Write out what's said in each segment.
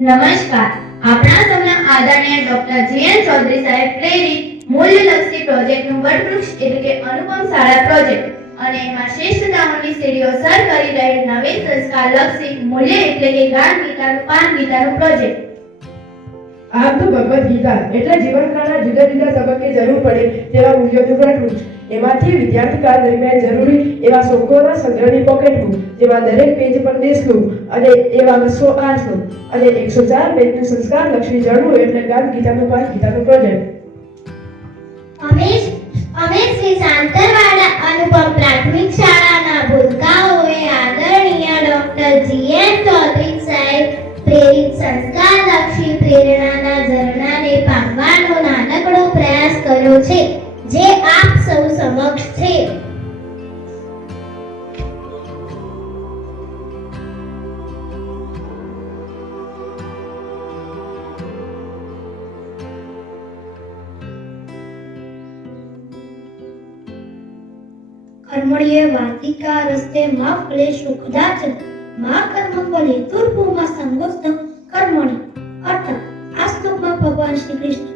નમસ્કાર. આપણા સૌના આદરણીય ડોક્ટર જે.એન. ચૌધરી સાહેબ પ્રેરિત મૂલ્યલક્ષી પ્રોજેક્ટનું વટવૃક્ષ એટલે કે અનુપમ શાળા પ્રોજેક્ટ અને એમાં શ્રેષ્ઠતાઓની સીડીઓ સર કરી રહેલ નવીન સંસ્કારલક્ષી મૂલ્ય એટલે કે જ્ઞાન ગીતાનું પાન ગીતાનું પ્રોજેક્ટ. આમ તો ભગવદ્ ગીતા એટલે જીવનકાળના જુદા જુદા તબક્કે જરૂર પડે તેવા મૂલ્યોનું વટવૃક્ષ. એમાંથી વિદ્યાર્થી કાળ દરમિયાન જરૂરી એવા શ્લોકોના સંગ્રહની પોકેટબુક, જેમાં દરેક પેજ પર 10 શ્લોક અને એવા 208 શ્લોક અને 104 પેજનું સંસ્કારલક્ષી જળવું એટલે જ્ઞાન ગીતાનું પાન ગીતાનું પ્રોજેક્ટ. અમે શ્રી શાંતરવાડા અનુપમ પ્રાથમિક શાળાના ભૂલકાઓએ આદરણીય ડોક્ટર જે.એન. ચૌધરી સાહેબ પ્રેરિત સંસ્કારલક્ષી પ્રેરણાના ઝરણાને પામવાનો નાનકડો પ્રયાસ કર્યો છે, જે આપ સૌ સમક્ષ છે. કર્મણીય વાતિકા રસ્તે મા ફલેશુ કદાચન મા કર્મ ફલે તુર્ભુમાં સંગોસ્ત કર્મણી. અર્થાત આ શ્લોકમાં ભગવાન શ્રી કૃષ્ણ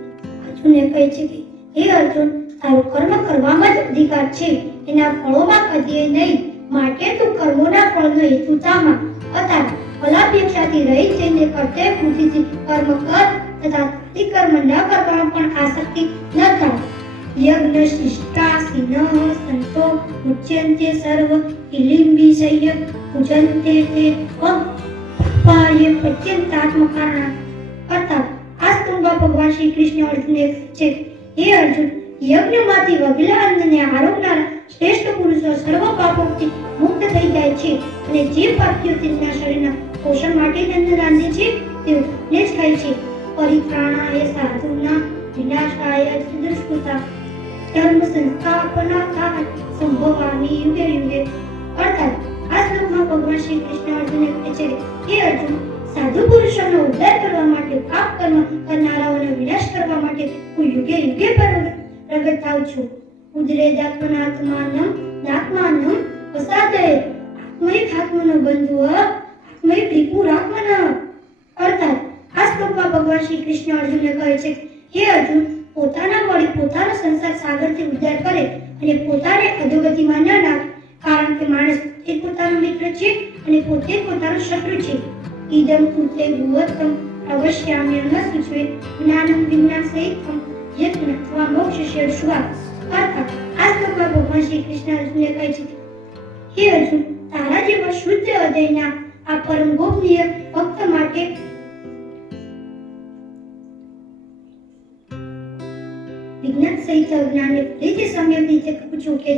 અર્જુનને કહે છે કે હે અર્જુન, તારો કર્મ કરવામાં જ અધિકાર છે, એના ફળોમાં કદીએ નહીં. માટે તું કર્મોના ફળનો હેતુતામાં અર્થાત ફલાપેક્ષાથી રહી જઈને કર્તવ્ય બુદ્ધિથી કર્મ કર તથા કર્મ ન કરવામાં પણ આસક્તિ ન થાય. યજ્ઞ શિષ્ટાસિનઃ સંતો મુચ્યન્તે સર્વ ઇલિમ્બિશય પૂજન્તે તે પાય પ્રત્યંતાત્મકારણ. અર્થાત આ સ્તંભમાં ભગવાન શ્રી કૃષ્ણ અર્જુનને કહે છે, હે અર્જુન, યજ્ઞમાંથી વગેલા અન્નને આરોગનારા શ્રેષ્ઠ પુરુષો સર્વ પાપોથી મુક્ત થઈ જાય છે અને જે પાપીઓ તેમના શરીરના પોષણ માટે અન્ન રાંધે છે તેઓને જ ખાય છે. પરિત્રાણાય સાધુના વિનાશાય ચ દુષ્કૃતા ધર્મ સંસ્થાપનાર્થાય સંભવામિ યુગે યુગે. અર્થાત આ શ્લોકમાં ભગવાન શ્રી કૃષ્ણ અર્જુનને કહે છે, હે અર્જુન, સાધુ પુરુષોનો ઉદ્ધાર કરવા માટે, પાપ કર્મ કરનારાઓનો વિનાશ કરવા માટે હું યુગે યુગે પ્રગટ થાઉં છું. ઉદ્રેદાત્મનાત્માનમ નાત્માનમ વસાદય આત્મૈકાત્મનો બંધુ આત્મૈક રિપુરાત્મન. અર્થાત આ શ્લોકમાં ભગવાન શ્રી કૃષ્ણ અર્જુનને કહે છે, હે અર્જુન, પોતાના વળી પોતાનો સંસાર સાગરથી ઉદ્ધાર કરે અને પોતાને અધોગતિમાં ન નાખે, કારણ કે માણસ પોતે પોતાનો મિત્ર છે અને પોતે પોતાનો શત્રુ છે. ઇદમ કૃતે ભુવત્તમ અવશ્યામ્ય ન સૂચવે જ્ઞાનમ વિજ્ઞાન સહિતમ યત્ન અથવા મોક્ષસ્ય શુભા. અર્થાત આ શ્લોકમાં ભગવાન શ્રી કૃષ્ણ અર્જુનને કહે છે, હે અર્જુન, તારા જેવા શુદ્ધ હૃદયના આ પરમ ગોપનીય ભક્ત માટે વિજ્ઞાન સહિત જ્ઞાનને ફરીથી સમ્યક રીતે કહું છું કે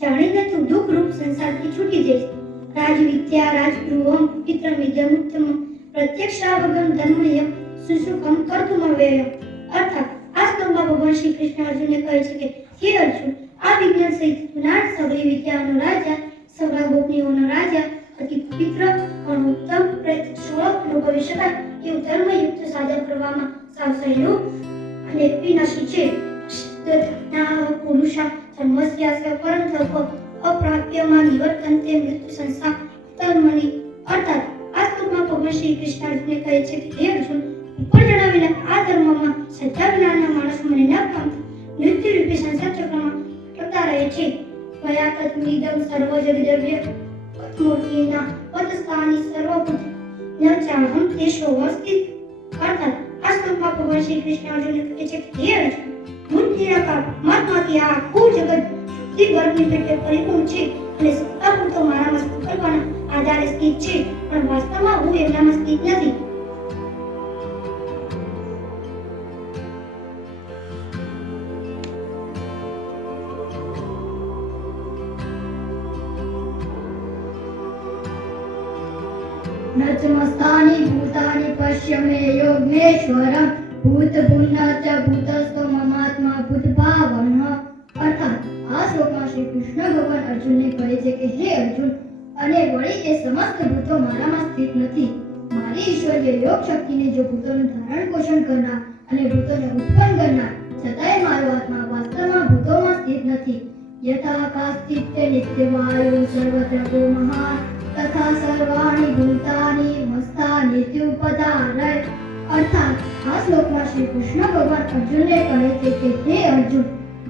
જાણીને તું દુઃખ રૂપ સંસારથી છૂટી જઈશ. રાજ વિદ્યા રાજગૃહમ પિતૃમિદમ ઉત્તમ પ્રત્યક્ષાવગમ ધર્મય સુસુખમ કર્તુમ વ્યય. અર્થાત આ શ્લોકમાં ભગવાન શ્રી કૃષ્ણ અર્જુનને કહે છે કે હે અર્જુન, આ વિજ્ઞાન સહિત જ્ઞાન સગળી વિદ્યાનો રાજા, સગળા ગોપનીઓનો રાજા, અતિ પવિત્ર અને ઉત્તમ પ્રત્યક્ષ અનુભવી શકાય એવું ધર્મયુક્ત સાધન કરવામાં સાવ સહેલું અને વિનાશી છે. પુરુષા ધર્મસ્યાસ્ય પરંતપ અપ્રાપ્યમાં નિવર્તન્તે મૃત્યુ સંસાર કર્મણિ. અર્થાત આ શ્લોકમાં ભગવાન શ્રી કૃષ્ણ અર્જુનને કહે છે કે હે અર્જુન, ઉપર જણાવેલા આ ધર્મમાં શ્રદ્ધા વિનાના માણસ મને ન પામતા મૃત્યુ રૂપી સંસાર ચક્રમાં ટકતા રહે છે. મયા તત્મિદમ સર્વ જગદ્રવ્ય મૂર્તિના પદસ્થાની સર્વભૂત ન ચાહમ તેષો અસ્તિત્વ. અર્થાત આ શ્લોકમાં ભગવાન શ્રી કૃષ્ણ અર્જુનને કહે છે કે હે અર્જુન, મુક્તિના પરમાત્માથી આ આખું જગત શક્તિ બળની પેટે પરિપૂર્ણ છે અને સત્તા પૂરતો મારામાં સંકલ્પના આધારે સ્થિત છે, પણ વાસ્તવમાં હું એમનામાં સ્થિત નથી. નચમસ્તાની ભૂતાની પશ્ય મે યોગેશ્વરમ ભૂત ભૂન્ન ચ ભૂતસ્તો મમાત્મા ભૂતભાવઃ. અર્થાત આ શ્લોકમાં શ્રી કૃષ્ણ ભગવાન અર્જુનને કહે છે કે હે અર્જુન, અને વળી એ સમસ્ત ભૂતો મારામાં સ્થિત નથી. મારી ઈશ્વરીય યોગ શક્તિને જો ભૂતોનું ધારણ પોષણ કરનાર અને ભૂતોને ઉત્પન્ન કરનાર, છતાંય મારો આત્મા વાસ્તવમાં ભૂતોમાં સ્થિત નથી. યથા કાશ્ચિત્તે નિત્યવાયો સર્વત્ર મહાન તથા સર્વાણિ ભૂતાનિ મસ્ત સ્થાનિત્યુપધારય. અર્થાત આ શ્લોકમાં શ્રી કૃષ્ણ ભગવાન અર્જુનને કહે છે કે હે અર્જુન,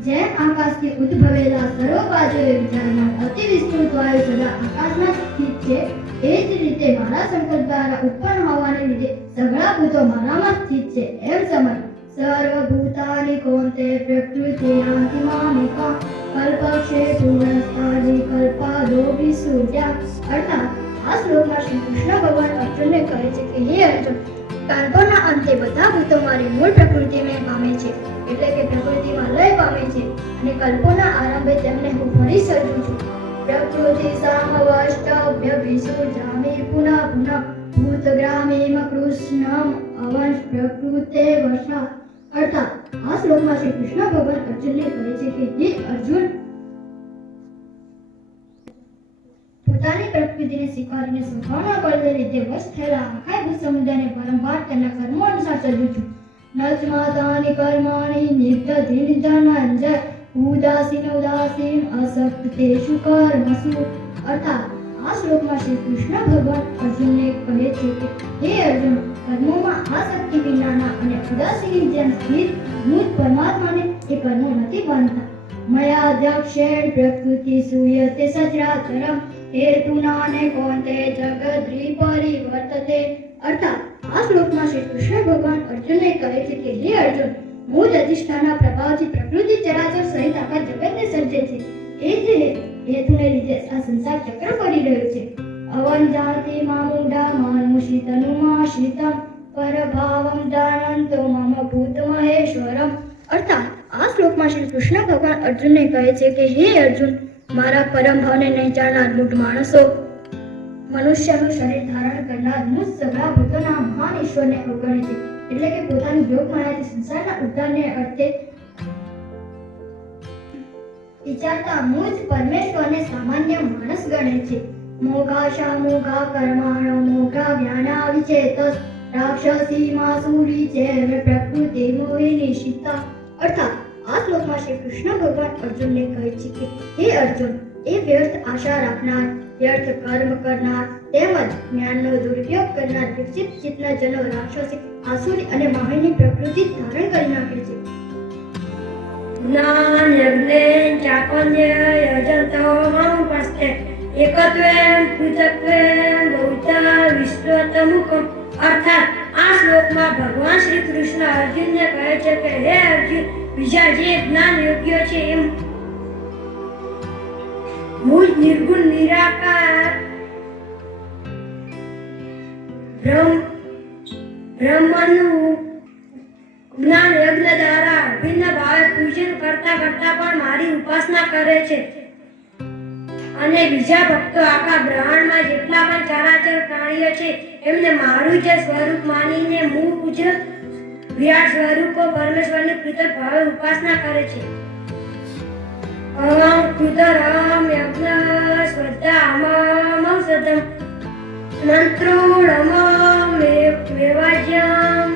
જેમ આકાશથી ઉદ્ભવેલા સર્વ બાજુએ વિચારમાન અતિ વિસ્તૃત વાયુ સદા આકાશમાં સ્થિત છે, એ જ રીતે મારા સંકલ્પ દ્વારા ઉત્પન્ન હોવાને લીધે સઘળા ભૂતો મારામાં સ્થિત છે એમ સમજ. સર્વભૂતાનિ કૌંતે પ્રકૃતિ યાન્તિ મામેકા કલ્પક્ષે પૂર્ણસ્થાનિ કલ્પાદો વિસૃજ્યા. અર્થાત આ શ્લોકમાં શ્રી કૃષ્ણ ભગવાન અર્જુનને કહે છે કે હે અર્જુન, કલ્પોના અંતે બધા ભૂતો મારી મૂળ પ્રકૃતિને પામે છે, એટલે કે પ્રકૃતિમાં લય પામે છે, અને કલ્પોના આરંભે તેમને હું ફરી સર્જું છું. પ્રકૃતિ સામવષ્ટભ્ય વિસૃજામિ પુનઃ પુનઃ ભૂતગ્રામીમ કૃષ્ણમ અવંશ પ્રકૃતે વશા. અર્થાત આ શ્લોકમાં શ્રી કૃષ્ણ ભગવાન અર્જુનને કહે છે કે હે અર્જુન, પોતાની પ્રકૃતિને સ્વીકારીને સ્વભાવના બળને લીધે વશ થયેલા આખા ભૂત સમુદાયને વારંવાર તેના કર્મો અનુસાર સર્જું છું. નચમાતાની કર્માણી નિર્દધિ ધનંજય ઉદાસીન ઉદાસીન અસક્ત તેષુ કર્મસુ. અર્થાત આ શ્લોકમાં શ્રી કૃષ્ણ ભગવાન અર્જુનને કહે છે કે હે અર્જુન, કર્મોમાં આસક્તિ વિનાના અને ઉદાસીની જેમ સ્થિર હું જ પરમાત્માને એ કર્મો નથી બાંધતા. મયાધ્યક્ષેણ પ્રકૃતિ સૂયતે સચરાચરમ હેતુનાને કોંતે જગદ્રી પરિવર્તતે. અર્થાત આ શ્લોકમાં શ્રી કૃષ્ણ ભગવાન અર્જુનને કહે છે કે હે અર્જુન, હું જ અધિષ્ઠાનના પ્રભાવથી પ્રકૃતિ ચરાચર સહિત આખા જગતને સર્જે છે, એ જ હેતુને લીધે આ સંસાર ચક્ર ફરી રહ્યો છે. અવં જાતિ મામુડા માનુષિતનુમાશ્રિતમ પરભાવમ જાનંતો મમ ભૂત મહેશ્વરમ. અર્થાત આ શ્લોકમાં શ્રી કૃષ્ણ ભગવાન અર્જુનને કહે છે કે હે અર્જુન, મારા પરમ ભાવને નહીં જાણનાર મૂઢ માણસો મનુષ્યનું શરીર ધારણ કરનાર મુજ સઘળા ભૂતોના મહાન ઈશ્વરને અવગણે છે, એટલે કે પોતાની યોગ માયાથી સંસારના ઉદ્ધારને અર્થે વિચારતા મુજ પરમેશ્વરને સામાન્ય માણસ ગણે છે. મોઘાશા મોઘા કર્માણો મોઘા જ્ઞાના વિચેતસ રાક્ષસી માસુરી ચેવ પ્રકૃતિ મોહિની શિતા. અર્થાત આ શ્લોકમાં શ્રી કૃષ્ણ ભગવાન અર્જુનને કહે છે કે હે અર્જુન, એ વ્યર્થ આશા રાખનાર, વ્યર્થ કર્મ કરનાર તેમજ જ્ઞાનનો દુરુપયોગ કરનાર વિકસિત ચિત્તના જનો રાક્ષસી, આસુરી અને મોહિની પ્રકૃતિ ધારણ કરી નાખે છે. જ્ઞાન યજ્ઞેન ચાપન્ય યજંતો મનુપસ્તે એકત્વેન પૃથક્વેન બહુતા વિશ્વતમુખમ. અર્થાત આ શ્લોકમાં ભગવાન શ્રી કૃષ્ણ અર્જુનને કહે છે કે હે અર્જુન, બીજા જે જ્ઞાન યોગ્ય છે એમ મૂળ નિર્ગુણ નિરાકાર બ્રહ્મનું જ્ઞાન યજ્ઞ દ્વારા ભિન્ન ભાવે પૂજન કરતા કરતા પણ મારી ઉપાસના કરે છે, અને બીજા ભક્તો આખા બ્રહ્માંડમાં જેટલા પણ ચરાચર પ્રાણીઓ છે એમને મારું જ સ્વરૂપ માનીને મુજ વિરાટ સ્વરૂપો પરમેશ્વરની પૃથક ભાવે ઉપાસના કરે છે. અહં કૃતરમ યજ્ઞ સ્વધામૌષધમ મંત્રોડમ મેવાજ્યમ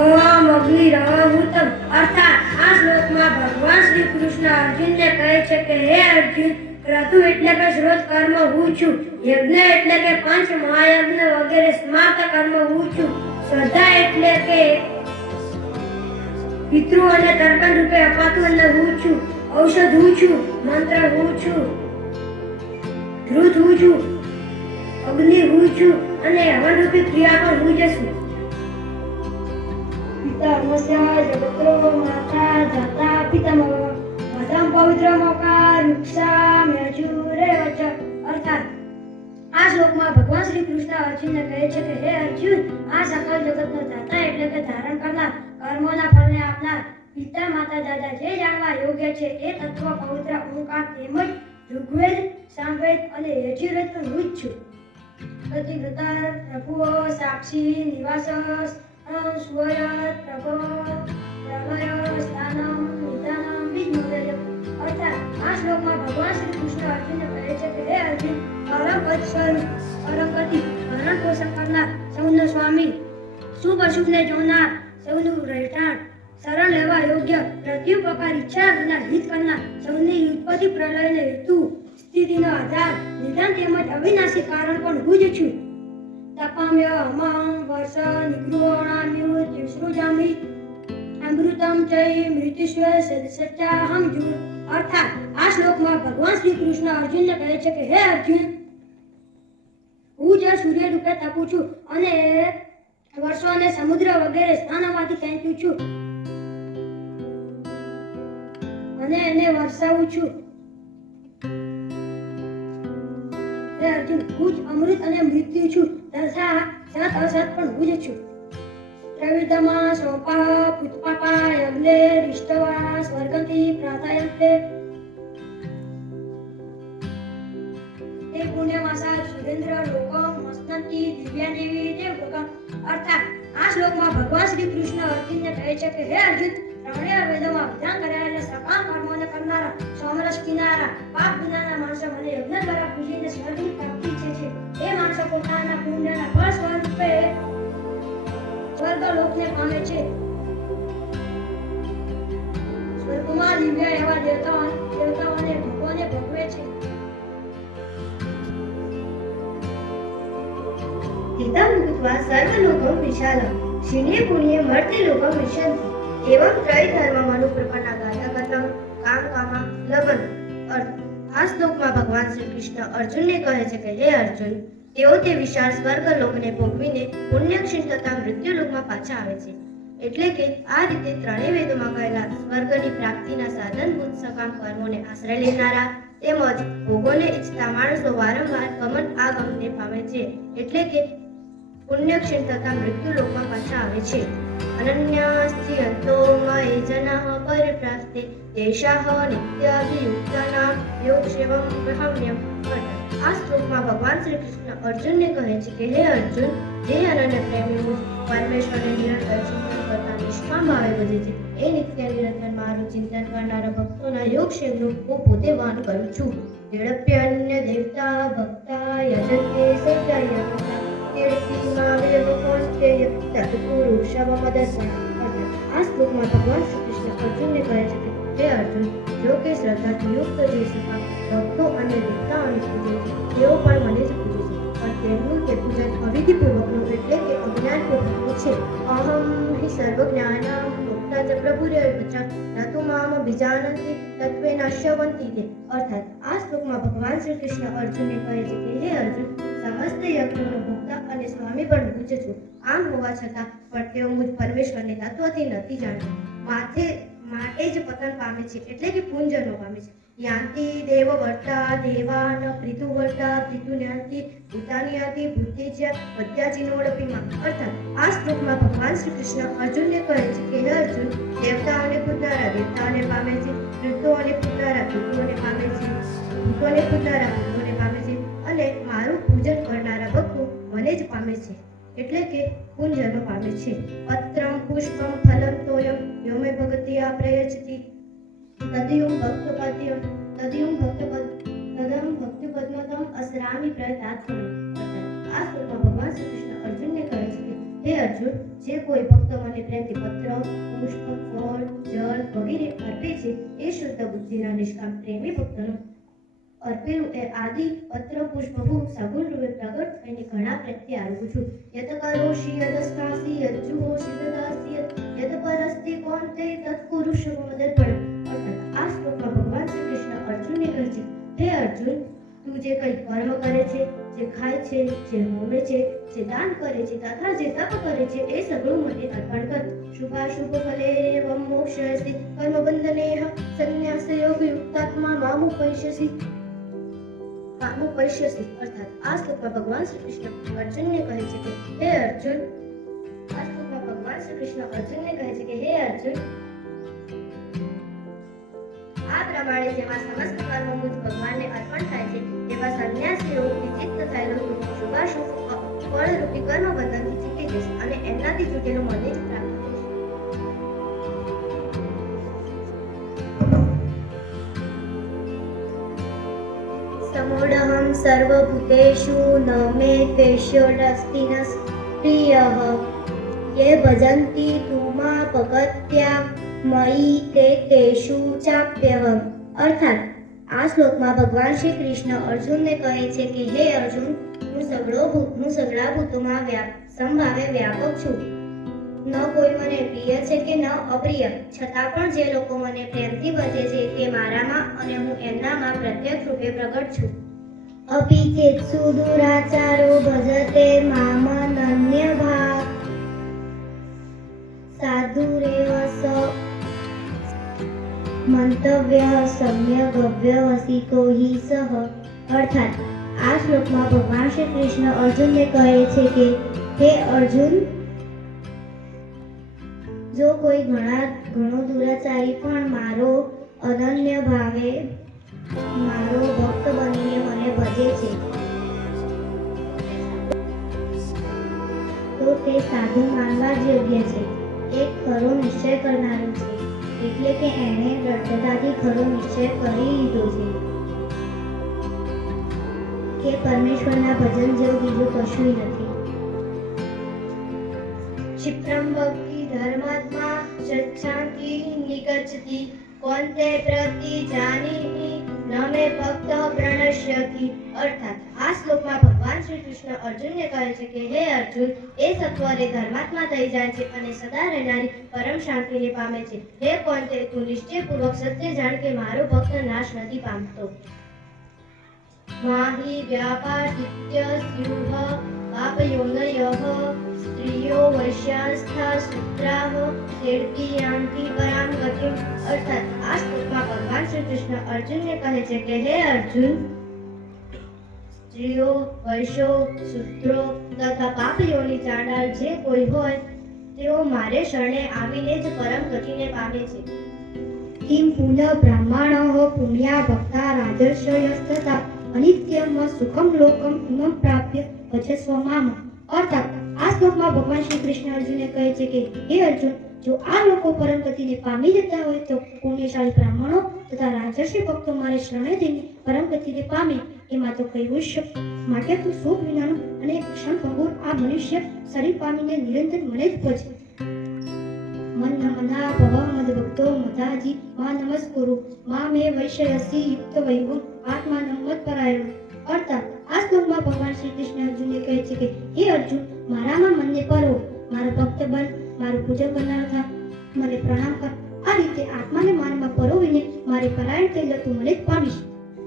અહં અગ્નિરહૂતમ. અર્થાત આ શ્લોકમાં ભગવાન શ્રી કૃષ્ણ અર્જુનને કહે છે કે હે અર્જુન, ક્રતુ એટલે કે શ્રોત કર્મ હું છું, યજ્ઞ એટલે કે પંચ મહાયજ્ઞ વગેરે સ્માર્ત કર્મ હું છું, શ્રદ્ધા એટલે કે પિતૃઓને તર્પણ રૂપે અપાતું અન્ન હું છું, ઔષધ હું છું, મંત્ર હું છું, ધ્રુત હું છું, અગ્નિ હું છું, અને હવન રૂપી ક્રિયા પણ હું જ છું. પિતામસ્ય જગત્રો માતા જાતા પિતામહ મધમ પવિત્ર મોકા વૃક્ષા મેજુરે વચ. અર્થાત આ શ્લોકમાં ભગવાન શ્રી કૃષ્ણ અર્જુનને કહે છે કે હે અર્જુન, આ સકલ જગતનો દાતા એટલે કે ધારણ કરનાર, કર્મોના ફળને આપનાર, પિતા માતા દાદા જે જાણવા યોગ્ય છે એ તત્વ પવિત્ર ઓંકાર તેમજ ઋગ્વેદ, સામવેદ અને યજુર્વેદ પણ હું જ છું. પ્રતિગતા પ્રભુઓ સાક્ષી નિવાસ સુવરત પ્રભો પ્રલય સ્થાનમ નિધાનમ વિઘ્નોદય. અર્થાત આ શ્લોકમાં ભગવાન શ્રી કૃષ્ણ અર્જુનને કહે છે કે હે અર્જુન, પરમપદ સ્વરૂપ, પરમપતિ, ભરણ પોષણ કરનાર, સૌનો સ્વામી, શુભ અશુભને જોનાર, સૌનું રહેઠાણ, શરણ લેવા યોગ્ય, પ્રત્યુપકાર ઈચ્છા વિના હિત કરનાર, સૌની ઉત્પત્તિ પ્રલયને હેતુ, સ્થિતિનો આધાર નિદાન તેમજ અવિનાશી કારણ પણ હું જ છું. તપામ્ય અમં વર્ષ નિગૃહોણામ્યુ દિવસૃજામિ અમૃતમ ચૈ મૃત્યુસ્વ સચ્ચાહમ જુર. અર્થાત આ શ્લોકમાં ભગવાન શ્રી કૃષ્ણ અર્જુનને કહે છે કે હે અર્જુન, હું જે સૂર્ય રૂપે તપું છું અને વર્ષો અને સમુદ્ર વગેરે સ્થાનોમાંથી ખેંચું છું અને એને વરસાવું છું. હે અર્જુન, હું જ અમૃત અને મૃત્યુ છું તથા સત અસત પણ હું જ છું. ત્રવિધમાં સોપા પુષ્પાપા યજ્ઞે રિષ્ટવા સ્વર્ગંતી પ્રાર્થયન્તે તે પુણ્યમાસા સુરેન્દ્ર લોકમ મસ્તંતી દિવ્યાદેવી દેવલોકમ. અર્થાત આ શ્લોકમાં ભગવાન શ્રી કૃષ્ણ અર્જુનને કહે છે કે હે અર્જુન, ત્રણેય વેદોમાં વિધાન કરાયેલા સકામ કર્મોને કરનારા, સોમરસ પીનારા, પાપ વિનાના માણસો મને યજ્ઞ દ્વારા પૂજીને સ્વર્ગની પ્રાપ્તિ ઈચ્છે છે. એ માણસો પોતાના પુણ્યના ફળ સ્વરૂપે સ્વર્ગલોકને પામે છે. સ્વર્ગમાં દિવ્ય એવા દેવતાઓને ભગવાને ભોગવે છે. इदं भूत्वा सर्वलोकं विशालं क्षीणे पुण्ये मर्त्य लोकं विशन्ति एवं त्रयधर्ममनुप्रपन्ना गाथा काम कामा लभन. अर्थ આ શ્લોકમાં ભગવાન શ્રી કૃષ્ણ અર્જુનને કહે છે કે હે અર્જુન, તેઓ તે વિશાળ સ્વર્ગલોકને ભોગવીને પુણ્યક્ષીણ તથા મૃત્યુલોકમાં પાછા આવે છે. એટલે કે આ રીતે ત્રણેય વેદોમાં કહેલા સ્વર્ગની પ્રાપ્તિના સાધનભૂત સકામ કર્મોને આશ્રય લેનારા તેમજ ભોગોને ઈચ્છતા માણસો વારંવાર ગમન આગમને પામે છે. એટલે કે પુણ્યક્ષીણ તથા મૃત્યુલોકમાં પાછા આવે છે. અનન્યાસ્તિ અંતો મયે જનાઃ પરિપ્રાપ્તે તેષાઃ નિત્યાભિયુક્તાનાં યોગક્ષેમં પ્રહમ્યમ. આ શ્લોકમાં ભગવાન શ્રી કૃષ્ણ અર્જુનને કહે છે કે હે અર્જુન, જે અનન્ય પ્રેમી મુજ પરમેશ્વરને નિરંતર ચિંતન કરતા નિષ્કામ ભાવે ભજે છે, એ નિત્ય નિરંતર મારું ચિંતન કરનારા ભક્તોના યોગક્ષેમનું હું પોતે વાન કરું છું. યદપ્યન્ય દેવતા ભક્તા યજતે સત્યયતા કીર્તિ માવેવ કૌંતેય તત્પુરુષવમદર્શન. આ શ્લોકમાં ભગવાન શ્રી કૃષ્ણ અર્જુનને કહે છે કે હે અર્જુન, જો કે શ્રદ્ધાથી યુક્ત જે સકા ભક્તો અને દેવતાઓને પૂજે છે તેઓ પણ મને જ પૂજે છે, પણ તેમનું તે પૂજન અવિધિપૂર્વકનું એટલે કે અજ્ઞાનપૂર્વકનું છે. અહમ હિ સર્વજ્ઞાનાં મુક્તા ચ પ્રભુરેવ ચ ન તુ મામ વિજાનન્તિ તત્વેન શ્રવન્તિ તે. અર્થાત આ શ્લોકમાં ભગવાન શ્રી કૃષ્ણ અર્જુનને કહે છે કે હે અર્જુન, સમસ્ત યજ્ઞોનો ભોક્તા અને સ્વામી પણ હું જ છું. આમ હોવા છતાં પણ તેઓ મુજ પરમેશ્વરને તત્વથી નથી જાણતા, માટે જ પતન પામે છે એટલે કે પુંજનો પામે છે. યાંતિ દેવ વર્તા દેવાન પ્રીતુ વર્તા પ્રીતુ ન્યાંતિ ભૂતાની યાતિ ભૂતેજ્ય મધ્યાચિનોડપીમાં. અર્થાત આ શ્લોકમાં ભગવાન શ્રી કૃષ્ણ અર્જુનને કહે છે કે હે અર્જુન, દેવતાઓને પૂજનારા દેવતાઓને પામે છે, વૃદ્ધોને પૂજનારા વૃદ્ધોને પામે છે, ભૂતોને પૂજનારા ભૂતોને પામે છે અને મારું પૂજન કરનારા ભક્તો મને જ પામે છે એટલે કે પુંજનો પામે છે. પત્રમ પુષ્પમ ફલમ તોયમ યોમે ભગત્યા પ્રયચ્છતિ તદયં ભક્તિપદ્મતમ અસરામિ પ્રયતાત્મન. આ શ્લોકમાં ભગવાન શ્રી કૃષ્ણ અર્જુનને કહે છે કે હે અર્જુન, જે કોઈ ભક્ત મને પ્રેમથી પત્ર, પુષ્પ, ફળ, જળ વગેરે અર્પે છે એ શુદ્ધ બુદ્ધિના નિષ્કામ પ્રેમી ભક્તનો અર્પેલું એ આદિ પત્ર પુષ્પભૂ સગુણ રૂપે પ્રગટ થઈને ઘણા પ્રત્યે આવું છું. યત કરોષિ યદસ્કાસી યજ્જુહોષિ દદાસી યત પરસ્તિ કોન્તે તત્પુરુષમદર્પણ. અર્થાત આ શ્લોકમાં ભગવાન શ્રી કૃષ્ણ અર્જુનને કહે છે હે અર્જુન, તું જે કંઈ કર્મ કરે છે, જે ખાય છે, જે હોમે છે, જે દાન કરે છે તથા જે તપ કરે છે એ સગળું મને અર્પણ કર. શુભાશુભ ફલેવમ મોક્ષયસી કર્મબંધનેહ સંન્યાસ યોગયુક્તાત્મા મામુપૈષ્યસી. અર્થાત આ શ્લોકમાં ભગવાન શ્રી કૃષ્ણ અર્જુનને કહે છે કે હે અર્જુન, આ પ્રમાણે જેવા સમસ્ત કર્મ મુજ ભગવાનને અર્પણ થાય છે તેવા સંન્યાસીઓ વિચિત્ત થયેલું શુભાશુભ ફળરૂપી કર્મ બંધનથી છૂટી જશે અને એમનાથી છૂટેલું મને જ પ્રાપ્ત થશે. સમૂઢહં સર્વભૂતેષુ ન મે દ્વેષ્યોऽસ્તિ ન પ્રિયઃ યે ભજન્તિ તુમાપગત્યા મયિ તે તેષુ ચાપ્યહં. અર્થાત આ શ્લોકમાં ભગવાન શ્રી કૃષ્ણ અર્જુનને કહે છે કે હે અર્જુન, હું સગળા ભૂતોમાં સમભાવે વ્યાપક છું. ન કોઈ મને પ્રિય છે કે ન અપ્રિય, છતાં પણ જે લોકો મને પ્રેમથી ભજે છે તે મારામાં અને હું એમનામાં પ્રત્યક્ષ રૂપે પ્રગટ છું. અપિ ચેત્સુ દુરાચારો ભજતે મામ અનન્યભાવ સાધુરેવ સ મંતવ્ય સમ્યક અવ્યવસિતો હિ સહ. અર્થાત આ શ્લોકમાં ભગવાન શ્રી કૃષ્ણ અર્જુનને કહે છે કે હે અર્જુન, જો કોઈ ઘણો દુરાચારી પણ મારો અનન્ય ભાવે મારો ભક્ત બનીને મને ભજે છે તો તે સાધુ માનવા જ યોગ્ય છે. એક ખરો નિશ્ચય કરનારો છે, એટલે કે એણે દ્રઢતાથી ખરો નિશ્ચય કરી લીધો છે કે પરમેશ્વરના ભજન જેવું બીજું કશું નથી. क्षिप्रं भक्ति धर्मात्मा सच्छान्ति निगच्छति कोन्ते प्रति जानीहि न मे भक्तः प्रणश्यति. અર્થાત આ શ્લોકમાં ભગવાન શ્રી કૃષ્ણ અર્જુનને કહે છે કે હે અર્જુન, એ સત્વરે ધર્માત્મા થઈ જાય છે અને સદા રહેનારી પરમ શાંતિને પામે છે. હે કોન્તે, તું નિશ્ચયપૂર્વક સત્ય જાણ કે મારો ભક્ત નાશ નથી પામતો. માહિ વ્યાપારિત્ય સ્યુહ પાપયોનયઃ સ્ત્રીઓ વૈશ્યાસ્થા શુદ્રાઃ તેડતી યાન્તિ પરામ ગતિમ. અર્થાત આ શ્લોકમાં ભગવાન શ્રી કૃષ્ણ અર્જુનને કહે છે કે હે અર્જુન, સ્ત્રીઓ, વૈશ્યો, શૂદ્રો તથા પાપીઓની ચાંડાળ જે કોઈ હોય તેઓ મારે શરણે આવીને જ પરમ ગતિને પામે છે. કિમ પુનઃ બ્રાહ્મણઃ પુણ્યા ભક્તા રાજર્ષયસ્તથા અનિત્યમ સુખમ લોકમ ઇમં પ્રાપ્ય ભજસ્વ મામ. અર્થાત આ શ્લોકમાં ભગવાન શ્રી કૃષ્ણ અર્જુનને કહે છે કે હે અર્જુન, જો આ લોકો પરમ ગતિને પામી જતા હોય તો પુણ્યશાળી બ્રાહ્મણો તથા રાજર્ષિ ભક્તો મારે શરણે જઈને પરમ ગતિને પામે. એમાં તો કહેવું જ માટે તું સુખ વિનાનું અને ક્ષણ ભંગુર આ મનુષ્ય શરીર પામીને નિરંતર મને જ ભજ. મન મના ભવ મદ ભક્તો મદાજી મા નમસ્કુરુ મા મે વૈશ્યસી યુક્ત વૈભવ આત્મા નમત પરાયણ. અર્થાત આ શ્લોકમાં ભગવાન શ્રી કૃષ્ણ અર્જુનને કહે છે કે હે અર્જુન, મારામાં મનને પરો, મારો ભક્ત બન, મારું પૂજન કરનાર થા, મને પ્રણામ કર. આ રીતે આત્માને માનમાં પરોવીને મારે પરાયણ થઈ તું મને જ પામીશ.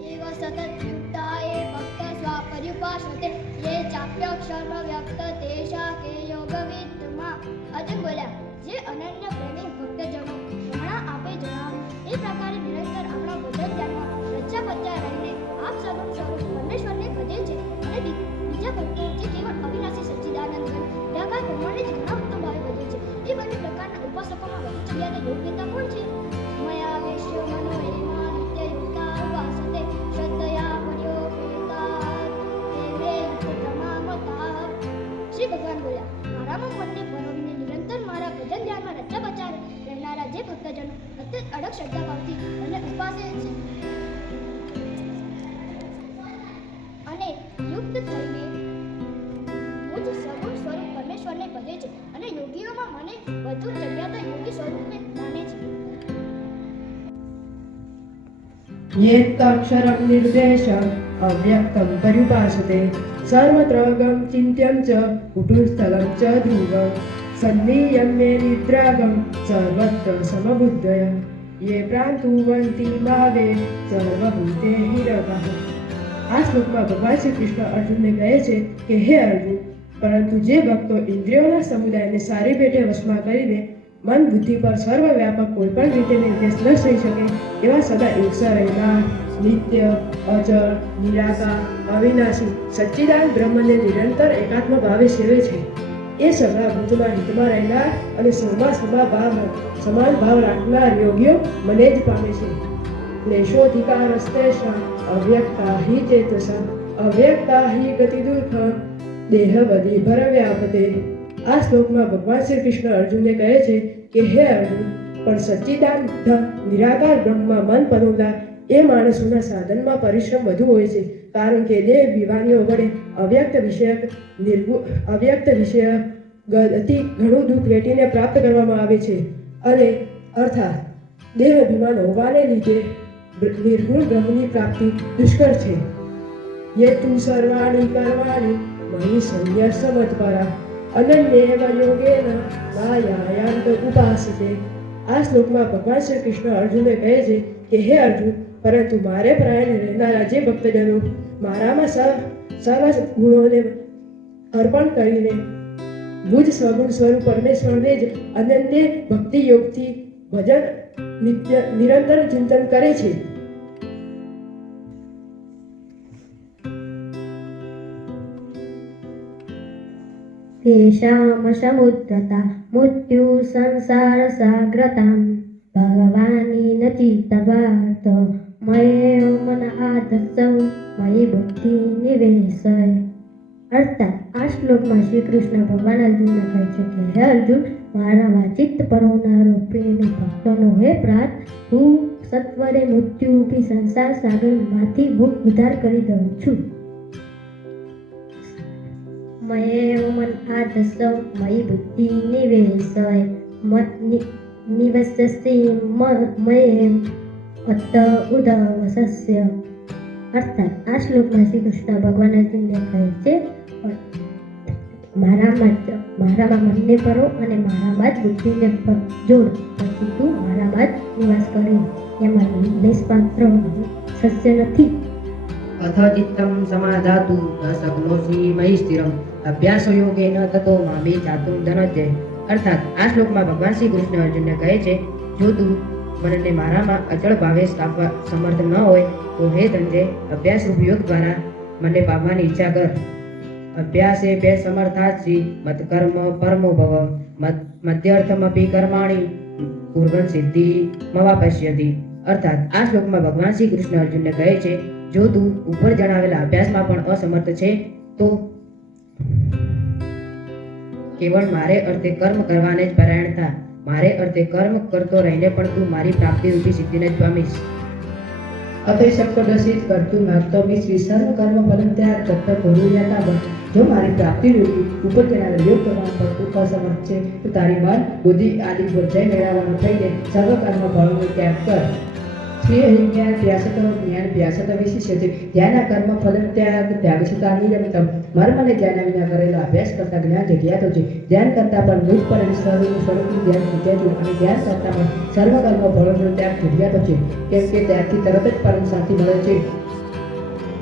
एव सततयुक्ताये भक्त स्वापर्युपासते ये चाप्यक्षर व्यक्त तेषा के योगवित्तमा. અર્જુન બોલ્યા, જે અનન્ય પ્રેમી ભક્તજનો ઘણા આપે જણાવ્યું એ પ્રકારે નિરંતર આપણા ભજન ધ્યાનમાં રચ્યા પચ્યા રહીને આપ સગુણ સ્વરૂપ પરમેશ્વરને ભજે છે અને બીજા ભક્તો જે કેવળ અવિનાશી સચ્ચિદાનંદ નિરાકાર બ્રહ્માંડને જ ઘણા ઉત્તમ ભાવે ભજે છે. એ બંને પ્રકારના ઉપાસકોમાં વધુ જગ્યાને યોગ્યતા કોણ છે? મયા વેશ્યો મનો એમાં નિત્યયુક્તા ઉપાસતે શ્રદ્ધયા પર્યોપેતા તે તમામતા. શ્રી ભગવાન બોલ્યા, મારામાં મનને પરોવીને નિરંતર મારા ભજન ધ્યાનમાં રચ્યા પચ્યા રહેનારા જે ભક્તજનો અત્યંત અડગ શ્રદ્ધાભાવથી મને ઉપાસે છે અને યુક્ત થઈને મુજ સગુણ સ્વરૂપ પરમેશ્વરને ભજે છે અને યોગીઓમાં મને વધુ જગ્યાતા યોગી સ્વરૂપને માને છે. યેત્તક્ષરં નિર્દેશં અવ્યક્तं પર્યુપાસતે સર્વત્ર ચિંત્યં ચ કુટુસ્થलं ચ ધ્રુવં સન્નિયં મે નિદ્રાગં સર્વત્ર સમબુદ્ધય યે પ્રાંતુવંતિ ભાવે સર્વભૂતે હિરવઃ. આ શ્લોકમાં ભગવાન શ્રી કૃષ્ણ અર્જુનને કહે છે કે હે અર્જુન, પરંતુ જે ભક્તો ઇન્દ્રિયોના સમુદાયને સારી પેટે વશમાં કરીને મન બુદ્ધિ પર સર્વવ્યાપક કોઈપણ રીતે નિર્દેશ ન થઈ શકે એવા સદા એકસર રહેનાર, નિત્ય, અચળ, નિરાકાર, અવિનાશી સચ્ચિદાનંદ બ્રહ્મને નિરંતર એકાત્મ ભાવે સેવે છે એ સગળા ભૂતમાં હિતમાં રહેનાર અને સૌમાં સમાન ભાવ રાખનાર યોગીઓ મને જ પામે છે. ક્લેશોધિકારસ્તેષાં અવ્યક્તા હિ ચેતસા અવ્યક્તા હિ ગતિદુઃખં દેહવદી ભરવ્યાપતે. આ શ્લોકમાં ભગવાન શ્રી કૃષ્ણ અર્જુનને કહે છે કે હે અર્જુન, પણ સચ્ચિદાનંદ નિરાકાર બ્રહ્મમાં મન પરોવનાર એ માણસોના સાધનમાં પરિશ્રમ વધુ હોય છે, કારણ કે દેહ વિવાનીઓ વડે અવ્યક્ત વિષય ગતિ ઘણું દુઃખ વેઠીને પ્રાપ્ત કરવામાં આવે છે અને અર્થાત દેહ અભિમાન હોવાને લીધે નિર્ગુણ બ્રહ્મની પ્રાપ્તિ દુષ્કર છે. યે તું સર્વાણી કરવાણી મહી સંન્યા સમત્પરા અનન્યેવ યોગેન માયાયાંત ઉપાસતે. આ શ્લોકમાં ભગવાન શ્રી કૃષ્ણ અર્જુનને કહે છે કે હે અર્જુન, પરંતુ મારે પરાયણ રહેનારા જે ભક્તજનો મારામાં સર્વ ગુણોને અર્પણ કરીને ભુજ સ્વગુણ સ્વરૂપ પરમેશ્વરને જ અનન્ય ભક્તિ યોગથી ભજન નિરંતર ચિંતન કરે છે. તેષામ સમુદ્રતા મૃત્યુ સંસાર સાગ્રતામ ભગવાની નચિતવાત મયે મન આદસૌ મયી બુદ્ધિ નિવેશય. અર્થાત આ શ્લોકમાં શ્રી કૃષ્ણ ભગવાન અર્જુનને કહે છે કે હે અર્જુન, મારામાં ચિત્ત પરોવનારો પ્રેમી ભક્તોનો હે પ્રાત, હું સત્વરે મૃત્યુરૂપી સંસાર સાગરમાંથી ઉદ્ધાર કરી દઉં છું. મયે મન આદસૌ મયી બુદ્ધિ નિવેશય નિવસસ્ય મયે અત ઉદવસસ્ય. અર્થાત આ શ્લોકમાં શ્રી કૃષ્ણ ભગવાન અર્જુનને કહે છે મારામાં મનને પરો અને મારામાં જ બુદ્ધિને જોડ, પછી તું મારામાં જ નિવાસ કરે. એમાં લેશમાત્ર સસ્ય નથી. અથ ચિત્તમ સમાધાતુ ન શક્નોષિ મયि સ્થિરમ અભ્યાસ યોગેન તતો મામે ચાતુમ ધનંજય. અર્થાત આ શ્લોકમાં ભગવાન શ્રી કૃષ્ણ અર્જુનને કહે છે, જો તું મનને મારામાં અચળ ભાવે સ્થાપવા સમર્થ ન હોય તો હે ધનંજય, અભ્યાસ રૂપ યોગ દ્વારા મને પામવાની ઈચ્છા કર. અભ્યાસે બે સમર્થાસી મત્કર્મ પરમો ભવ મધ્યર્થમપી કર્માણી પૂર્વન સિદ્ધિ મવાપશ્યતિ. અર્થાત આ શ્લોકમાં ભગવાન શ્રી કૃષ્ણ અર્જુનને કહે છે, જો તું ઉપર જણાવેલા અભ્યાસમાં પણ અસમર્થ છે તો કેવળ મારે અર્થે કર્મ કરવાને જ પરાયણ થા. મારે અર્થે કર્મ કરતો રહીને પણ તું મારી પ્રાપ્તિ રૂપી સિદ્ધિને જ પામીશ. અતિશક્તિદશિત કર્તું નાસ્તોમિશ્રી સર્વ કર્મ પરિત્યાગ તત્વ ભૂર્યાતા. જો મારી પ્રાપ્તિ રૂપી ઉપર જણાવેલ યોગ કરવા પર તું અસમર્થ છે તો તારી મન બુદ્ધિ આદિ પર જય મેળવવાનો થઈને સર્વ કર્મ ફળોનો ત્યાગ કર. શ્રી જ્ઞાન પ્યાસત જ્ઞાન પ્યાસત વિશિષ્યતે ધ્યાન કર્મ ફલ ત્યાગ ત્યાગશતા નિરમિતમ. મર્મ અને જ્ઞાન વિના કરેલો અભ્યાસ કરતા જ્ઞાન જગ્યાતો છે. ધ્યાન કરતા પણ મુખ પર સ્વરૂપનું ધ્યાન જગ્યાતું અને ધ્યાન કરતા પણ સર્વ કર્મ ફળોનો ત્યાગ જગ્યાતો છે, કેમ કે ત્યાગથી તરત જ પરમ શાંતિ મળે છે.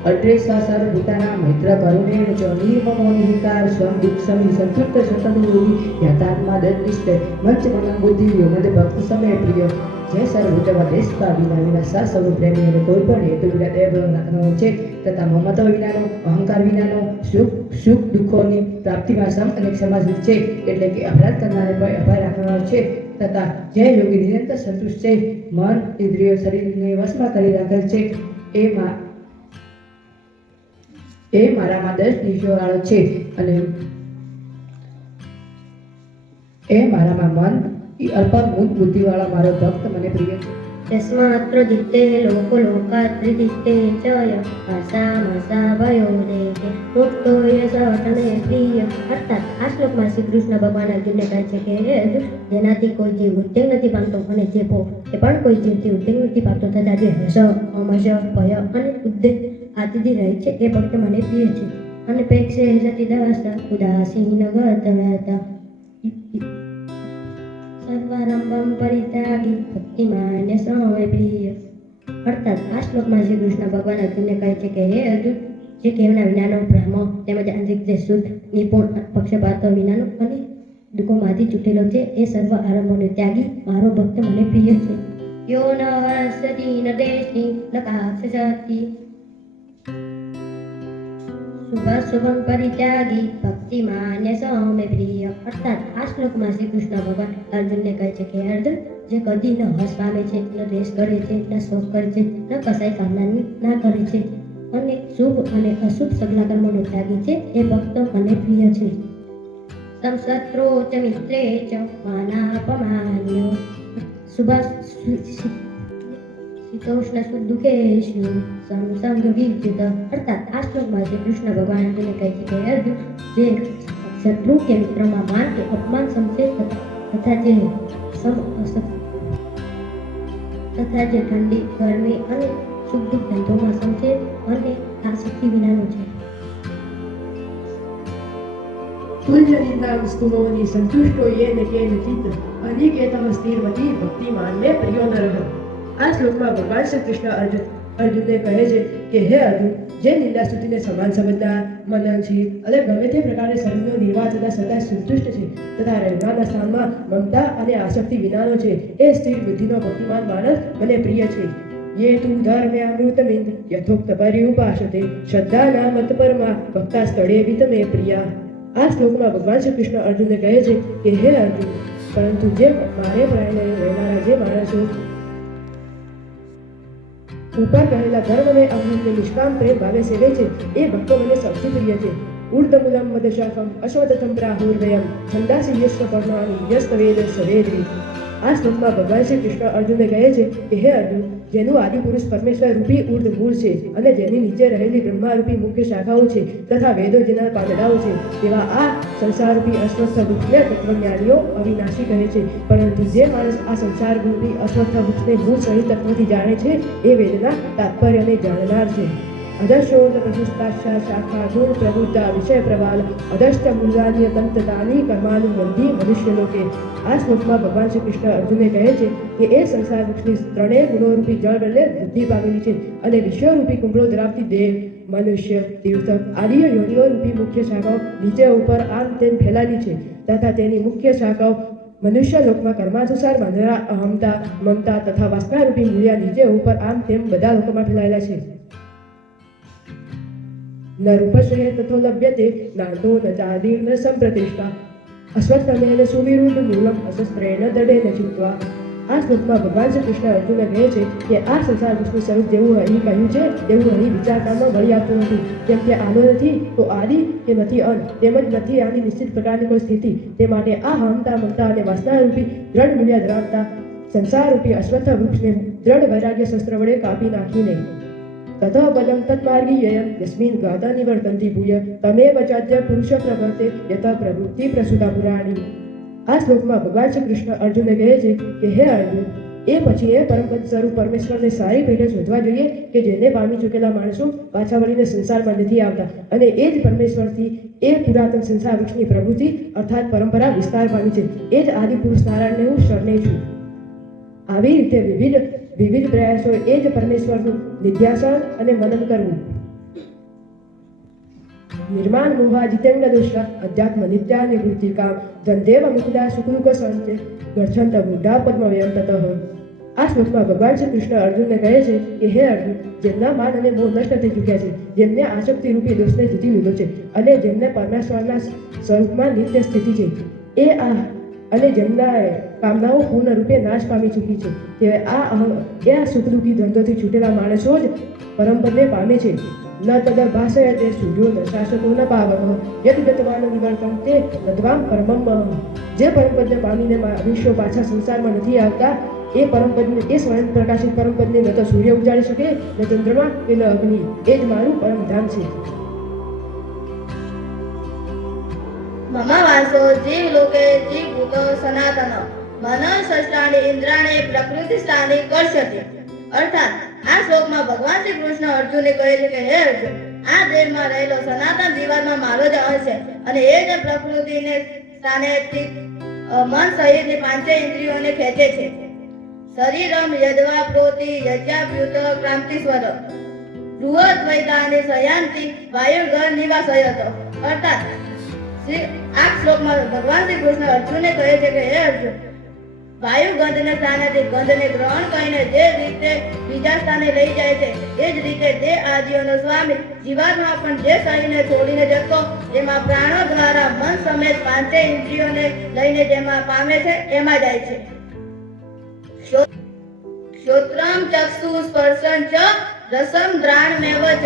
અટ્રે સર્વભૂતાના મૈત્ર કરુણે ચ નિર્મમો નિહિકાર સ્વમ દીક્ષમી સંતૃપ્ત સ્વતંત્રોગી યથાત્મા દત્તિષ્ઠ મંચ મન બુદ્ધિ યોમદ ભક્ત સમય પ્રિય. જે સર્વભૂતમાં દેશકા વિના સા સ્વરૂપ પ્રેમી અને કોઈ પણ હેતુ વિના દેવ નાખનો છે તથા મમત્વ વિનાનો અહંકાર વિનાનો સુખ દુઃખોની પ્રાપ્તિમાં સમ અને ક્ષમાશીલ છે, એટલે કે અપરાધ કરનારે પર અભય રાખનારો છે તથા જે યોગી નિરંતર સંતુષ્ટ છે, મન ઇન્દ્રિયો શરીરને વશમાં કરી રાખેલ છે, એ મારામાં 10 દિશોવાળો છે અને એ મારામાં મન અલ્પમૂત બુદ્ધિવાળો મારો ભક્ત મને પ્રિય છે. તસ્માત્ર જીતે લોકો લોકાત્રિજીતે ચય ભાષા ભયો દેતે મુક્તો યસને પ્રિય. અર્થાત આ શ્લોકમાં શ્રી કૃષ્ણ ભગવાન અર્જુનને કહે છે કે હે અર્જુન, જેનાથી કોઈ જીવ ઉદ્દેગ નથી પામતો અને જે એ પણ કોઈ જીવથી ઉદ્દેગ નથી પામતો તથા જે હર્ષ અમશ ભય અને ઉદ્દેગ આદિથી રહે છે એ ભક્ત મને પ્રિય છે. અને પેક્ષે સતીદાસ ઉદાસીન ગતવ્યાતા સર્વારંભમ પરિત્યાગી ભક્તિમાન્ય સમે પ્રિય. અર્થાત આ શ્લોકમાં શ્રી કૃષ્ણ ભગવાન અર્જુનને કહે છે કે હે અર્જુન, જે કેવના વિનાનો બ્રહ્મ તેમજ આંતરિક જે શુદ્ધ નિપુણ પક્ષપાતો વિનાનો અને દુઃખોમાંથી છૂટેલો છે એ સર્વ આરંભોને ત્યાગી મારો ભક્ત મને પ્રિય છે. યો ન હર્ષતિ ન દેશી ન કાક્ષસતિ શુભમ પરિત્યાગી ભક્તિમાન્ય સમે પ્રિય. અર્થાત આ શ્લોકમાં શ્રી કૃષ્ણ ભગવાન અર્જુનને કહે છે કે અર્જુન, જે કદી ન હર્ષ પામે છે, ન દ્વેષ કરે છે, ન શોક કરે છે, ન કસાય કામના ના કરે છે અને શુભ અને અશુભ સગલા કર્મોનો ત્યાગી છે એ ભક્ત મને પ્રિય છે. સંશત્રો ચ મિત્રે ચ માનાપમાન્યો શીતોષ્ણ સુદુઃખેષુ સંસંગવિચ્યુત. અર્થાત આ શ્લોકમાં શ્રી કૃષ્ણ ભગવાન અર્જુનને કહે છે કે અર્જુન, જે શત્રુ કે મિત્રમાં માન કે અપમાન સમજે તથા જે રાજ્ય ઠંડી ગરમી અને સુખ દુઃખ ધંધોમાં સમજે અને આ શક્તિ વિનાનું છે. तुल्य निंदा स्तुनोनि संतुष्टो येन केन चित्त अनिकेतः स्थिरमति भक्तिमान में प्रियो नरः. આ શ્લોકમાં ભગવાન શ્રી કૃષ્ણ અર્જુનને કહે છે કે હે અર્જુન, જે નિંદા સ્તુતિને સમાન સમજનાર, મનનશીલ અને ગમે તે પ્રકારે શરીરનો નિર્વાહ થતા સદા સંતુષ્ટ છે તથા રહેવાના સ્થાનમાં મમતા અને આસક્તિ વિનાનો છે, એ સ્થિર બુદ્ધિનો ભક્તિમાન માણસ મને પ્રિય છે. ये तु धर्म्यामृतमिन्द्र यथोक्त पर्युपासते श्रद्धाना मत परमा भक्ता स्थळे वितमे प्रिया. આ શ્લોકમાં ભગવાન શ્રી કૃષ્ણ અર્જુનને કહે છે કે હે અર્જુન, પરંતુ જે મારે પ્રાયને રહેનારા જે માણસો ઉપર કહેલા ધર્મને અમૃતને નિષ્કામ પ્રેમ ભાવે સેવે છે, એ ભક્તો મને સૌથી પ્રિય છે. ઊર્ધમૂલમ મદશાખમ અશ્વત્થમ પ્રાહુર્વયમ છંદાસી યશ્વ પર્ણાની યસ્તવેદ સવેદ્રી. આ શ્લોકમાં ભગવાન શ્રી કૃષ્ણ અર્જુનને કહે છે કે હે અર્જુન, જેનું આદિ પુરુષ પરમેશ્વર રૂપી ઉર્ધ મૂળ છે અને જેની નીચે રહેલી બ્રહ્મા રૂપી મુખ્ય શાખાઓ છે તથા વેદો જેના પાંદડાઓ છે, તેવા આ સંસાર રૂપી અશ્વત્થ વૃક્ષને તત્વજ્ઞાનીઓ અવિનાશી કહે છે. પરંતુ જે માણસ આ સંસાર રૂપી અશ્વત્થ વૃક્ષને મૂળ સહિત તત્વથી જાણે છે, એ વેદના તાત્પર્યને જાણનાર છે. અધશોદ પ્રશસ્તા શાખા ગુણ પ્રવૃત્તા વિષય પ્રવાલ અધષ્ટ મૂલ્યાન્ય તંતતાની કર્માનુબંધી મનુષ્ય લોકે. આ શ્લોકમાં ભગવાન શ્રી કૃષ્ણ અર્જુનને કહે છે કે એ સંસાર વૃક્ષની ત્રણેય ગુણોરૂપી જળ વડે વૃદ્ધિ પામેલી છે અને વિશ્વરૂપી કુંભળો ધરાવતી દેવ, મનુષ્ય, તીર્થક આદિ યોનિઓ રૂપી મુખ્ય શાખાઓ નીચે ઉપર આમ તેમ ફેલાયેલી છે તથા તેની મુખ્ય શાખાઓ મનુષ્ય લોકમાં કર્માનુસાર બાંધેલા અહમતા, મમતા તથા વાસના રૂપી મૂલ્યા નીચે ઉપર આમ તેમ બધા લોકોમાં ફેલાયેલા છે. ન રૂપશ્રેય તથો લભ્યતે નાતો ન ચાદીર ન સંપ્રતિષ્ઠા અશ્વત્થમેન સુવિરુદ્ધ મૂલમ અશસ્ત્રેણ દડેન ચિત્વા. આ શ્લોકમાં ભગવાન શ્રી કૃષ્ણ અર્જુનને કહે છે કે આ સંસાર વૃક્ષનું સ્વરૂપ જેવું અહીં કહ્યું છે તેવું અહીં વિચારતામાં વળી આવતું નથી. કેમ કે આનો નથી તો આદિ કે નથી અંત, તેમજ નથી આની નિશ્ચિત પ્રકારની કોઈ સ્થિતિ. તે માટે આ હમતા, મમતા અને વાસના રૂપી દ્રઢ મૂલ્ય ધરાવતા સંસાર રૂપી અશ્વત્થ વૃક્ષને દ્રઢ વૈરાગ્ય શસ્ત્ર વડે કાપી નાખીને તથા પદમ તત્માર્ગીયમ યસ્મિન ગાતા નિવર્તંતિ ભૂય તમેવ ચાદ્ય પુરુષ પ્રવર્તે યથા પ્રવૃત્તિ પ્રસૂતા પુરાણી. આ શ્લોકમાં ભગવાન શ્રી કૃષ્ણ અર્જુનને કહે છે કે હે અર્જુન, એ પછી એ પરમપદ સ્વરૂપ પરમેશ્વરને સારી પેઢે શોધવા જોઈએ કે જેને પામી ચૂકેલા માણસો પાછા વળીને સંસારમાં નથી આવતા અને એ જ પરમેશ્વરથી એ પુરાતન સંસાર વૃક્ષની પ્રવૃત્તિ અર્થાત પરંપરા વિસ્તાર પામી છે. એ જ આદિ પુરુષ નારાયણને હું શરણે છું. આવી રીતે વિવિધ પ્રયાસો એ જ પરમેશ્વરનું નિધ્યાસન અને મનન કરવું. નિર્માણ મોહા જીતેંગ દુષ્ટા અધ્યાત્મ નિત્યા નિવૃત્તિ કામ ધનદેવ મુકદા સુખદુઃખ સંચે ગર્છંત બુદ્ધા પદ્મવ્યમ તતઃ. આ શ્લોકમાં ભગવાન શ્રી કૃષ્ણ અર્જુનને કહે છે કે હે અર્જુન, જેમના માન અને મોહ નષ્ટ થઈ ચૂક્યા છે, જેમને આસક્તિ રૂપી દોષને જીતી લીધો છે અને જેમને પરમેશ્વરના સ્વરૂપમાં નિત્ય સ્થિતિ છે, એ અને જેમના કામનાઓ પૂર્ણ રૂપે નાશ પામી ચૂકી છે, તે આ સુખ દુઃખી ધંધોથી છૂટેલા માણસો જ પરમપદને પામે છે. ન તદ ભાષયતે સૂર્યો ન શાસકો ન પાવક યદ ગતવાન નિવર્તન તે તદ્વામ પરમમ. જે પરમપદને પામીને મનુષ્યો પાછા સંસારમાં નથી આવતા, એ પરમપદને, એ સ્વયં પ્રકાશિત પરમપદને ન તો સૂર્ય ઉજાડી શકે, ન ચંદ્રમા કે ન અગ્નિ. એ જ મારું પરમધામ છે. મમ વાસો જીવ લોકે જીવભૂતો સનાતન મન ષષ્ટાનિ ઇન્દ્રાણી પ્રકૃતિ સ્થાને કર્ષતિ. અર્થાત આ શ્લોકમાં ભગવાન શ્રી કૃષ્ણ અર્જુનને કહે છે કે હે અર્જુન, આ દેહમાં રહેલો સનાતન જીવાત્મા મારો જ અંશ છે અને એ જ પ્રકૃતિને સ્થાનેથી મન સહિતની પાંચે ઇન્દ્રિયોને ખેંચે છે. શરીરમ યદવા પ્રોતિ યજ્ઞાભ્યુત ક્રાંતિસ્વર બૃહદ્વૈતાને સયાંતિ વાયુર્ગર નિવાસયત. અર્થાત આ શ્લોકમાં ભગવાન શ્રી કૃષ્ણ અર્જુનને કહે છે કે હે અર્જુન, વાયુ ગંધને સ્થાનેથી ગંધને ગ્રહણ કરીને જે રીતે બીજા સ્થાને લઈ જાય છે, એ જ રીતે તે આદિઓનો સ્વામી જીવાત્મા પણ જે શરીરને છોડીને જતો એમાં પ્રાણો દ્વારા મન સમેત પાંચે ઇન્દ્રિયોને લઈને જેમાં પામે છે એમાં જાય છે. શ્રોત્રમ ચક્ષુ સ્પર્શન ચ રસમ દ્રાણમેવ ચ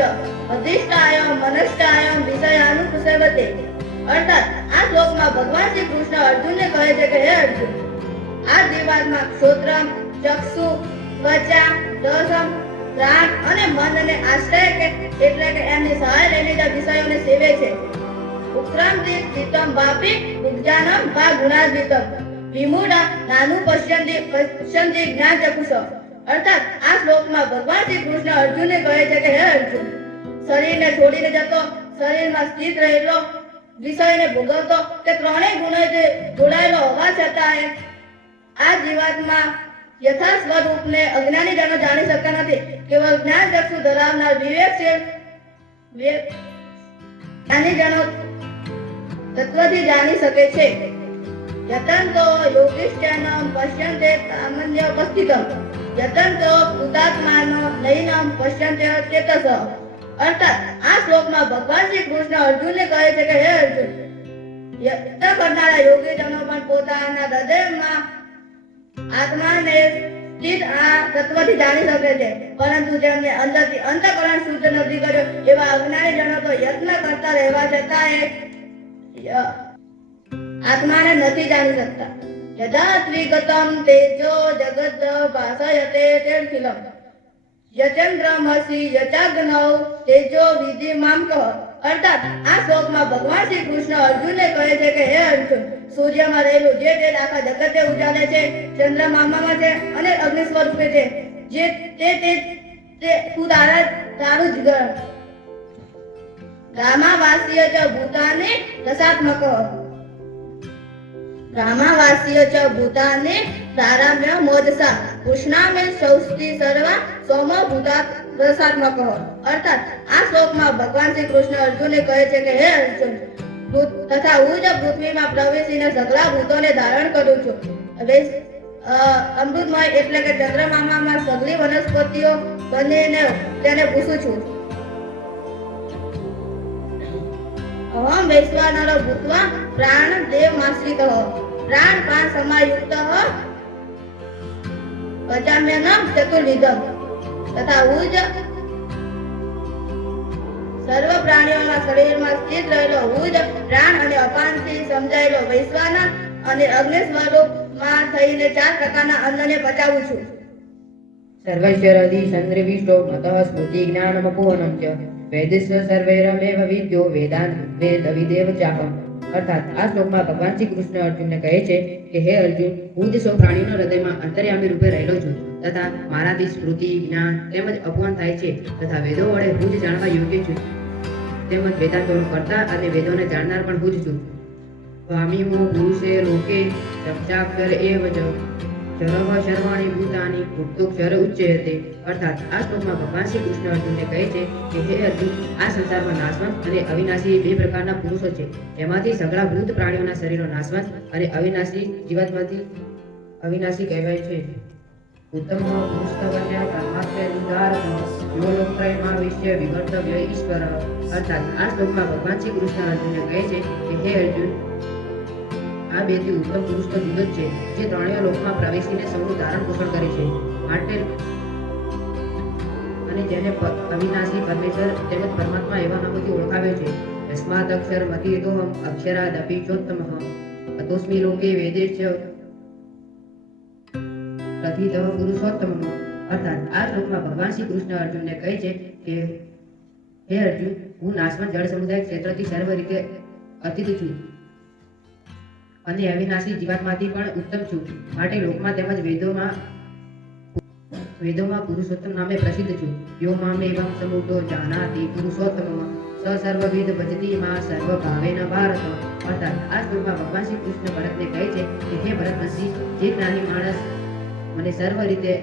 અધિષ્ઠાયમ મનષ્ટાયમ વિષયાનુપસેવતે. અર્થાત આ શ્લોકમાં ભગવાન શ્રી કૃષ્ણ અર્જુનને કહે છે કે હે અર્જુન, આ જીવાત્મા શ્રોત્રમ, ચક્ષુ, ત્વચા, રસમ, પ્રાણ અને મનને આશ્રય એટલે કે એમની સહાય લઈને વિષયોને સેવે છે. ઉક્રાંતિતમ વાપી ઉદ્જાનમ વા ગુણાદ્વિતમ વિમૂઢા નાનું પશ્યંતિ જ્ઞાન ચક્ષુષ. અર્થાત આ શ્લોકમાં ભગવાન શ્રી કૃષ્ણ અર્જુનને કહે છે કે હે અર્જુન, શરીરને છોડીને જતો, શરીરમાં સ્થિત રહેલો, વિષયને ભોગવતો તે ત્રણેય ગુણોથી જોડાયેલો હોવા છતાં આ જીવાત્મા યથા સ્વરૂપને અજ્ઞાની જનો જાણી શકતા નથી. કેવળ જ્ઞાન ચક્ષુ ધરાવનાર વિવેકશીલ જ્ઞાની જનો તત્વથી જાણી શકે છે. યતંતો યોગિષ્ઠ્યાનમ પશ્યન્તે સામાન્ય ઉપસ્થિતમ યતંતો ભૂતાત્માનો નૈનમ પશ્યન્તે ચેતસ. અર્થાત આ શ્લોકમાં ભગવાન શ્રી કૃષ્ણ અર્જુનને કહે છે કે હે અર્જુન, યત્ન કરનારા યોગીજનો પણ પોતાના હૃદયમાં આત્માને સ્થિત આ તત્વથી જાણી શકે છે, પરંતુ જેમને અંદરથી અંતઃકરણ શુદ્ધ નથી કર્યો એવા અજ્ઞાની જનો તો યત્ન કરતા રહેવા છતાં આત્માને નથી જાણી શકતા. યદા ત્રિગતમ તેજો જગત ભાસયતે તેર્થિલમ યચંદ્રમસી યચાગ્નૌ તેજો વિધિ મામ કહ. અર્થાત આ શ્લોકમાં ભગવાન શ્રી કૃષ્ણ અર્જુનને કહે છે કે હે અર્જુન, સૂર્યમાં રહેલું જે તેજ આખા જગતે ઉજાલે છે, ચંદ્રમામાં છે અને અગ્નિ સ્વરૂપે છે, જે તે તું તારું જ ગણ. ગામાવાસીય ચ ભૂતાને રસાત્મક ગામાવાસીય ચ ભૂતાને પ્રારમ્ય મોદસા કૃષ્ણામે સૌસ્તિ સર્વા સોમ ભૂતા રસાત્મક. અર્થાત આ શ્લોકમાં ભગવાન શ્રી કૃષ્ણ અર્જુનને કહે છે કે હે અર્જુન, તથા હું જ પૃથ્વીમાં પ્રવેશીને સગળા ભૂતોને ધારણ કરું છું. અમૃતમય એટલે કે ચંદ્રમામાં સગળી વનસ્પતિઓ બનીને તેને પૂછું છું. અહમ વૈશ્વાનર ભૂત્વા પ્રાણ દેવમાશ્રિતઃ પ્રાણ પ્રાણ સમાયુક્તઃ પચામ્યનમ ચતુર્વિધમ. તથા હું જ સર્વ પ્રાણીઓના શરીરમાં સ્થિત રહેલો હું જ પ્રાણ અને અપાનથી સમજાયેલો વૈશ્વાનર અને અગ્નિ સ્વરૂપમાં થઈને 4 પ્રકારના અન્નને પચાવું છું. સર્વૈશ્વરધિ ચંદ્રવિષ્ટો મતઃ સ્મૃતિ જ્ઞાનમપોહનમ ચ વેદસ્વ સર્વૈરમેવ વિદ્યો વેદાંત વેદવિદેવ ચાહમ. અર્થાત આ શ્લોકમાં ભગવાન શ્રી કૃષ્ણ અર્જુનને કહે છે કે હે અર્જુન, હું જ સૌ પ્રાણીઓના હૃદયમાં અંતર્યામી રૂપે રહેલો છું, તથા મારાથી સ્મૃતિ જ્ઞાન તેમજ અપવાન થાય છે, તથા વેદો વડે હું જ જાણવા યોગ્ય છું, તેમજ વેદાંતોનો કર્તા અને વેદોને જાણનાર પણ હું જ છું. સ્વામીમો પુરુષે લોકે શબ્દાક્ષર એવ જ ચરહ સર્વાણી ભૂતાની ઉક્તોક્ષર ઉચ્ચયતે. અર્થાત આ શ્લોકમાં ભગવાન શ્રી કૃષ્ણ અર્જુનને કહે છે કે હે અર્જુન, આ સંસારમાં નાશવંત અને અવિનાશી 2 પ્રકારના પુરુષો છે. એમાંથી સગળા ભૂત પ્રાણીઓના શરીરો નાશવંત અને અવિનાશી જીવાત્માથી અવિનાશી કહેવાય છે. ઉત્તમ પુરુષવન્ય પરમાત્મે ઉદારત્વ યોલોકત્રયમાં વિશ્ય વિવર્તવ્ય ઈશ્વર. અર્થાત આ શ્લોકમાં ભગવાન શ્રી કૃષ્ણ અર્જુનને કહે છે કે હે અર્જુન, આ 2 થી ઉત્તમ પુરુષ તો જુદો જ છે, જે ત્રણેય લોકમાં પ્રવેશીને સૌનું ધારણ પોષણ કરે છે, માટે અને જેને અવિનાશી પરમેશ્વર તેમજ પરમાત્મા એવા નામોથી ઓળખાવ્યો છે. તસ્માદ અક્ષર મતિતોહમ અક્ષરાદપી ચોત્તમઃ અતોસ્મિ લોકે વેદેશ્ચ પ્રથિતઃ પુરુષોત્તમઃ. અર્થાત આ શ્લોકમાં ભગવાન શ્રી કૃષ્ણ અર્જુનને કહે છે કે હે અર્જુન, હું નાશવંત જળ સમુદાય ક્ષેત્રથી સર્વ રીતે અતીત છું અને અવિનાશી જીવાત્માથી પણ ઉત્તમ છું, માટે લોકમાં તેમજ વેદોમાં પુરુષોત્તમ નામે પ્રસિદ્ધ છું. યો મામેવં સમુદ્રો જાનાતિ પુરુષોત્તમઃ સ સર્વવિદ ભજતિ મા સર્વ ભાવેન ભારત. અર્થાત આ શ્લોકમાં ભગવાન શ્રી કૃષ્ણ ભરતને કહે છે કે હે ભરતવંશી, જે જ્ઞાની માણસ મને સર્વ રીતે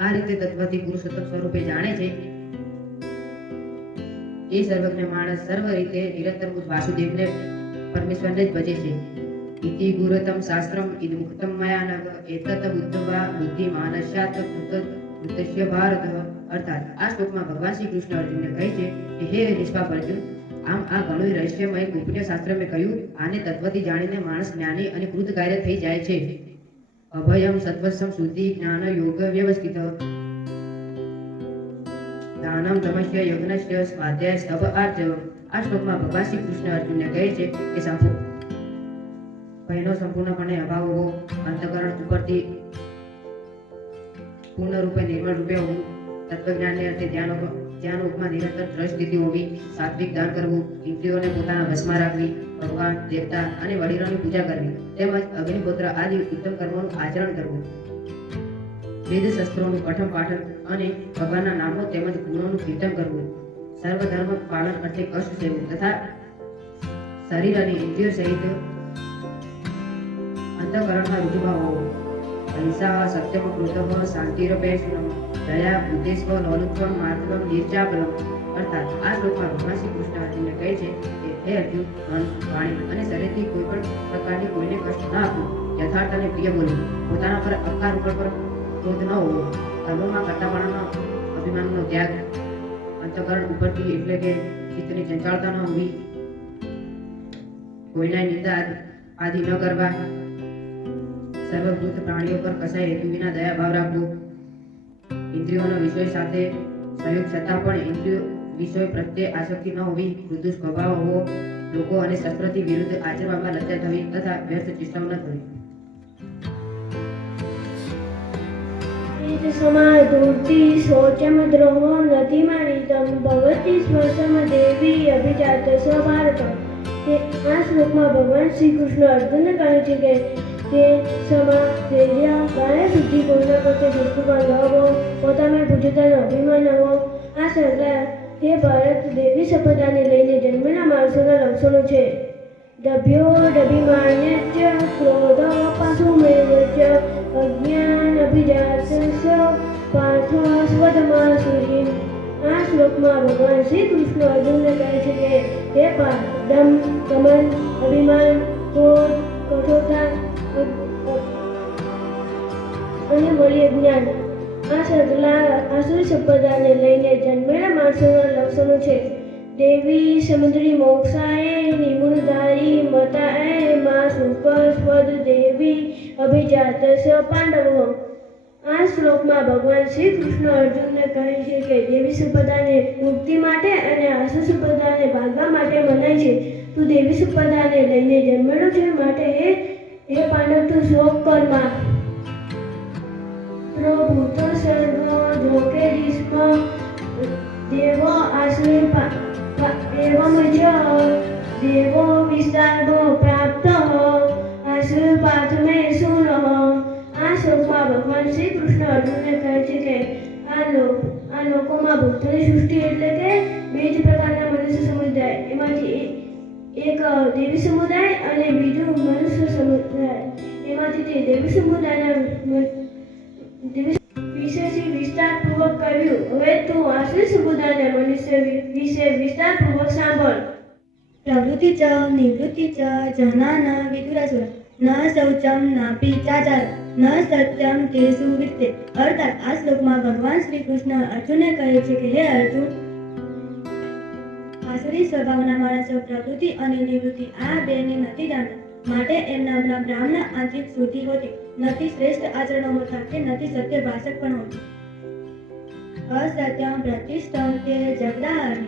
આ રીતે તત્વથી પુરુષોત્તમ સ્વરૂપે જાણે છે, એ સર્વજ્ઞ માણસ સર્વ રીતે નિરંતર વાસુદેવને પરમેશ્વરને જ ભજે છે. ઇતિ ગુરતમ શાસ્ત્રમ ઇદમુક્તમ મયા નગ એતત બુદ્ધવા બુદ્ધિમાનસ્યાત કૃતસ્ય ભારત. અર્થાત આ શ્લોકમાં ભગવાન શ્રી કૃષ્ણ અર્જુનને કહે છે કે હે નિષ્પાપ અર્જુન, આમ આ ઘણું રહસ્યમય ગુપ્ય શાસ્ત્ર મેં કહ્યું, આને તત્વથી જાણીને માણસ જ્ઞાની અને કૃતકાર્ય થઈ જાય છે. અભયમ સત્વસમ શુદ્ધિ જ્ઞાન યોગ વ્યવસ્થિત દાનમ તમસ્ય યજ્ઞસ્ય સ્વાધ્યાય સ્તવ આર્જવ. આ શ્લોકમાં ભગવાન શ્રી કૃષ્ણ અર્જુનને કહે છે કે ભયનો સંપૂર્ણપણે અભાવ હોવો, અંતઃકરણ ઉપરથી પૂર્ણ રૂપે નિર્મળ રૂપે હોવું, તત્વજ્ઞાનને અર્થે ધ્યાન ઉપમાં નિરંતર દ્રઢ સ્થિતિ હોવી, સાત્વિક દાન કરવું, ઇન્દ્રિયોને પોતાના વશમાં રાખવી, ભગવાન દેવતા અને વડીલોની પૂજા કરવી તેમજ અગ્નિપુત્ર આદિ ઉત્તમ કર્મોનું આચરણ કરવું, વેદ શસ્ત્રોનું પઠન પાઠન અને ભગવાનના નામો તેમજ ગુણોનું કીર્તન કરવું, સર્વ ધર્મ પાલન અર્થે કષ્ટ સેવવું તથા શરીર અને ઇન્દ્રિયો સહિત અંતઃકરણમાં રૂઢિભાવ હોવો, અહિંસા સત્યમ કૃતમ શાંતિરપેક્ષણમ દયા બુદ્ધિસ્વ લોલુત્વમ માર્ગમ નિર્જાપલમ. અર્થાત આ શ્લોકમાં ભગવાન શ્રી કૃષ્ણ અર્જુનને કહે છે કે હે અર્જુન, મન વાણી અને શરીરથી કોઈ પણ પ્રકારની કોઈને કષ્ટ ન આપવું, યથાર્થ અને પ્રિય બોલવું, પોતાના પર અહંકાર ઉપર ક્રોધ ન હોવો, કર્મોમાં કરતાપણાનો અભિમાનનો ત્યાગ, અંતઃકરણ ઉપરથી એટલે કે ચિત્તની ચંચળતા ન હોવી, કોઈના નિંદા આદિ ન કરવા, સર્વભૂત પ્રાણીઓ પર કશાય હેતુ વિના દયા ભાવ રાખવો, ઇન્દ્રિયોના વિષય સાથે સહયોગ છતાં પણ ઇન્દ્રિયો વિષય પ્રત્યે આસક્તિ ન હોવી, મૃદુ સ્વભાવ હોવો, લોકો અને શાસ્ત્રથી વિરુદ્ધ આચરવામાં લજ્જા થવી તથા વ્યર્થ ચેષ્ટાઓ ન થવી. समाधूर्ति शौचम द्रोहो नतिमानितम भवति स्वसम देवी अभिजात स्वभारतम. આ શ્લોકમાં ભગવાન શ્રી કૃષ્ણ અર્જુનને કહે છે કે તે સમા ધૈર્ય કાય શુદ્ધિ કોઈના પ્રત્યે દુષ્ટમાં ન હોવો, પોતાના ભૂજતાનો અભિમાન ન હોવો. આ સગલા હે ભારત દેવી સફળતાને લઈને જન્મેલા માણસોના લક્ષણો છે. ડભ્યો ડભિમાન્યચ ક્રોધ પશુમેવ ચ અજ્ઞાન અભિજાતસ્ય પાર્થો સ્વધમાસુરી. આ શ્લોકમાં ભગવાન શ્રી કૃષ્ણ અર્જુનને કહે છે કે હે પાર્થ, દમ, કમલ, અભિમાન, ક્રોધ, કઠોરતા અને મળી જ્ઞાન આ સગલા આસુરી સંપદાને લઈને જન્મેલા માણસોના લક્ષણો છે. દેવી સમુદ્રી મોક્ષાએ નિમુણધારી મતાએ મા શુક સ્વદ દેવી અભિજાતસ્ય પાંડવો. આ શ્લોકમાં ભગવાન શ્રી કૃષ્ણ અર્જુનને કહે છે કે દેવી સંપદાને મુક્તિ માટે અને આસુ સંપદાને ભાગવા માટે મનાય છે. તું દેવી સંપદાને લઈને જન્મેલો છે, માટે હે પાંડવ તું શોક કરમાં. પ્રભૂત સર્ગ જોકે સ્મ દેવો આસુરી एवं च देवो विस्तारो प्राप्त आशीर्वाद में सुनः. આ શ્લોકમાં ભગવાન શ્રી કૃષ્ણ અર્જુનને કહે છે કે આ લોકોમાં ભક્તોની સૃષ્ટિ એટલે કે બે જ પ્રકારના મનુષ્ય સમુદાય, એમાંથી એક દેવી સમુદાય અને બીજું મનુષ્ય સમુદાય. એમાંથી તે દેવી સમુદાયના વિશેથી વિસ્તારપૂર્વક કહ્યું. હવે તું આશ્રિત સમુદાયને મનુષ્ય વિશે વિસ્તારપૂર્વક સાંભળ. પ્રવૃત્તિ ચ નિવૃત્તિ ચ જનાન વિદુરાસુર ન શૌચમ નાપી ચાચાર ન સત્યમ તેસુ વિત્તે. અર્થાત આ શ્લોકમાં ભગવાન શ્રી કૃષ્ણ અર્જુનને કહે છે કે હે અર્જુન, આસુરી સ્વભાવના માણસો પ્રવૃત્તિ અને નિવૃત્તિ આ બેને નથી જાણતા, માટે એમના બ્રાહ્મણ આંતરિક શુદ્ધિ હોતી નથી, શ્રેષ્ઠ આચરણો હોતા કે નથી સત્ય ભાષક પણ હોતું. અસત્યમ પ્રતિષ્ઠમ તે જગદાહરિ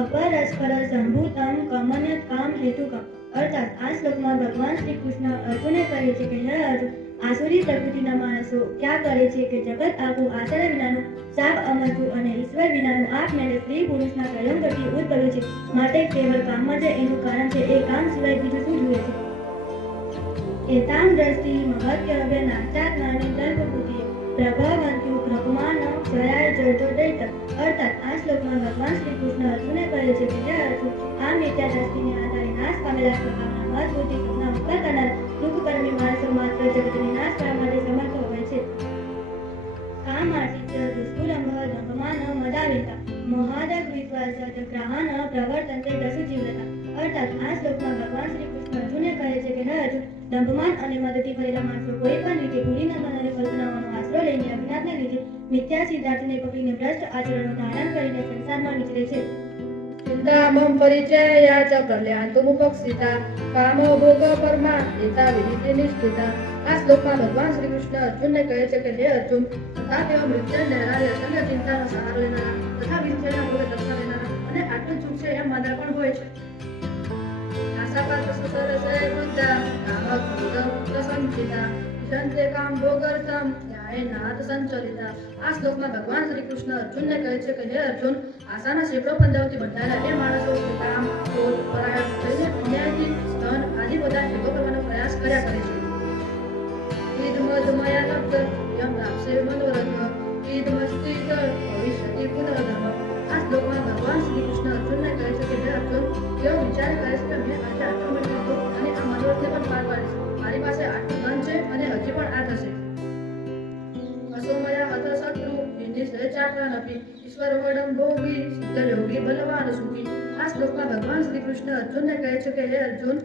અપરસ્પર સંભૂતમ કમન્ય કામ હેતુકમ. અર્થાત આ શ્લોકમાં ભગવાન શ્રી કૃષ્ણ અર્જુનને કહે છે કે હે અર્જુન, આસુરી પ્રકૃતિના માણસો ક્યાં કરે છે કે જગત આખું આચરણ વિનાનું, સાપ અમરતું અને ઈશ્વર વિનાનું આપમેળે સ્ત્રી પુરુષના પ્રયંગથી ઉદ્ભવે છે, માટે કેવળ કામમાં જ એનું કારણ છે. એ કામ સિવાય બીજું શું જુએ છે? એતામ દ્રષ્ટિ મહત્ય નાચાત્માની દર્ભભૂતિ પ્રભાવંતુ ભ્રગમાન જયાય જડતો દૈત. અર્થાત આ શ્લોકમાં ભગવાન શ્રી કૃષ્ણ અર્જુનને કહે છે કે હે અર્જુન, આ મિથ્યા દ્રષ્ટિને આધારે નાશ પામેલા સ્વભાવના મદબુદ્ધિ સપના ઉપકાર કરનાર દુઃખકર્મી માણસો માત્ર જગતને નાશ કરવા માટે સમર્થ હોય છે. કામાર્થિત્ય દુષ્કુલંભ દંભમાન મદાવિતા મહાદગ વિશ્વાસ ગ્રહણ પ્રવર્તન્તે દશુ જીવતા. અર્થાત આ શ્લોકમાં ભગવાન શ્રી કૃષ્ણ અર્જુનને કહે છે કે હે અર્જુન, દંભમાન અને મદથી ભરેલા માણસો કોઈ પણ રીતે ભૂલી ન અને કલ્પનાઓનો આશરો લઈને અજ્ઞાતને લીધે મિથ્યા સિદ્ધાર્થને પકડીને ભ્રષ્ટ આચરણો ધારણ કરીને સંસારમાં વિચરે છે. ચિંતામમ પરિચયા ચ પ્રલયાન્તુપક્ષિતા કામો ભોગ પરમા એતા વિધિ નિષ્ઠિતા. આ શ્લોકમાં ભગવાન શ્રી કૃષ્ણ અર્જુનને કહે છે કે હે અર્જુન, તથા તેઓ મૃત્યુને લહેરાવી અસંગ ચિંતાનો સહારો લેનારા તથા વિષયના ભોગે દર્શન લેનારા અને આટલું ચૂક છે એમ માનનાર પણ હોય છે. આશાપાત્ર સુસરસે વૃદ્ધા કામક ભોગ પ્રસંચિતા વિદંતે કામ ભોગર્તમ ન્યાયનાથ સંચલિતા. આ શ્લોકમાં ભગવાન શ્રી કૃષ્ણ અર્જુનને કહે છે કે હે અર્જુન, આશાના સેંકડો પંદાઓથી બંધાયેલા એ માણસો કામ, ક્રોધ, પરાયણ થઈને અન્યાયથી ધન આદિ પદાર્થ ભેગો કરવાનો પ્રયાસ કર્યા કરે છે. ઈદમદમયા લબ્ધ યમ પ્રાપ્સે મનોરથ ઈદમસ્તિ ભવિષ્યતિ પુનઃધર્મ. આ શ્લોકમાં ભગવાન શ્રી કૃષ્ણ અર્જુનને કહે છે કે હે અર્જુન, તેઓ વિચાર કરે છે કે મેં આજે આટલું મેળવ્યું હતું અને આ મનોરથને પણ પાર પાડીશ. મારી પાસે આટલું ધન છે અને હજી પણ આ થશે. અસોમયા હત શત્રુ વિનિશ્ચય ચાક્રનપી ઈશ્વર વડંબો વી સિદ્ધ યોગી બલવાન સુખી. આ શ્લોકમાં ભગવાન શ્રી કૃષ્ણ અર્જુનને કહે છે કે હે અર્જુન,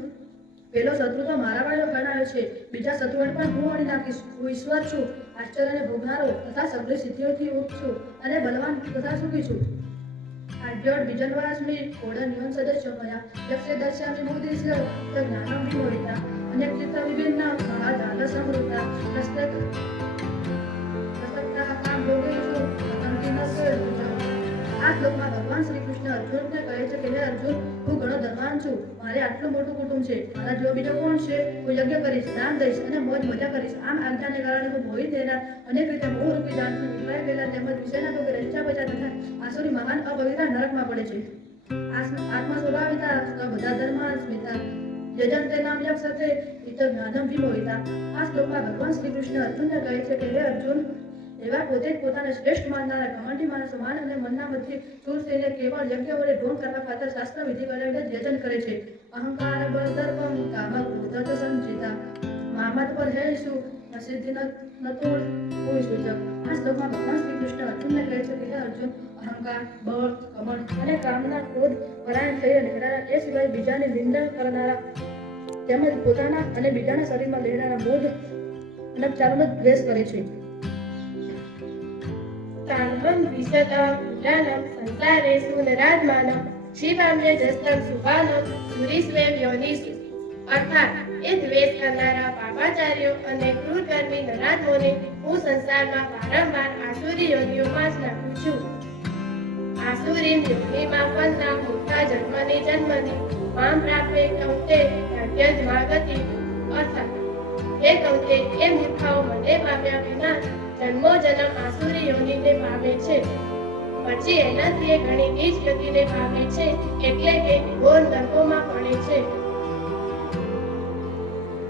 પેલો શત્રુ તો મારા વાળો ગણાયો છે, બીજા શત્રુઓને પણ હું વળી નાખીશ. હું ઈશ્વર છું, આશ્ચર્યને ભોગનારો તથા સગળી સિદ્ધિઓથી યુક્ત છું અને બલવાન તથા સુખી છું. આદ્યોડ બીજન્વાસ્મિ કોડન્યોન સદસ્ય મયા યક્ષે દર્શ્યામિ મોદિસ્ય જ્ઞાનમ વિમોહિતા અનેક ચિત્ત વિભિન્ન મહાજાલ સમૃદ્ધા પ્રસ્તક પ્રસક્તા કામ ભોગેષુ પતંતિ ન સ્વેરુચ. આ શ્લોકમાં ભગવાન શ્રી કૃષ્ણ અર્જુનને કહે છે કે હે અર્જુન, હું ઘણો ધનવાન છું, મારે આટલું મોટું કુટુંબ છે, મારા જેવો બીજો કોણ છે? હું યજ્ઞ કરીશ, દાન દઈશ અને મોજ મજા કરીશ. આમ આજ્ઞાને કારણે હું મોહિત થયેલા અનેક રીતે મોહરૂપી જાળથી વિખરાઈ ગયેલા તેમજ વિષયના ભોગે રચ્યા બચ્યા તથા આસુરી મહાન અપવિત્ર નરકમાં પડે છે. આત્મા સ્વભાવિતા બધા ધર્મા સ્મિતા યજંતે નામ યક્ષતે ઇત જ્ઞાનમ વિમોહિતા. આ શ્લોકમાં ભગવાન શ્રી કૃષ્ણ અર્જુનને કહે છે કે હે અર્જુન, એવા પોતે જ પોતાને શ્રેષ્ઠ માનનારા ઘમંડી માણસો માન અને મનના મધ્ય ચૂર થઈને કેવળ યજ્ઞ વડે ઢોંગ કરવા ખાતર શાસ્ત્ર વિધિ કરીને જ યજન કરે છે. અહંકાર બળ દર્પમ કામ ક્રોધ સંચિતા મામત પર હે શું નસિદ્ધિ નતુળ કોઈ સૂચક. આ શ્લોકમાં ભગવાન શ્રી કૃષ્ણ અર્જુનને કહે છે કે હે અર્જુન, અહંકાર, બળ, કમળ અને કામના ક્રોધ પરાયણ થઈને નીકળનારા એ સિવાય બીજાની નિંદા કરનારા તેમજ પોતાના અને બીજાના શરીરમાં લેનારા મોઢ અને ચાલનો દ્વેષ કરે છે. તાન્મં વિશતઃ પુરાણં સંસારેષુ નરાધમાનં શિવામ્ય જસ્તં સુભાનં સુરીસ્વેવ યોનિષુ. અર્થાત એ દ્વેષ કરનારા પાપાચાર્યો અને ક્રૂરકર્મી નરાધમોને હું સંસારમાં વારંવાર આસુરી યોનિઓમાં જ નાખું છું. આસુરીમ યોનિમાં પન્ના મૂર્ખા જન્મની મામ પ્રાપ્તે કૌતે યજ્ઞધ્માગતિ. અર્થાત હે કૌતે, એ મૂર્ખાઓ મને પામ્યા વિના જન્મો જન્મ આસુરી યોનિને પામે છે, પછી એનાથી એ ઘણી નીચ ગતિને પામે છે, એટલે કે ઘોર નરકોમાં પડે છે.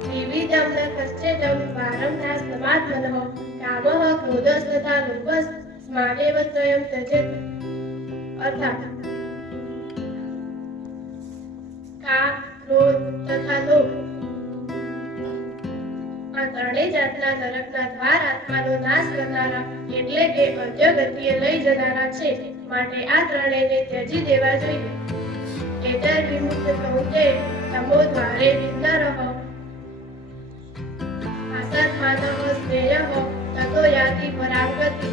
વિવિધમ ન કશ્ચિદમ વારંવાર સમાત્મનઃ કામઃ ક્રોધઃ તથા લોભઃ સ્માનેવ ત્વયં ત્યજેત. અર્થાત કામ, ક્રોધ તથા લોભ આ ત્રણેય જાતના નરકના દ્વાર આત્માનો નાશ કરનારા એટલે કે અધ્યગતિએ લઈ જનારા છે, માટે આ ત્રણેયને ત્યજી દેવા જોઈએ. એતર વિમુક્ત કૌતે તમો દ્વારે વિદ્નરઃ આસત્માનઃ સ્નેયઃ તતો યાતિ પરાગતિ.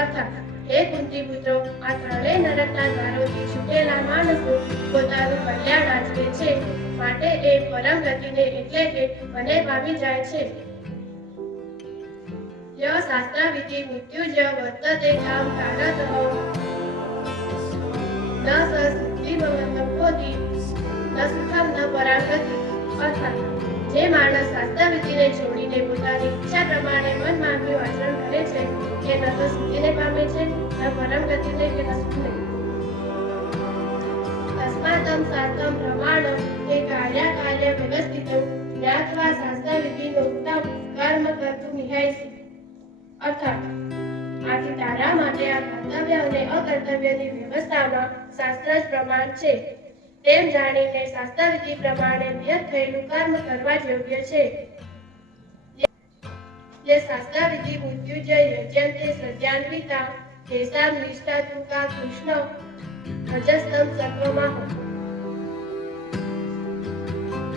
અર્થાત હે કુંતી પુત્રો, આ ત્રણેય નરકના દ્વારોથી છૂટેલા માણસો પોતાનું કલ્યાણ આચરે છે, માટે એ પરમ ગતિને એટલે કે મને પામી જાય છે. ય શાસ્ત્રાવિધિ મૃત્યુજ્ય વર્તતે કામ કારતઃ ન સ સિદ્ધિમવતિ ન સુખમ ન પરાગતિ. અર્થાત જે માણસ શાસ્ત્રાવિધિને છોડીને પોતાની ઈચ્છા પ્રમાણે મન માન્યું આચરણ કરે છે, તે ન તો સિદ્ધિને પામે છે, ન પરમ ગતિને કે ન સુખને. તસ્માતમ શાસ્ત્રમ પ્રમાણમ તે કાર્ય વ્યવસ્થિતમ જ્ઞાત્વા શાસ્ત્રવિધિનો ઉત્તમ કર્મ કર્તુમ ઇહાયસી. અર્થાત આથી તારા માટે આ કર્તવ્ય અને અકર્તવ્યની વ્યવસ્થામાં શાસ્ત્ર જ પ્રમાણ છે, તેમ જાણીને શાસ્ત્રવિધિ પ્રમાણે નિયત થયેલું કર્મ કરવા જ યોગ્ય છે. જે શાસ્ત્રવિધિ મૃત્યુજય યજ્યંતે સત્યાન્વિતા તેસામ નિષ્ઠા તુ કા કૃષ્ણ અજસ્તમ સત્વમાહ.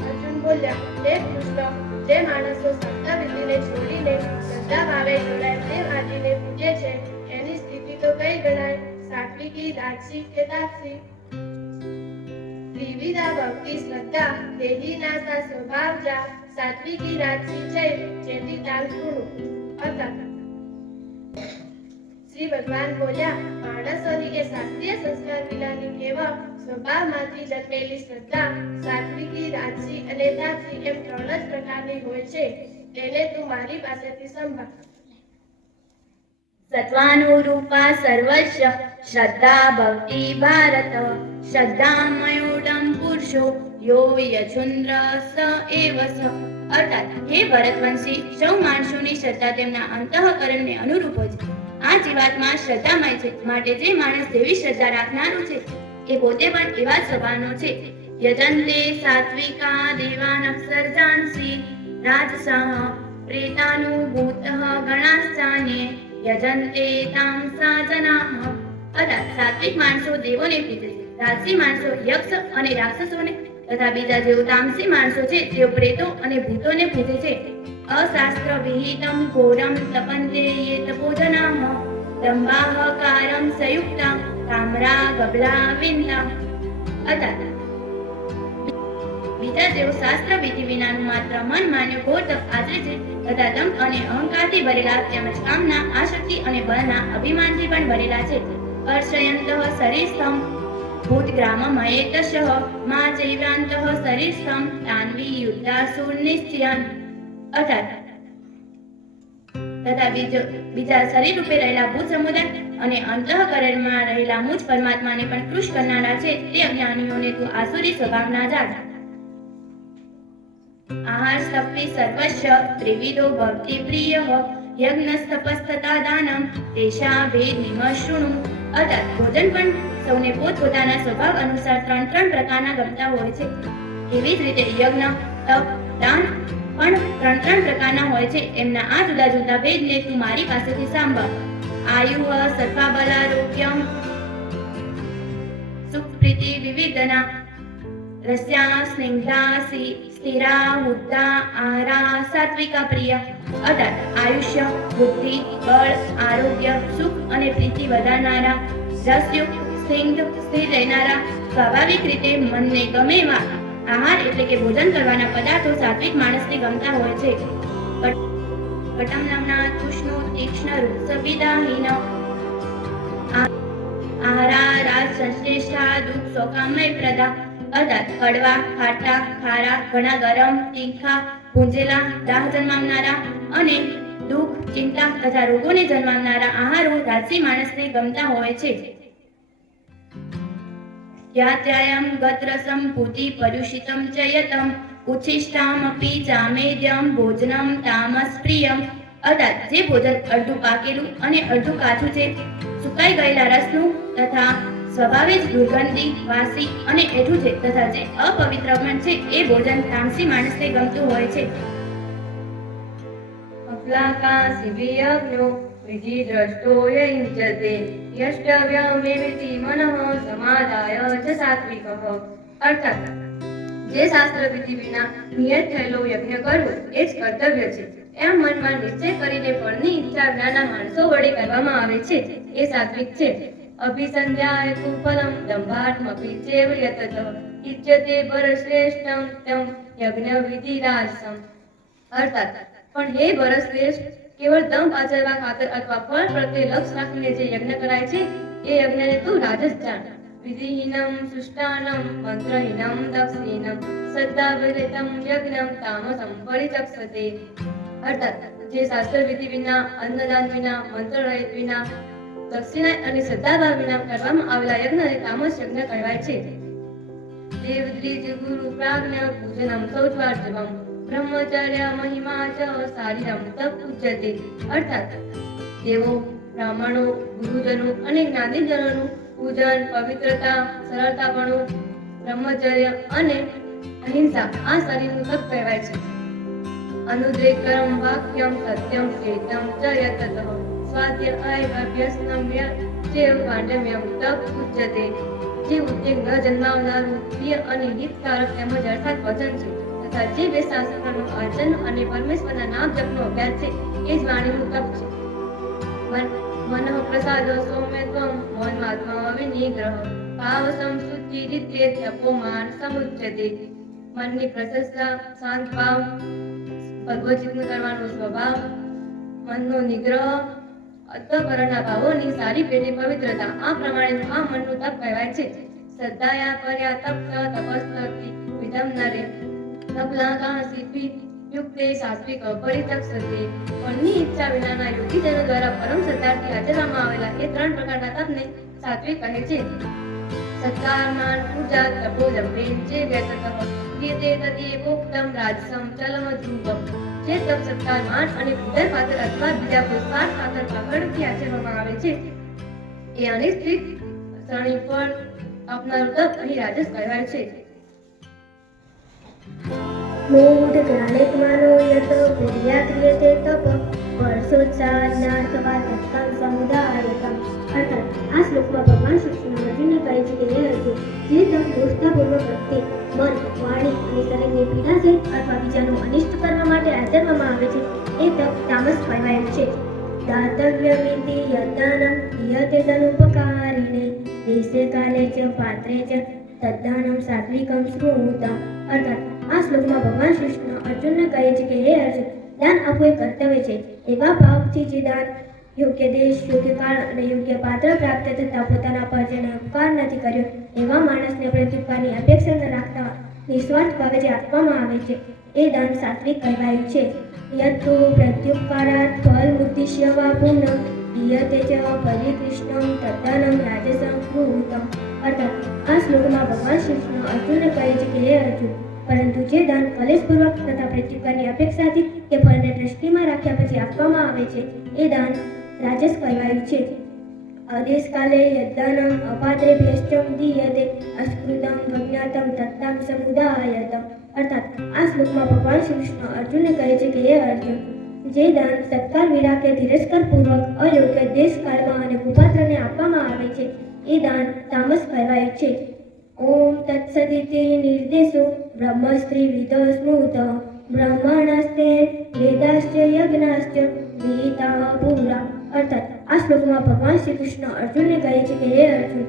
અર્જુન બોલ્યા, હે કૃષ્ણ, જે માણસો શાસ્ત્રવિધિને છોડીને શ્રદ્ધા ભાવે જોડાય તે આદિને પૂજે છે, એની સ્થિતિ તો કઈ ગણાય? સાત્વિકી, રાજસી કે તામસી? ત્રિવિધા ભક્તિ શ્રદ્ધા દેહીના સા સ્વભાવજા સાત્વિકી રાજસી છે જેથી તાલપૂર્ણ. અર્થાત શ્રી ભગવાન બોલ્યા, માણસોની એ શાસ્ત્રીય સંસ્કાર વિનાની કેવળ સ્વભાવમાંથી જન્મેલી શ્રદ્ધા સાત્વિકી, રાજસી અને તામસી એમ ત્રણ જ પ્રકારની હોય છે. એને તું મારી પાસેથી સંભાળ. સત્વાનુરૂપા સર્વસ્ય શ્રદ્ધા ભવતિ ભારત શ્રદ્ધામયોડમ પુરુષો યો યજુન્દ્ર સ એવ સ. અર્થાત હે ભરતવંશી, સૌ માણસોની શ્રદ્ધા તેમના અંતઃકરણને અનુરૂપ હોય છે. આ જીવાત્મા શ્રદ્ધામય છે, માટે જે માણસ દેવી શ્રદ્ધા રાખનારો છે એ પોતે પણ એવા જ સ્વભાવનો છે. યજન્તે સાત્વિકા દેવાન અપ્સરજાંસી રાજસઃ પ્રેતાનુભૂતઃ ગણાશ્ચાન્યે યજન્તે તામસા જનાઃ. અર્થાત સાત્વિક માણસો દેવોને પૂજે છે, રાજસી માણસો યક્ષ અને રાક્ષસોને તથા બીજા જેઓ તામસી માણસો છે તેઓ પ્રેતો અને ભૂતોને પૂજે છે. અશાસ્ત્ર વિહિતમ ઘોરમ તપંતે યે તપોજનાઃ દંભાહકારમ સંયુક્તા તામ્રા ગબલા વિંતા. અર્થાત બીજા જેઓ શાસ્ત્ર વિધિ વિનાનું માત્ર મન માન્યું ઘોર તપ આચરે છે તથા દંભ અને અહંકારથી ભરેલા તેમજ કામના, આસક્તિ અને બળના અભિમાનથી પણ ભરેલા છે. હર્ષયંતઃ શરીરસ્થમ ભૂતગ્રામમયેતશઃ મા ચૈવ્યાંતઃ શરીરસ્થમ તાન્વી યુદ્ધાસુર નિશ્ચયાન. અર્થાત તથા બીજા શરીર રૂપે રહેલા ભૂત સમુદાય અને અંતઃકરણમાં રહેલા મુજ પરમાત્માને પણ કૃશ કરનારા છે તે અજ્ઞાનીઓને તું આસુરી સ્વભાવના જાણ. આહાર સ્તપી સર્વસ્ય ત્રિવિધો ભવતિ પ્રિયઃ યજ્ઞસ્તપસ્તથા દાનમ તેષા ભેદમિમ શૃણુ. અર્થાત ભોજન પણ સૌને પોતપોતાના સ્વભાવ અનુસાર ત્રણ પ્રકારના ગમતા હોય છે. એવી જ રીતે યજ્ઞ, તપ, દાન પણ ત્રણ પ્રકારના હોય છે. એમના આ જુદા જુદા ભેદને તું મારી પાસેથી સાંભળ. આયુઃ સત્વાબલારોગ્યમ સુખ પ્રીતિ વિવિધના રસ્યા સ્નિગ્ધા સ્થિરા મુદ્દા આહારા સાત્વિકા પ્રિય. અર્થાત આયુષ્ય, બુદ્ધિ, બળ, આરોગ્ય, સુખ અને પ્રીતિ વધારનારા, રસયુક્ત, સ્નિગ્ધ, સ્થિર રહેનારા, સ્વાભાવિક રીતે મનને ગમે એવા આહાર એટલે કે ભોજન કરવાના પદાર્થો સાત્વિક માણસને ગમતા હોય છે. કટમ નામના તુષ્ણો તીક્ષ્ણ રૂપસવિદાહીન આહારા રાજ સંશ્લેષા દુઃખ શોકામય પ્રદા. અર્થાત કડવા, ખાટા, ખારા, ઘણા ગરમ, તીખા, ભૂંજેલા, દાહ જન્માવનારા અને દુઃખ, ચિંતા તથા રોગોને જન્માવનારા આહારો રાજસી માણસને ગમતા હોય છે. યાત્યાયમ ગતરસમ ભૂતિ પરુષિતમ ચયતમ ઉચ્છિષ્ટામપી ચામેદ્યમ ભોજનમ તામસ પ્રિયમ. અર્થાત જે ભોજન અડધું પાકેલું અને અડધું કાચું છે, સુકાઈ ગયેલા રસનું તથા સ્વભાવે જ દુર્ગંધી, વાસી અને એઠું છે તથા જે અપવિત્ર પણ છે એ ભોજન તામસી માણસને ગમતું હોય છે. અફલાકાશી વિયજ્ઞો વિધિ દ્રષ્ટો યુજ્યતે યષ્ટવ્યમેવિતિ મનઃ સમાદાય ચ સાત્વિકઃ. અર્થાત જે શાસ્ત્ર વિધિ વિના નિયત થયેલો યજ્ઞ કરવો એ જ કર્તવ્ય છે એમ મનમાં નિશ્ચય કરીને ફળની ઈચ્છા વિનાના માણસો વડે કરવામાં આવે છે એ સાત્વિક છે. અભિસંધ્યાય તુ ફલમ દંભાત્મપી ચેવ યતત ઇચ્યતે પરશ્રેષ્ઠમ તમ યજ્ઞ વિધિરાસમ. અર્થાત પણ હે ભરતશ્રેષ્ઠ, કેવળ દંભ આચરવા ખાતર અથવા ફળ પ્રત્યે લક્ષ રાખીને જે યજ્ઞ કરાય છે એ યજ્ઞને તું રાજસ જાણ. વિધિહીનમ સૃષ્ટાનમ મંત્રહીનમ દક્ષિણમ શ્રદ્ધાવિરહિતમ યજ્ઞમ તામસમ પરિચક્ષતે. અર્થાત જે શાસ્ત્ર વિધિ વિના, અન્નદાન વિના, મંત્ર રહિત વિના, દક્ષિણા અને શ્રદ્ધાભાવ વિના કરવામાં આવેલા યજ્ઞને તામસ યજ્ઞ કહેવાય છે. દેવદ્વિજ ગુરુ પ્રાજ્ઞ પૂજનમ સૌત્વાર્જવમ બ્રહ્મચર્ય મહિમા ચ શારીરમ તપ પૂજ્યતે. અર્થાત દેવો, બ્રાહ્મણો, ગુરુજનો અને જ્ઞાનીજનોનું પૂજન, પવિત્રતા, સરળતાપણું, બ્રહ્મચર્ય અને અહિંસા આ શરીરનું તપ કહેવાય છે. અનુદ્રેકરમ વાક્યમ સત્યમ ચેતમ ચ યતત સ્વાધ્યાય અભ્યસનમ્ય ચેવ પાંડમ્યમ તપ પૂજ્યતે. જે ઉદ્વેગ ન જન્માવનારું, પ્રિય અને હિતકારક તેમજ અર્થાત વચન છે તથા જે બે શાસ્ત્રોનું અર્ચન અને પરમેશ્વરના નામ જપનો અભ્યાસ છે એ જ વાણીનું તપ છે. મનઃ પ્રસાદ સૌમ્યત્વમ મૌનમાત્મા વિનિગ્રહ ભાવ સંશુદ્ધિ રીતે તપોમાન સમુચ્યતે. મનની પ્રશંસા, શાંત ભાવ, ભગવચિંતન કરવાનો સ્વભાવ, મનનો નિગ્રહ, અંતઃકરણના ભાવોની સારી પેઢી પવિત્રતા આ પ્રમાણેનું આ મનનું તપ કહેવાય છે. શ્રદ્ધાયા પર્યા તપ્ત તપસ્તતિ વિધમ નરે તપલાકા સિદ્ધિ યુક્તે સાત્વિક પરિત્યાગ સત્ય ફળની ઈચ્છા વિનાના યોગીજનો દ્વારા પરમ સત્તાથી આચરવામાં આવેલા એ 3 પ્રકારના તપને સાત્વિક કહે છે. સત્કાર, માન, પૂજા, તપોજમ જે વ્યર્થતઃ ક્રિયતે તદેવોક્તમ રાજસમ ચલમ ધ્રુવમ. જે તપ, સત્કાર, માન અને પૂજા પાત્ર અથવા બીજા કોઈ સ્વાર્થ પાત્ર પાખંડથી આચરવામાં આવે છે એ અનિષ્ઠિત શ્રેણી ફળ આપનારું તપ અહીં રાજસ કહેવાય છે. મૂઢ જ્ઞાનેત્માનો યત પૂર્યા ક્રિયતે તપ વર્ષોત્સાહનાર્થવા તત્કાલ સમુદાયતમ. અર્થાત આ શ્લોકમાં ભગવાન શ્રી કૃષ્ણ અર્જુનને કહે છે કે હે અર્જુન, જે તપ દોષતાપૂર્વક વખતે મન, વાણી અને શરીરની પીડા છે અથવા બીજાનું અનિષ્ટ કરવા માટે આચરવામાં આવે છે એ તપ તામસ કહેવાય છે. દાતવ્યમિતિ યદાનમ ક્રિયતે તનુપકારિણે દેશે કાલે ચ પાત્રે ચ તદ્દાનમ સાત્વિકમ સ્મૃતમ. અર્થાત આ શ્લોકમાં ભગવાન શ્રી કૃષ્ણ અર્જુનને કહે છે કે હે અર્જુન, દાન આપવું એ કર્તવ્ય છે. એવા ભાવથી જે દાન યોગ્ય દેશ, યોગ્ય કાળ અને યોગ્ય પાત્ર પ્રાપ્ત થતા પોતાના પર જેને ઉપકાર નથી કર્યો એવા માણસને પ્રત્યુપકારની અપેક્ષા ન રાખતા નિસ્વાર્થ ભાવે જે આપવામાં આવે છે એ દાન સાત્વિક કહેવાયું છે. યત્તુ પ્રત્યુપકારાત ફલ ઉદ્દિશ્ય વા પૂર્ણ ક્રિયતે ચ પરિકૃષ્ણમ તદ્દાનમ રાજસં સ્મૃતમ. અર્થાત આ શ્લોકમાં ભગવાન શ્રી કૃષ્ણ અર્જુનને કહે છે કે હે અર્જુન, પરંતુ જે દાન કલેશપૂર્વક તથા પ્રત્યુપકારની અપેક્ષાથી કે ફળને દ્રષ્ટિમાં રાખ્યા પછી આપવામાં આવે છે એ દાન રાજસ કહેવાયું છે. આદેશકાલે યદ્દાનમ અપાત્રેભ્યશ્ચમ દીયતે અસ્કૃતમ અજ્ઞાતમ તત્તામ સમુદાયતમ. અર્થાત આ શ્લોકમાં ભગવાન શ્રી કૃષ્ણ અર્જુનને કહે છે કે હે અર્જુન, જે દાન સત્કાર વિના કે તિરસ્કાર પૂર્વક અયોગ્ય દેશ કાળમાં અને કુપાત્રને આપવામાં આવે છે એ દાન તામસ કહેવાય છે. ઓમ તત્સદિતિ નિર્દેશો બ્રહ્મસ્ત્રી વિદો સ્મૃત બ્રહ્મણસ્તે વેદાશ્ચ યજ્ઞાશ્ચ વિહિતા પુરા. અર્થાત આ શ્લોકમાં ભગવાન શ્રી કૃષ્ણ અર્જુનને કહે છે કે હે અર્જુન,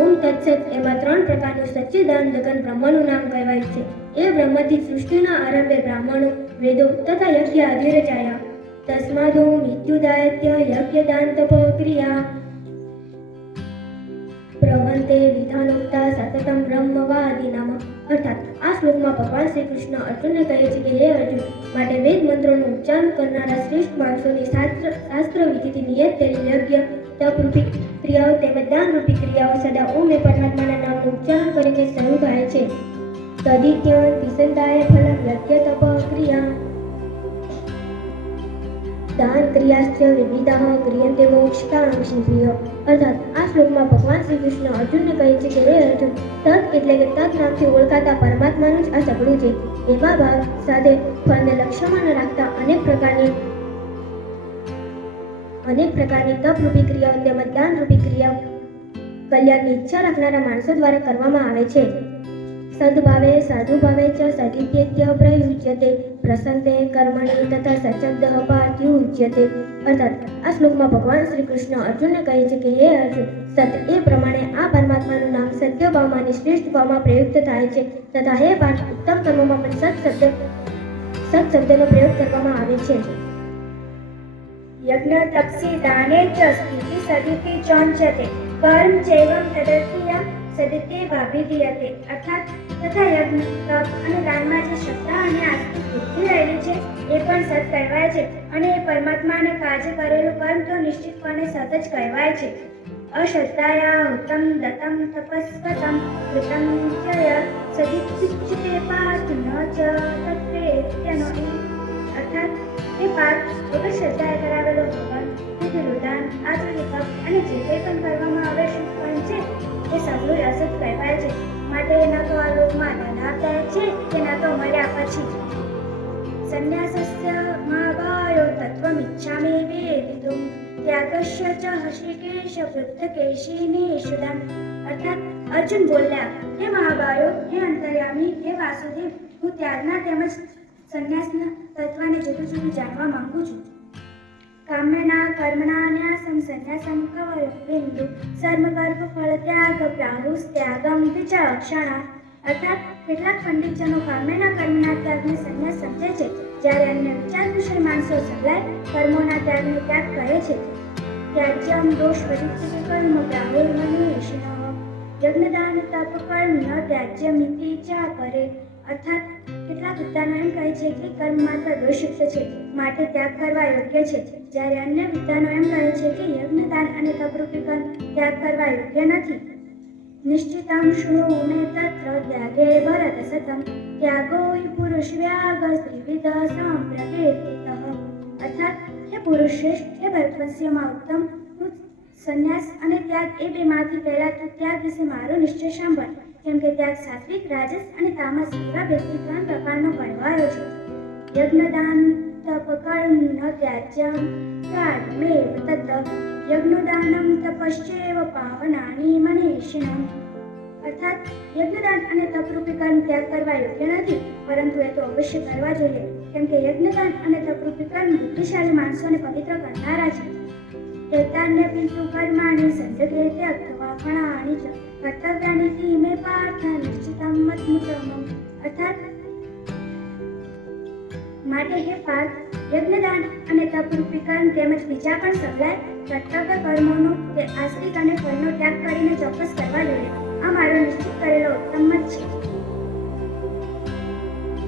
ઓમ તત્સત એમાં 3 પ્રકારનું સચ્ચિદાનંદઘન બ્રહ્મનું નામ કહેવાય છે. એ બ્રહ્મથી સૃષ્ટિના આરંભે બ્રાહ્મણો, વેદો તથા યજ્ઞ આદિ રચાયા. તસ્માદો મિત્યુદાયત્ય યજ્ઞદાન તપ ક્રિયા પ્રવંતે વિધાનોક્તા સતતમ બ્રહ્મવાદિનામ. અર્થાત આ શ્લોકમાં ભગવાન શ્રી કૃષ્ણ અર્જુનને કહે છે કે હે અર્જુન, માટે વેદ મંત્રોનું ઉચ્ચારણ કરનારા શ્રેષ્ઠ માણસોની શાસ્ત્ર વિધિથી નિયત થયેલી યજ્ઞ, તપરૂપી ક્રિયાઓ તેમજ દાનરૂપી ક્રિયાઓ સદા ઓમ એ પરમાત્માના નામનું ઉચ્ચારણ કરીને શરૂ થાય છે. તદિત્ય વિસંતાય ફલમ યજ્ઞ તપ ક્રિયા દાન ક્રિયાશ્ચ વિવિધાઃ ક્રિયન્તે મોક્ષકાંક્ષિભ્ય. અર્થાત આ શ્લોકમાં ભગવાન શ્રી કૃષ્ણ અર્જુનને કહે છે કે હે અર્જુન, તત્ એટલે કે તત્ નામથી ઓળખાતા પરમાત્માનું જ આ સગડું છે. એવા ભાવ સાથે ફળને લક્ષ્યમાં ન રાખતા અનેક પ્રકારની તપરૂપી ક્રિયાઓ તેમજ દાનરૂપી ક્રિયાઓ કલ્યાણની ઈચ્છા રાખનારા માણસો દ્વારા કરવામાં આવે છે. સદભાવે સાધુભાવે ચ સદિત્યેત્ય પ્રયુજ્યતે પ્રસંતે કર્મણિ તથા સચબ્દઃ પાર્થ્યુજ્યતે. અર્થાત આ શ્લોકમાં ભગવાન શ્રી કૃષ્ણ અર્જુનને કહે છે કે હે અર્જુન, સત એ પ્રમાણે આ પરમાત્માનું નામ સત્ય ભાવમાં શ્રેષ્ઠ ભાવમાં પ્રયુક્ત થાય છે તથા હે પાર્થ, ઉત્તમ કર્મોમાં પણ સત શબ્દનો પ્રયોગ કરવામાં આવે છે. યજ્ઞ તપસી દાને ચ સ્થિતિ સદિતિ ચોંચતે કર્મ ચૈવમ તદર્થિયમ સદિતે વાભિધીયતે. અર્થાત તથા યજ્ઞ, તપ અને દાનમાં જે શ્રદ્ધા અને આસ્તિક બુદ્ધિ રહેલી છે એ પણ સત કહેવાય છે. અને એ પરમાત્માને કાજે કરેલું કર્મ તો નિશ્ચિતપણે સત જ કહેવાય છે. અશ્રદ્ધાયા હુતમ દતમ તપસ્વતમ કૃતમ ચય સદિત્યુચ્યતે પાર્થ ન ચ તત્રેત્યનો. અર્થાત એ પાર્થ વગર શ્રદ્ધાએ કરાવેલો હવન, વિધિનું દાન, આચરેલું તપ અને જે કંઈ પણ કરવામાં આવે શુભ કર્મ છે એ સગળું અસત કહેવાય છે. માટે ન તો આ લોકમાં ધનાદાયક છે કે ન તો મર્યા પછી. સંન્યાસસ્ય મહાભાયો તત્વમિચ્છામિ વેદિતુમ ત્યાગસ્ય ચ હૃષિકેશ પૃથ્થકેશિનેષુદાન. અર્થાત અર્જુન બોલ્યા, હે મહાભાયો, હે અંતર્યામી, હે વાસુદેવ, હું ત્યાગના તેમજ સંન્યાસના તત્વને જુદું જુદું જાણવા માંગુ છું. કામના કર્મણા ન્યાસમ સંન્યાસમ કવય બિંદુ સર્વકર્મ ફળ ત્યાગ પ્રાહુસ ત્યાગમ વિચક્ષણા. અર્થાત કેટલાક પંડિતજનો કામના કર્મના ત્યાગને સંન્યાસ સમજે છે, જ્યારે અન્ય વિચારકુશળ માણસો સગલાય કર્મોના ત્યાગને ત્યાગ કહે છે. ત્યાજ્યમ દોષ વિરુદ્ધ કર્મ પ્રાહુર્મનીષિણઃ યજ્ઞદાન તપ કર્મ ન ત્યાજ્યમિતિ ચા કરે. અર્થાત કેટલાક વિદ્વાનો એમ કહે છે કે કર્મ માત્ર દોષયુક્ત છે, માટે ત્યાગ કરવા યોગ્ય છે, જ્યારે અન્ય વિદ્વાનો એમ કહે છે કે યજ્ઞદાન અને તપરૂપી કર્મ ત્યાગ કરવા યોગ્ય નથી. નિશ્ચિતમ શૃણુ મે તત્ર ત્યાગે ભરત સતમ ત્યાગો હિ પુરુષ વ્યાગ ત્રિવિધ સંપ્રકૃતિતઃ. અર્થાત હે પુરુષ શ્રેષ્ઠ, હે ભરતવંશીઓમાં ઉત્તમ, તું સંન્યાસ અને ત્યાગ એ બેમાંથી પહેલા તું ત્યાગ વિશે મારો નિશ્ચય સાંભળ, કેમ કે ત્યાગ સાત્વિક, રાજસ અને તામસ એવા વ્યક્તિ 3 પ્રકારનો કહેવાયો છે. યજ્ઞદાન તપ કર્મ ન ત્યાજ્યમ ત્યાગમેવ તત યજ્ઞદાનમ તપશ્ચૈવ પાવનાની મનીષિણમ. અર્થાત યજ્ઞદાન અને તપરૂપી કર્મ ત્યાગ કરવા યોગ્ય નથી, પરંતુ એ તો અવશ્ય કરવા જોઈએ, કેમ કે યજ્ઞદાન અને તપરૂપી કર્મ બુદ્ધિશાળી માણસોને પવિત્ર કરનારા છે. એતાન્ય પિતુ કર્માણિ સંજગે ત્યક્ત્વા ફણાનિ ચ કર્તવ્યાનિતિ મે પાર્થ નિશ્ચિતમ મતમુતમમ. અર્થાત માટે હે પાર્થ, યજ્ઞદાન અને તપરૂપી કર્મ તેમજ બીજા પણ સગળાય કર્તવ્ય કર્મોનો તે આશ્રિત અને ફળનો ત્યાગ કરીને ચોક્કસ કરવા જોઈએ. આ મારો નિશ્ચિત કરેલો ઉત્તમ મત છે.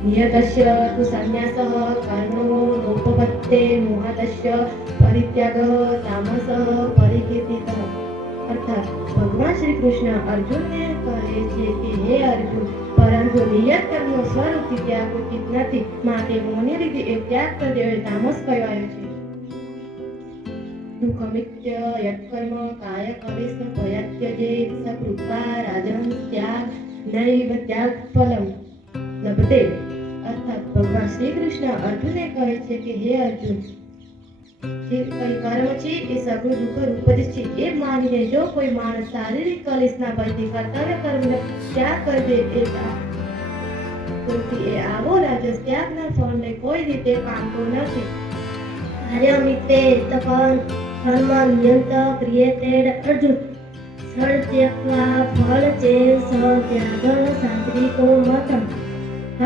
નિયતસ્ય તુ સંન્યાસઃ કર્મણો નોપપત્તે મોહાતસ્ય પરિત્યાગઃ તામસઃ પરિકીર્તિતઃ. અર્થાત ભગવાન શ્રી કૃષ્ણ અર્જુનને કહે છે કે હે અર્જુન, પરંતુ નિયત કર્મનો સ્વરૂપથી ત્યાગ ઉચિત નથી, માટે મોહની રીતે એ ત્યાગ કર્યો એ તામસ કહેવાયો છે. દુઃખમિત્ય યત્કર્મ કાય કલેશ ભયત્યજેત સકૃત્વા રાજન ત્યાગ નૈવ ત્યાગ ફલમ લભતે. અર્થાત ભગવાન શ્રી કૃષ્ણ અર્જુનને કહે છે કે હે અર્જુન, જે કઈ કર્મ છે એ સગુણ દુઃખ રૂપ જ છે, એ માનીને જો કોઈ માણસ શારીરિક કલેશના ભયથી કર્તવ્ય કર્મનો ત્યાગ કરી દે એ આવો રાજસ ત્યાગના ફળને કોઈ રીતે પામતો નથી. કાર્યમિતે તપન કર્મ નિયંત ક્રિયેતેડ અર્જુન સર્ત્યક્વા ફળ ચેવ સ ત્યાગ સાત્વિકો મતમ.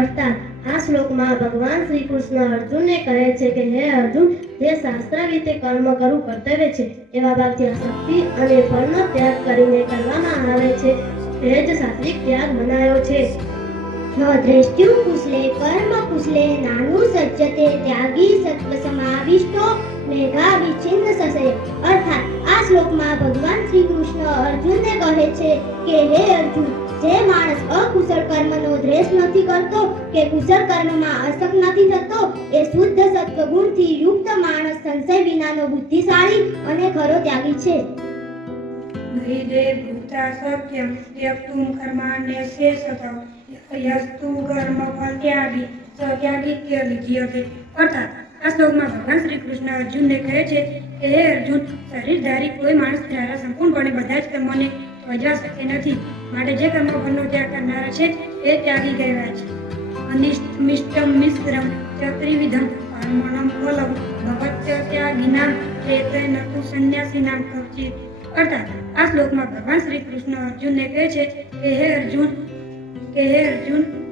અર્થાત આ શ્લોકમાં ભગવાન શ્રી કૃષ્ણ અર્જુનને કહે છે કે હે અર્જુન, જે શાસ્ત્ર રીતે કર્મ કરવું કર્તવ્ય છે એવા ભાવથી આસક્તિ અને ફળનો ત્યાગ કરીને કરવામાં આવે છે તે જ સાત્વિક ત્યાગ બનાવ્યો છે. જો દ્રષ્ટિ કુશલે કર્મ કુશલે નાનું સજ્જતે ત્યાગી સત્વ સમાવિષ્ટો મેઘા વિચ્છિન્ન સસે. અર્થાત આ શ્લોકમાં ભગવાન શ્રી કૃષ્ણ અર્જુનને કહે છે કે હે અર્જુન, જે માણસ અકુશળ કર્મનો દ્વેષ નથી કરતો કે કુશળ કર્મમાં આસક્ત નથી થતો એ શુદ્ધ સત્વગુણથી યુક્ત માણસ સંશય વિનાનો બુદ્ધિશાળી અને ખરો ત્યાગી છે. નહિદે ભૂતા સત્યમ ત્યક્તુમ કર્માણ્ય શેષતઃ યસ્તુ કર્મ ફલ ત્યાગી સત્યાગીત્ય વિધીયતે. અર્થાત આ શ્લોકમાં ભગવાન શ્રી કૃષ્ણ અર્જુનને કહે છે કે હે અર્જુન, શરીરધારી કોઈ માણસ દ્વારા સંપૂર્ણપણે બધા જ કર્મોને ત્યજવા શક્ય નથી, માટે જે કર્મો ફળનો ત્યાગ કરનારા છે એ ત્યાગી કહેવાય છે. અનિષ્ટમિષ્ટમ મિશ્રમ ત્રિવિધમ કર્મણમ ફલમ ભવત્ય ત્યાગીનામ પ્રેતેન તુ સંન્યાસીનામ કવચિત. અર્થાત આ શ્લોકમાં ભગવાન શ્રી કૃષ્ણ અર્જુનને કહે છે કે હે અર્જુન,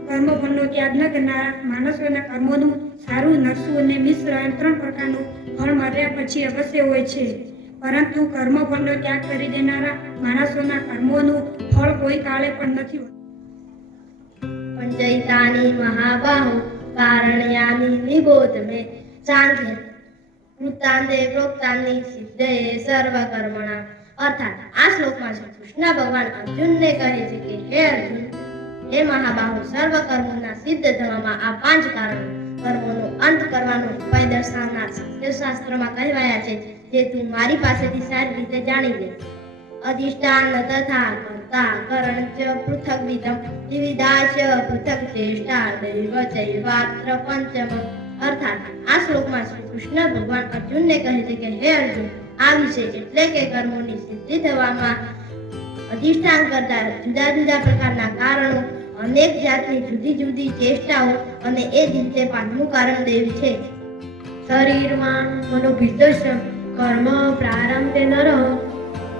કર્મફળનો ત્યાગ ન કરનારા માણસોના કર્મોનું સારું, નરસું અને મિશ્ર એમ 3 પ્રકારનું ફળ મર્યા પછી અવશ્ય હોય છે, પરંતુ કર્મફળનો ત્યાગ કરી દેનારા માણસોના કર્મોનું ફળ કોઈ કાળે પણ નથી હોતું. પંચૈતાની મહાબાહુ કારણયાની નિબોધ મે ચાંદ્ય વૃત્તાંતે પ્રોક્તાની સિદ્ધે સર્વ કર્મણા. અર્થાત આ શ્લોકમાં શ્રી કૃષ્ણ ભગવાન અર્જુનને કહે છે કે હે અર્જુન, હે મહાબાહુ, સર્વ કર્મોના સિદ્ધ થવામાં આ 5 કારણો કર્મોનો અંત કરવાનો ઉપાય દર્શાવનાર શાસ્ત્રમાં કહેવાયા છે, જે તું મારી પાસેથી સારી રીતે જાણી લે. અધિષ્ઠાન તથા કર્તા કરણચ પૃથક વિધમ વિવિધાશ પૃથક ચેષ્ટા દૈવ ચૈવાત્ર પંચમ. અર્થાત આ શ્લોકમાં શ્રી કૃષ્ણ ભગવાન અર્જુનને કહે છે કે હે અર્જુન, આ વિષય એટલે કે કર્મોની સિદ્ધિ થવામાં અધિષ્ઠાન કરતા જુદા જુદા પ્રકારના કારણો, અનેક જાતની જુદી જુદી ચેષ્ટાઓ અને એ જ રીતે 5મું કારણ દેવ છે. શરીરમાં મનોભીતસ્ય કર્મ પ્રારંભે નરઃ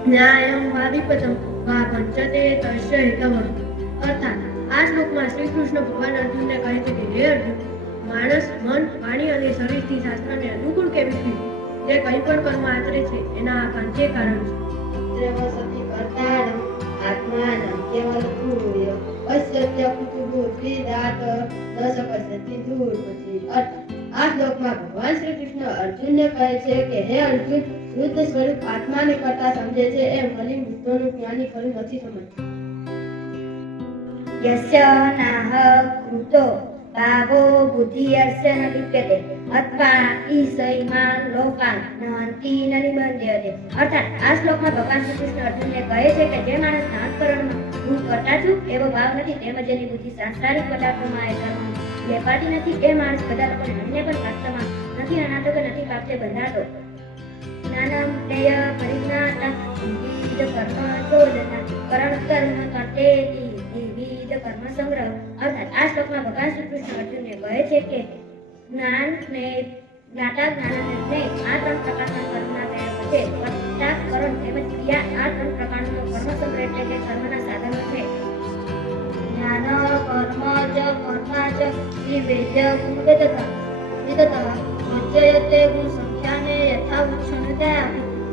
ન્યાયમ વા વિપતમ વા પંચતે તસ્ય હિતવઃ. અર્થાત આ શ્લોકમાં શ્રી કૃષ્ણ ભગવાન અર્જુનને કહે છે કે હે અર્જુન, માણસ મન, વાણી અને શરીરથી શાસ્ત્રને અનુકૂળ કે વિપરીત જે કંઈ પણ કર્મ આચરે છે એના આ 5 કારણ છે. આત્માન કેવલ અસત્ય કુતુબુ વિદાત દસ વર્ષથી દૂર પછી આ શ્લોકમાં ભગવાન શ્રી કૃષ્ણ અર્જુનને કહે છે કે હે અર્જુન શુદ્ધ સ્વરૂપ આત્માને કરતા સમજે છે એમ મલિન બુદ્ધોનું જ્ઞાની ખરું નથી સમજતું. યસ્ય નાહ કૃતો ભાવો બુદ્ધિયસ્ય ન લિપ્યતે અથવા ઈસૈમાન લોકાન નહંતિ ન નિબધ્યતે. અર્થાત આ શ્લોકમાં ભગવાન શ્રી કૃષ્ણ અર્જુનને કહે છે કે જે માણસ નાથકરણમાં હું કરતા છું એવો ભાવ નથી, તેમજ જેની બુદ્ધિ સાંસારિક પદાર્થોમાં વેપાતી નથી, એ માણસ બધા લોકોને નહીને પણ વાસ્તવમાં નથી અનાતો કે નથી પાપે બંધાતો. જ્ઞાનમ પ્રેય પરિજ્ઞાતા વિવિધ કર્મ ચોદના કરણ કર્મ કર્તેતિ વિવિધ કર્મ સંગ્રહ. અર્થાત આ શ્લોકમાં ભગવાન શ્રી કૃષ્ણ અર્જુનને કહે છે કે જ્ઞાન ને જ્ઞાતા જ્ઞાનને આ ત્રણ પ્રકારના કર્મના પ્રયોગો છે. કર્તા કરણ તેમજ ક્રિયા આ ત્રણ પ્રકારનો કર્મ સંગ્રહ એટલે કે કર્મના સાધનો છે. જ્ઞાન કર્મ ચ કર્તા ચ વિવેદ્ય ગુણવેદતા વિદતા મજ્જયતે ગુણ સંખ્યાને યથાવક્ષણતા.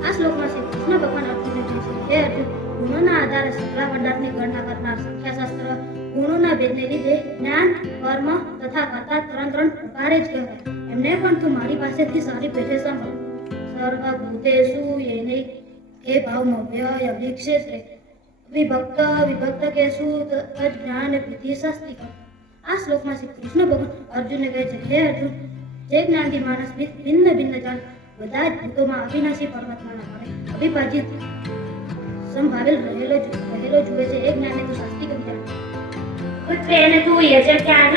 આ શ્લોકમાં શ્રી કૃષ્ણ ભગવાન અર્જુનને કહે છે હે અર્જુન, ગુણોના આધારે સકલા પદાર્થની ગણના કરનાર સંખ્યાશાસ્ત્ર ગુણોના ભેદને લીધે જ્ઞાન કર્મ તથા કર્તા ત્રણ પ્રકારે જ કહેવાય. એમને પણ તું મારી પાસેથી સારી પેઠે સાંભળ. સર્વભૂતેષુ યેને એ ભાવનો વ્યય અભિક્ષેત્રે વિભક્ત કેશુ તદ જ્ઞાન પ્રીતિ શાસ્ત્રિક. આ શ્લોકમાં શ્રી કૃષ્ણ ભગવાન અર્જુનને કહે છે હે અર્જુન, જે જ્ઞાનથી માણસ ભિન્ન જાણ બધા જ ભૂતોમાં અવિનાશી પરમાત્માના ભાવે અવિભાજિત સંભાવેલ રહેલો જુએ છે એ જ્ઞાનને તું શાસ્ત્રિક જ્ઞાન. પુત્રેણ તું યજ્ઞાન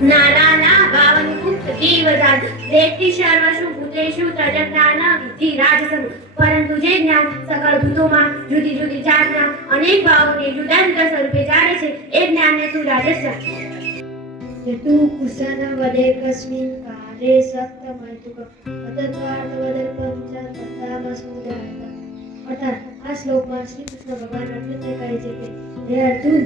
જ્ઞાનાના ભાવનિકુપ્ત જીવજાત વેત્તિ સર્વસુ ભૂતેષુ તજજ્ઞાન વિધિ રાજસમ. પરંતુ જે જ્ઞાન સકળ ભૂતોમાં જુદી જુદી જાતના અનેક ભાવોને જુદા જુદા સ્વરૂપે જાણે છે એ જ્ઞાનને તું રાજસ જાણ. યતુ કુસન વદે કસ્મિન કારે સક્તમૈતુક અતત્વાર્થ વદલ્પં ચ તથાવસુદાત. અર્થાત આ શ્લોકમાં શ્રી કૃષ્ણ ભગવાન અર્જુનને કહે છે કે હે અર્જુન,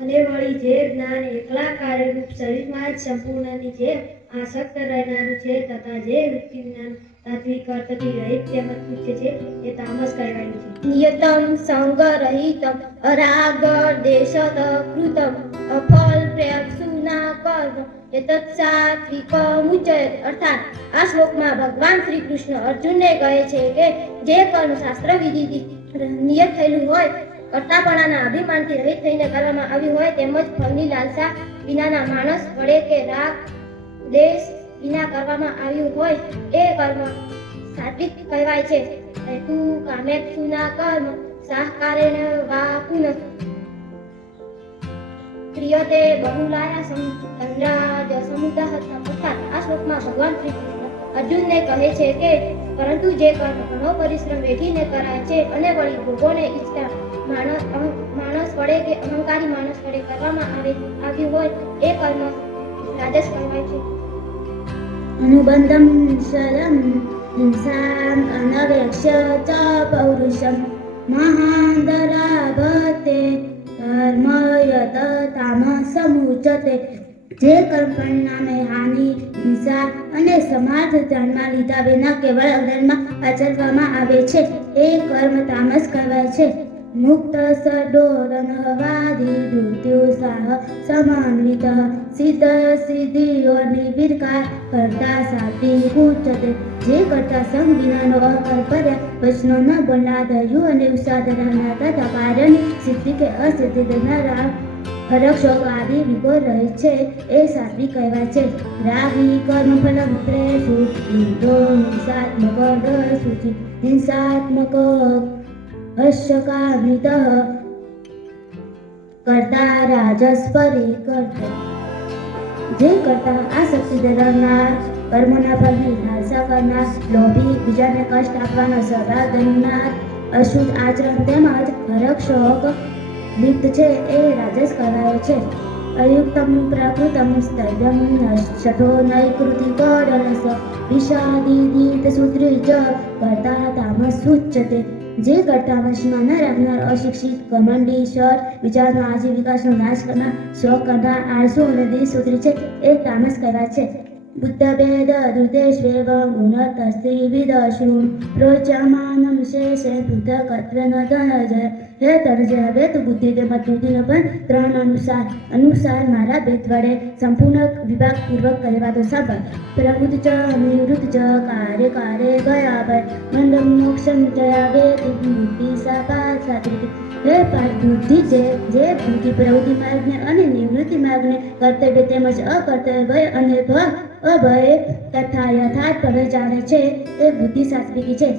અને વળી જે જ્ઞાન એકલા કાર્યરૂપ શરીરમાં જ સંપૂર્ણની જેમ આસક્ત રહેનારું છે તથા જે વૃત્તિ જ્ઞાન તાત્વિક અર્થથી રહિત તેમજ તુચ્છ છે એ તામસ કહેવાયું છે. નિયતમ સંગરહિતમ અરાગ દેશત કૃતમ અફલ પ્રયત્સુના કર્મ એતત્ સાત્વિકમુચ્યતે. અર્થાત આ શ્લોકમાં ભગવાન શ્રી કૃષ્ણ અર્જુનને કહે છે કે જે કર્મ શાસ્ત્ર વિધિથી નિયત થયેલું હોય, કર્તાપણાના અભિમાનથી રહિત થઈને કરવામાં આવ્યું હોય, તેમજ ફળની લાલસા વિનાના માણસ વડે કે રાગ દેશ વિના કરવામાં આવ્યું હોય એ કર્મ સાત્વિક કહેવાય છે. તું કામેક્ષુના કર્મ સાહકારેણ વા પુનઃ ક્રિયતે બહુલાયાસમ તન્રાજ સમુદાહતમ. અર્થાત આ શ્લોકમાં ભગવાન શ્રી કૃષ્ણ અર્જુનને કહે છે કે પરંતુ જે કર્મ ઘણો પરિશ્રમ વેઠીને કરાય છે અને વળી ભોગોને ઈચ્છતા માણસ વડે કે અહંકારી માણસ વડે કરવામાં આવ્યું હોય એ કર્મ રાજસ કહેવાય છે. અનુબંધમ શરમ હિંસામ અનવેક્ષ્ય ચ પૌરુષમ મહાંદરાભતે કર્મ યત તામસમુચ્યતે. જે કર્મ પરિણામે હાનિ હિંસા અને સમાજ ધ્યાનમાં લીધા વિના કેવળ અજ્ઞાનમાં આચરવામાં આવે છે એ કર્મ તામસ કહેવાય છે. મુક્ત સડોરનવાદી મૃત્યુસાહ સમન્વિત સિદ્ધ સિદ્ધિઓની વિરકાર કરતા સાત્વિક ઉચ્ચતે. જે કરતા સંગ વિનાનો અકલ્પર્યા વચનો ન બોલનાર દયું અને ઉત્સાહ ધરાવનાર તથા કાર્યની સિદ્ધિ કે અસિદ્ધિ ધરાવનાર હરક્ષોક આદિ વિગોર રહે છે એ સાત્વિક કહેવાય છે. રાગી કર્મફલમ પ્રેષુ હિંદો હિંસાત્મક રસુચિ હિંસાત્મક હર્ષકામિત કરતા રાજસ્પરી કરતા. જે કરતા આસક્તિ ધરાવનાર કર્મોના ફળની લાલસા કરનાર લોભી બીજાને કષ્ટ આપવાનો સદા ધરનાર અશુદ્ધ આચરણ તેમજ હરક્ષોક લિપ્ત છે એ રાજસ કહેવાય છે. અયુક્તમ પ્રકૃતમ સ્તૈર્યમ નષ્ટો નૈકૃતિ કરણસ વિષાદીદીત સૂત્રી ચ કરતા તામસુચ્યતે. જે કરતા વશમાં ન રાખનાર અશિક્ષિત ઘમંડી શર વિચારનો આજીવિકાનો નાશ કરનાર શોક કરનાર આળસુ અને દેશસૂત્રી છે એ તામસ કહેવાય છે. બુદ્ધ ભેદ દુર્દેશ્વેવ ગુણતસ્ત્રી વિદશુમ પ્રોચ્યમાનમ શેષે પૃથકત્વેન ધનજય હે તરજે હવે તું બુદ્ધિ તેમજ બુદ્ધિનો બંધ ત્રણ અનુસાર મારા ભેદ વડે સંપૂર્ણ વિભાગપૂર્વક કહેવા તો સાંભળ. પ્રવૃત્તિ ચ નિવૃત્તિ ચ કાર્ય ગયા ભય મંદમ મોક્ષમ જયા વે બુદ્ધિ સાપા સાત્વિકી. હે પાર્થ, બુદ્ધિ જે બુદ્ધિ પ્રવૃત્તિ માર્ગને અને નિવૃત્તિ માર્ગને કર્તવ્ય તેમજ અકર્તવ્ય અને અભય તથા યથાર્થપણે જાણે છે એ બુદ્ધિ સાત્વિકી છે.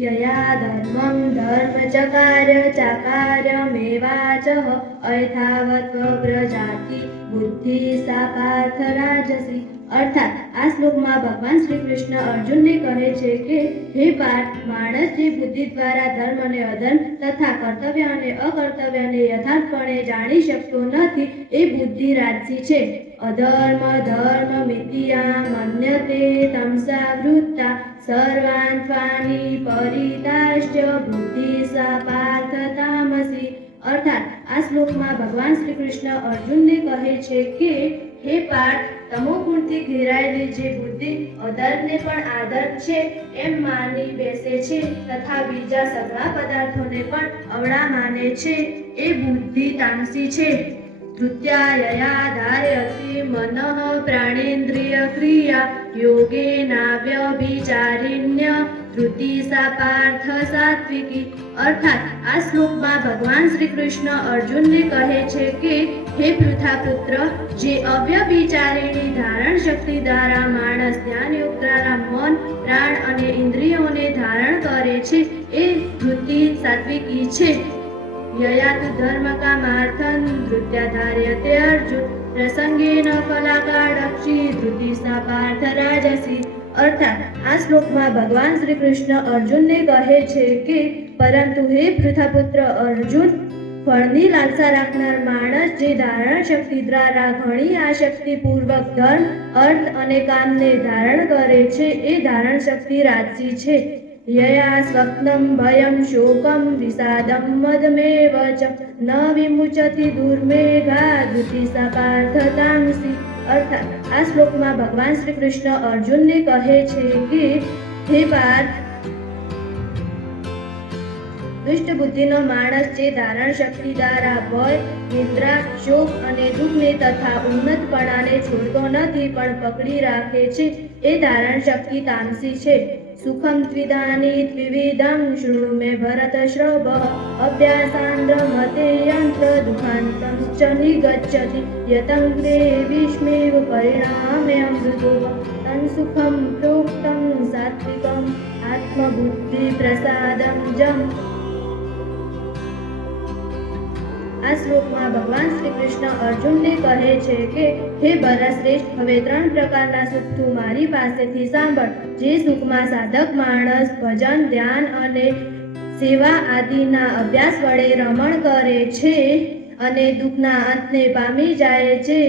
यया धर्मं धर्मचकार्यमेवाच अयथावत् प्रजाति बुद्धि सा पार्थ राजसी. અર્થાત આ શ્લોકમાં ભગવાન શ્રી કૃષ્ણ અર્જુનને કહે છે કે હે પાર્થ, માણસ જે બુદ્ધિ દ્વારા ધર્મ અને અધર્મ તથા કર્તવ્ય અને અકર્તવ્યને યથાર્થપણે જાણી શકતો નથી એ બુદ્ધિ રાજસી છે. અધર્મ ધર્મ મિત્યા મન્યતે તમસા વૃત્તા સર્વાન ત્વાની પરિતાશ્ચ બુદ્ધિ સા પાર્થ તામસી. અર્થાત આ શ્લોકમાં ભગવાન શ્રી કૃષ્ણ અર્જુનને કહે છે કે હે પાર્થ, તમોગુણથી ઘેરાયેલી જે બુદ્ધિ અધર્મને પણ આધર્મ છે એમ માની બેસે છે તથા બીજા સઘળા પદાર્થોને પણ અવળા માને છે એ બુદ્ધિ તામસી છે. ધૃત્યાયયા ધારયતિ મનઃ પ્રાણેન્દ્રિય ક્રિયા યોગેનાવ્યભિચારિણ્ય ધૃતિ સા પાર્થ સાત્વિકી. અર્થાત આ શ્લોકમાં ભગવાન શ્રી કૃષ્ણ અર્જુનને કહે છે કે હે પૃથાપુત્ર, જે અવ્યભિચારીણી ધારણ શક્તિ દ્વારા માણસ ધ્યાન યોગ દ્વારા મન પ્રાણ અને ઇન્દ્રિયોને ધારણ કરે છે એ ધૃતિ સાત્વિકી છે. યયા તુ ધર્મ કામાર્થં ધૃત્યા ધાર્યતે અર્જુન પ્રસંગેન ફલાકાળક્ષી ધૃતિ સા પાર્થ રાજસી. અર્થાત આ શ્લોકમાં ભગવાન શ્રી કૃષ્ણ અર્જુનને કહે છે કે પરંતુ હે પૃથાપુત્ર અર્જુન, ફળની લાલસા રાખનાર માણસ જે ધારણ શક્તિ દ્વારા ઘણી આસક્તિપૂર્વક ધર્મ અર્થ અને કામને ધારણ કરે છે એ ધારણ શક્તિ રાજસી છે. યયા સ્વપ્નમ ભયમ શોકમ વિષાદમ મદમેવ ચ ન વિમુચતિ દુર્મેઘા ધૃતિ સા પાર્થ તામસી. અર્થાત આ શ્લોકમાં ભગવાન શ્રી કૃષ્ણ અર્જુનને કહે છે કે હે પાર્થ, દુષ્ટ બુદ્ધિનો માણસ જે ધારણ શક્તિ દ્વારા ભય નિદ્રા શોક અને દુઃખને તથા ઉન્નતપણાને છોડતો નથી પણ પકડી રાખે છે એ ધારણ શક્તિ તામસી છે. સુખમ ત્વિદાની ત્વિવિધમ શૃણુ મે ભરત શ્રવ અભ્યાસાન્દ્રમતે યંત્ર દુઃખાંતમ ચ નિગચ્છતિ યતંગ્રે વિષ્મેવ પરિણામે અમૃતો તન સુખમ પ્રોક્તમ સાત્વિકમ આત્મબુદ્ધિ પ્રસાદમ જમ. આ શ્લોકમાં ભગવાન શ્રી કૃષ્ણ અર્જુનને કહે છે કે હે ભરતશ્રેષ્ઠ, હવે 3 પ્રકારના સુખ તું મારી પાસેથી સાંભળ. જે સુખમાં સાધક માણસ ભજન ધ્યાન અને સેવા આદિના અભ્યાસ વડે રમણ કરે છે અને દુઃખના અંતને પામી જાય છે,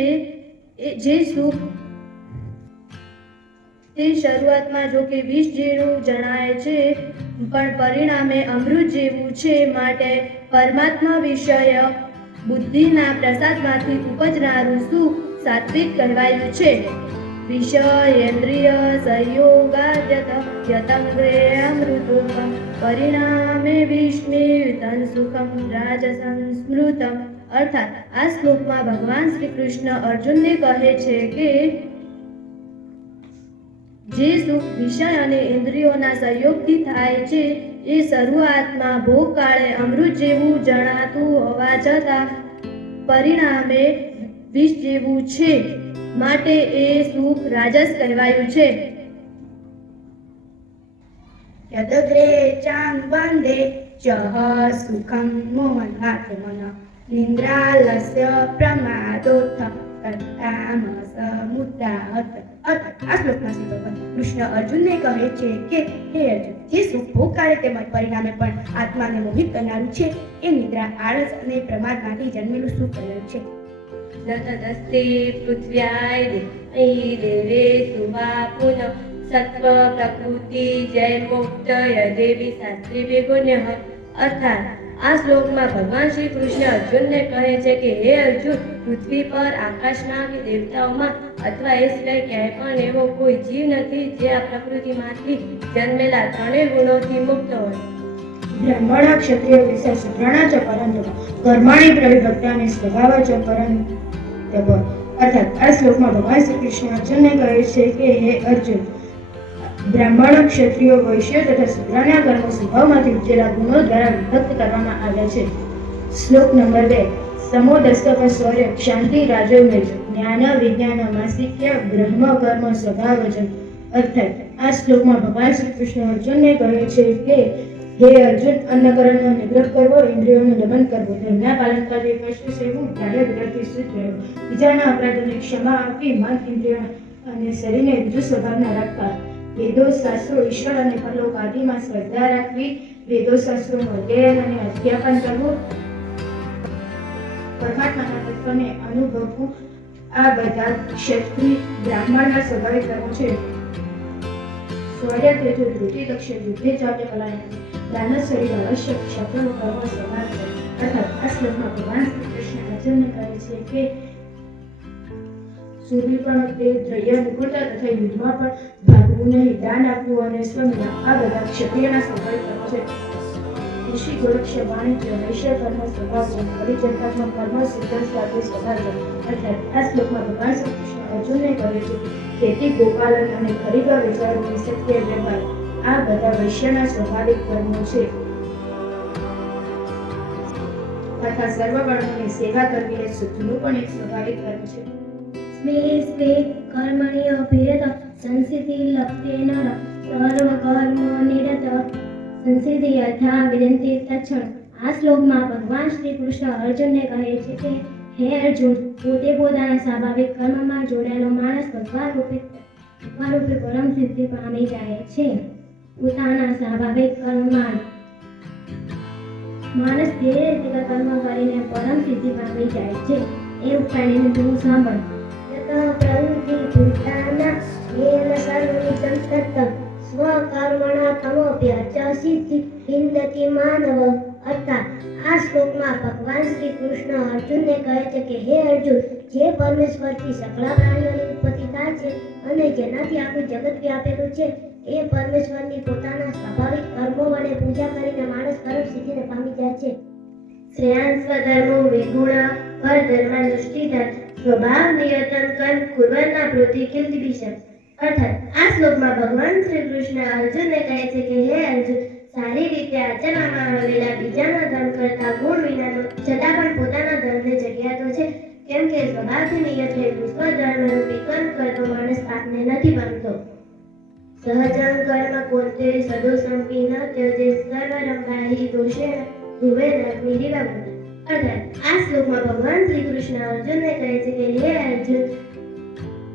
જે સુખ તે શરૂઆતમાં જો કે વિષ જેવું જણાય છે પણ પરિણામે અમૃત જેવું છે. માટે પરમાત્મા વિષય બુદ્ધિના પ્રસાદમાંથી ઉપજનારું સુખ સાત્વિક કહેવાયું છે. વિષયેન્દ્રિય સંયોગાદ્યત યતંગ્રે અમૃતોપમ પરિણામે વિષ્ણુતં સુખમ રાજસં સ્મૃતમ. અર્થાત આ શ્લોકમાં ભગવાન શ્રી કૃષ્ણ અર્જુનને કહે છે કે જે સુખ વિષય અને ઇન્દ્રિયોના સંયોગથી થાય છે એ શરૂઆતમાં ભોગકાળે અમૃત જેવું જણાતું હોવા છતાં પરિણામે વિષ જેવું છે. માટે એ સુખ રાજસ કહેવાયું છે. યદગ્રે ચાંગ વંદે ચહ સુખમ મોહનાત્મન નિંદ્રાલસ્ય પ્રમાદોથ તત્તામસ મુદ્રાહત. અર્થાત આ શ્લોકના શ્રી ભગવાન કૃષ્ણ અર્જુનને કહે છે કે હે અર્જુન, જે સુખ ભોગકાળે તેમજ પરિણામે પણ આત્માને મોહિત કરનારું છે એ નિદ્રા આળસ અને પ્રમાદમાંથી જન્મેલું સુખ કહેવાયું છે. દત્તસ્તે પૃથ્વ્યાય દેવે સુવા પુનઃ સત્વ પ્રકૃતિ જય મુક્તય દેવી શાસ્ત્રી વિગુણ્યઃ. અર્થાત આ શ્લોકમાં ભગવાન શ્રી કૃષ્ણ અર્જુનને કહે છે કે હે અર્જુન, પૃથ્વી પર આકાશમાં કે દેવતાઓમાં અથવા એ સિવાય ક્યાંય પણ એવો કોઈ જીવ નથી જે આ પ્રકૃતિમાંથી જન્મેલા 3 ગુણોથી મુક્ત હોય. બ્રાહ્મણ ક્ષત્રિય વિશે સુગ્રણા ચ પરંતપ કર્માણી પ્રવિભક્તાની સ્વભાવ ચ પરંતપ. અર્થાત આ શ્લોકમાં ભગવાન શ્રી કૃષ્ણ અર્જુનને કહે છે કે હે અર્જુન, બ્રાહ્મણ ક્ષત્રિયો વૈશ્ય તથા શુદ્રના કર્મો સ્વભાવમાંથી ઉપજેલા ગુણો દ્વારા વિભક્ત કરવામાં આવ્યા છે. શ્લોક નંબર 2. સમો દસ્તક શૌર્ય શાંતિ રાજોમેજ જ્ઞાન વિજ્ઞાન માસિક્ય બ્રહ્મ કર્મ સ્વભાવજ. અર્થાત આ શ્લોકમાં ભગવાન શ્રી કૃષ્ણ અર્જુનને કહે છે કે હે અર્જુન, અંતઃકરણનો નિગ્રહ કરવો, ઇન્દ્રિયોનું દમન કરવું, ધર્મના પાલન કરવી, પશુ સેવું, ધાર્ય વિરક્તિ શુદ્ધ રહેવું, બીજાના અપરાધોને ક્ષમા આપવી, મન ઇન્દ્રિયો અને શરીરને ઋજુ સ્વભાવના રાખવા, વેદો શાસ્ત્રો ઈશ્વર અને પરલોક આદિમાં શ્રદ્ધા રાખવી, વેદો શાસ્ત્રોનું અધ્યયન અને અધ્યાપન કરવું, પરમાત્માના તત્વને અનુભવવું, આ બધા ક્ષત્રિય બ્રાહ્મણના સ્વાભાવિક કર્મો છે. શૌર્ય તેજો ધૃતિ લક્ષ્ય યુદ્ધે ચાલે કલાયન દાન શરીર અવશ્ય ક્ષત્રનો કર્મ સ્વભાવ છે. અર્થાત આ શ્લોકમાં ભગવાન શ્રી કૃષ્ણ અર્જુનને કહે છે કે શૂરવીરપણું, તેજ, ધૈર્ય, નિપુણતા તથા યુદ્ધમાં પણ ભાગવું નહીં, દાન આપવું અને સ્વમિના આ બધા ક્ષત્રિયના સ્વાભાવિક કર્મો છે. ઋષિ ગોરક્ષ વાણિજ્ય વૈશ્ય કર્મ સ્વભાવ છે. પરિચર્યાત્મક કર્મ સિદ્ધ સ્વાદિષ્ટ સ્વભાવ છે. અર્થાત આ શ્લોકમાં ભગવાન શ્રી કૃષ્ણ અર્જુનને કહે છે ખેતી, ગોપાલન અને ખરીદવા વેચાણની સત્ય વ્યવહાર આ બધા વૈશ્યના સ્વાભાવિક કર્મો છે. તથા સર્વ વર્ણોની સેવા કરવી એ શુદ્ધનું પણ એક સ્વાભાવિક કર્મ છે. સ્વે સ્વે કર્મણિ અભિરત સંસિદ્ધિ લપ્તેન સર્વ કર્મ નિરત સંસિદ્ધિ યથા વિદંતિ તચ્છણ. આ શ્લોકમાં ભગવાન શ્રી કૃષ્ણ અર્જુનને કહે છે કે હે અર્જુન, પોતે પોતાના સ્વાભાવિક કર્મમાં જોડાયેલો માણસ ભગવાન રૂપે પરમ સિદ્ધિ પામી જાય છે. પોતાના સ્વાભાવિક કર્મમાં માણસ ધીરે ધીરે કર્મ કરીને પરમ સિદ્ધિ પામી જાય છે. એ ઉપાડીને તું સાંભળ. પ્રવૃત્તિ ભૂતાના યેન સર્વમિદં તત્ત સ્વકર્મણા તમોપ્યચ સિદ્ધિ વિંદતિ માનવ. અર્થાત આ શ્લોકમાં ભગવાન શ્રી કૃષ્ણ અર્જુનને કહે છે કે હે અર્જુન, જે પરમેશ્વરથી સકળ પ્રાણીઓની ઉત્પત્તિ થાય છે અને જેનાથી આખું જગત વ્યાપેલું છે એ પરમેશ્વરની પોતાના સ્વાભાવિક કર્મો વડે પૂજા કરીને માણસ પરમ સિદ્ધિને પામી જાય છે. શ્રેયાન સ્વધર્મો વિગુણ પર ધર્મ દૃષ્ટિધર સ્વભાવ નિયતન કર્મ કુર્વન્ના પ્રવૃત્તિ કિલ્તિભીષણ. અર્થાત આ શ્લોકમાં ભગવાન શ્રી કૃષ્ણ અર્જુનને કહે છે કે હે અર્જુન, સારી રીતે આચરવામાં આવેલા બીજાના ધર્મ કરતા ગુણ વિનાનો છતાં પણ પોતાના ધર્મને જગ્યાતો છે, કેમ કે સ્વભાવથી નિયત થયેલું સ્વધર્મરૂપી કર્મ કરતો માણસ પાપને નથી પામતો. સહજં કર્મ કોતે સદોષંપી ન ત્યજે સર્વરંભાહી દોષેણ ધ્રુવેન અગ્નિરીવમ. અર્થાત આ શ્લોકમાં ભગવાન શ્રી કૃષ્ણ અર્જુનને કહે છે કે હે અર્જુન,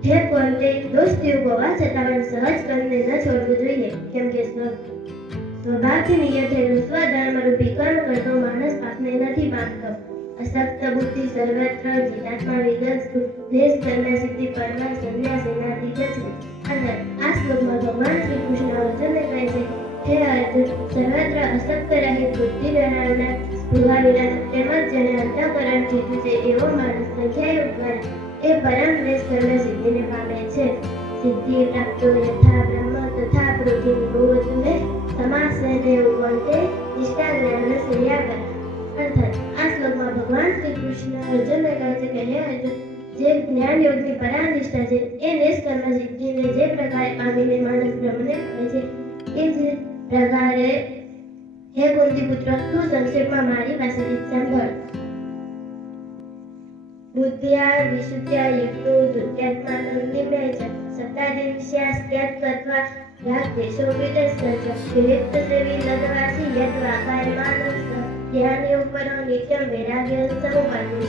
હે કોંતે, દોષયુક્ત હોવા છતાં પણ સહજ કર્મને ન છોડવું જોઈએ, કેમ કે સ્વભાવથી નિયત થયેલું સ્વધર્મરૂપી કર્મ કરતો માણસ પાપને નથી પામતો. અસક્ત બુદ્ધિ સર્વત્ર જીતાત્મા વિગસ્તુ દેશ કર્મ સિદ્ધિ પરમા સંન્યાસ એનાથી જશે. અર્થાત આ શ્લોકમાં ભગવાન શ્રી કૃષ્ણ અર્જુનને કહે છે હે અર્જુન, સર્વત્ર અસક્ત રહિત બુદ્ધિ ધરાવનાર સ્પૃહા વિના તેમજ જેને અંતઃકરણ જીત્યું છે એવો માણસ સંખ્યાયુક્ત દ્વારા એ પરમ શ્રેષ્ઠ કર્મ સિદ્ધિને પામે છે. સિદ્ધિ પ્રાપ્તો યથા બ્રહ્મ તથા પૃથ્વી ભૂવતુને સમાસને ઉગમતે નિષ્ઠા જ્ઞાન શ્રેયા. અર્થાત આ શ્લોકમાં ભગવાન શ્રી કૃષ્ણ અર્જુનને કહે છે કે હે અર્જુન, જે જ્ઞાન યોગની પરાનિષ્ઠા છે એ નિષ્કર્મ સિદ્ધિને જે પ્રકારે પામીને માણસ બ્રહ્મને પામે છે એ જ પ્રકારે હે કુંતી પુત્ર, તું સંક્ષેપમાં મારી પાસેથી સાંભળ. બુદ્ધ્યા વિશુદ્ધ્યા યુક્તો ધૃત્યાત્માનો નિમેચ સત્તાદિશ્યાસ્ત્યાત કત્વા રાગ દેશો વિદસ્ત વિવિક્ત સેવી લગવાસી યદ વાકાયમાનસ્ત ધ્યાન ઉપરો નિત્યમ વૈરાગ્ય સમુપાદિ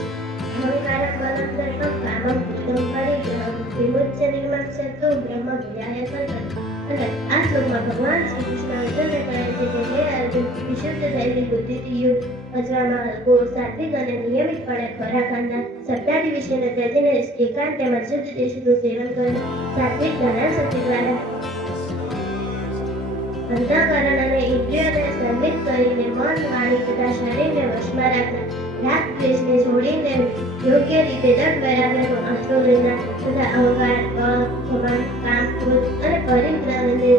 અહંકારમ બલમ દર્પમ કામમ પુષ્ટમ પરિગ્રહમ વિમુચ્ય નિર્મક્ષતો બ્રહ્મ વિદ્યાય સંતત. અને આ શ્લોકમાં ભગવાન શ્રી કૃષ્ણ અર્જુનને કહે છે કે હે અર્જુન, વિશુદ્ધ થયેલી બુદ્ધિથી યુક્ત પચવામાં હલકો, સાત્વિક અને નિયમિતપણે ખોરાક ખાનાર, સત્તાદી વિષયને ત્યજીને એકાંત તેમજ શુદ્ધ દેશનું સેવન કરે, સાત્વિક ધ્યાન શક્તિ દ્વારા અંતઃકરણ અને ઇન્દ્રિયોને સંમિત કરીને મન, વાણી તથા શરીરને વશમાં રાખનાર, રાગ દ્વેષને છોડીને યોગ્ય રીતે દત્ત વૈરાગ્યનો આશરો લેનાર તથા અહંકાર, અભિમાન, કામ, ક્રોધ અને પરિગ્રહને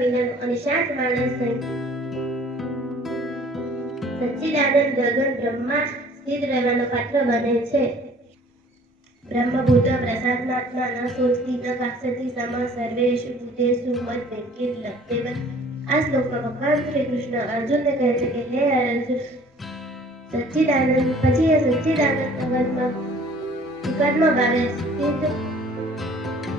વિનાનો અને શાંત માણસ નહીં. સચ્ચિદાનંદ ગગન બ્રહ્મા સ્થિત રહેવાનો પાત્ર બને છે. બ્રહ્મભૂત પ્રસાદમાત્મા ન સોચતી ન કાક્ષતી સમ સર્વેષુ ભૂતેષુ મત વેંકિત લપ્તેવત. આ શ્લોકમાં ભગવાન શ્રી કૃષ્ણ અર્જુનને કહે છે કે હે અર્જુન, સચ્ચિદાનંદ પછી એ સચ્ચિદાનંદ ભગવાનમાં વિકટમાં ભાવે સ્થિત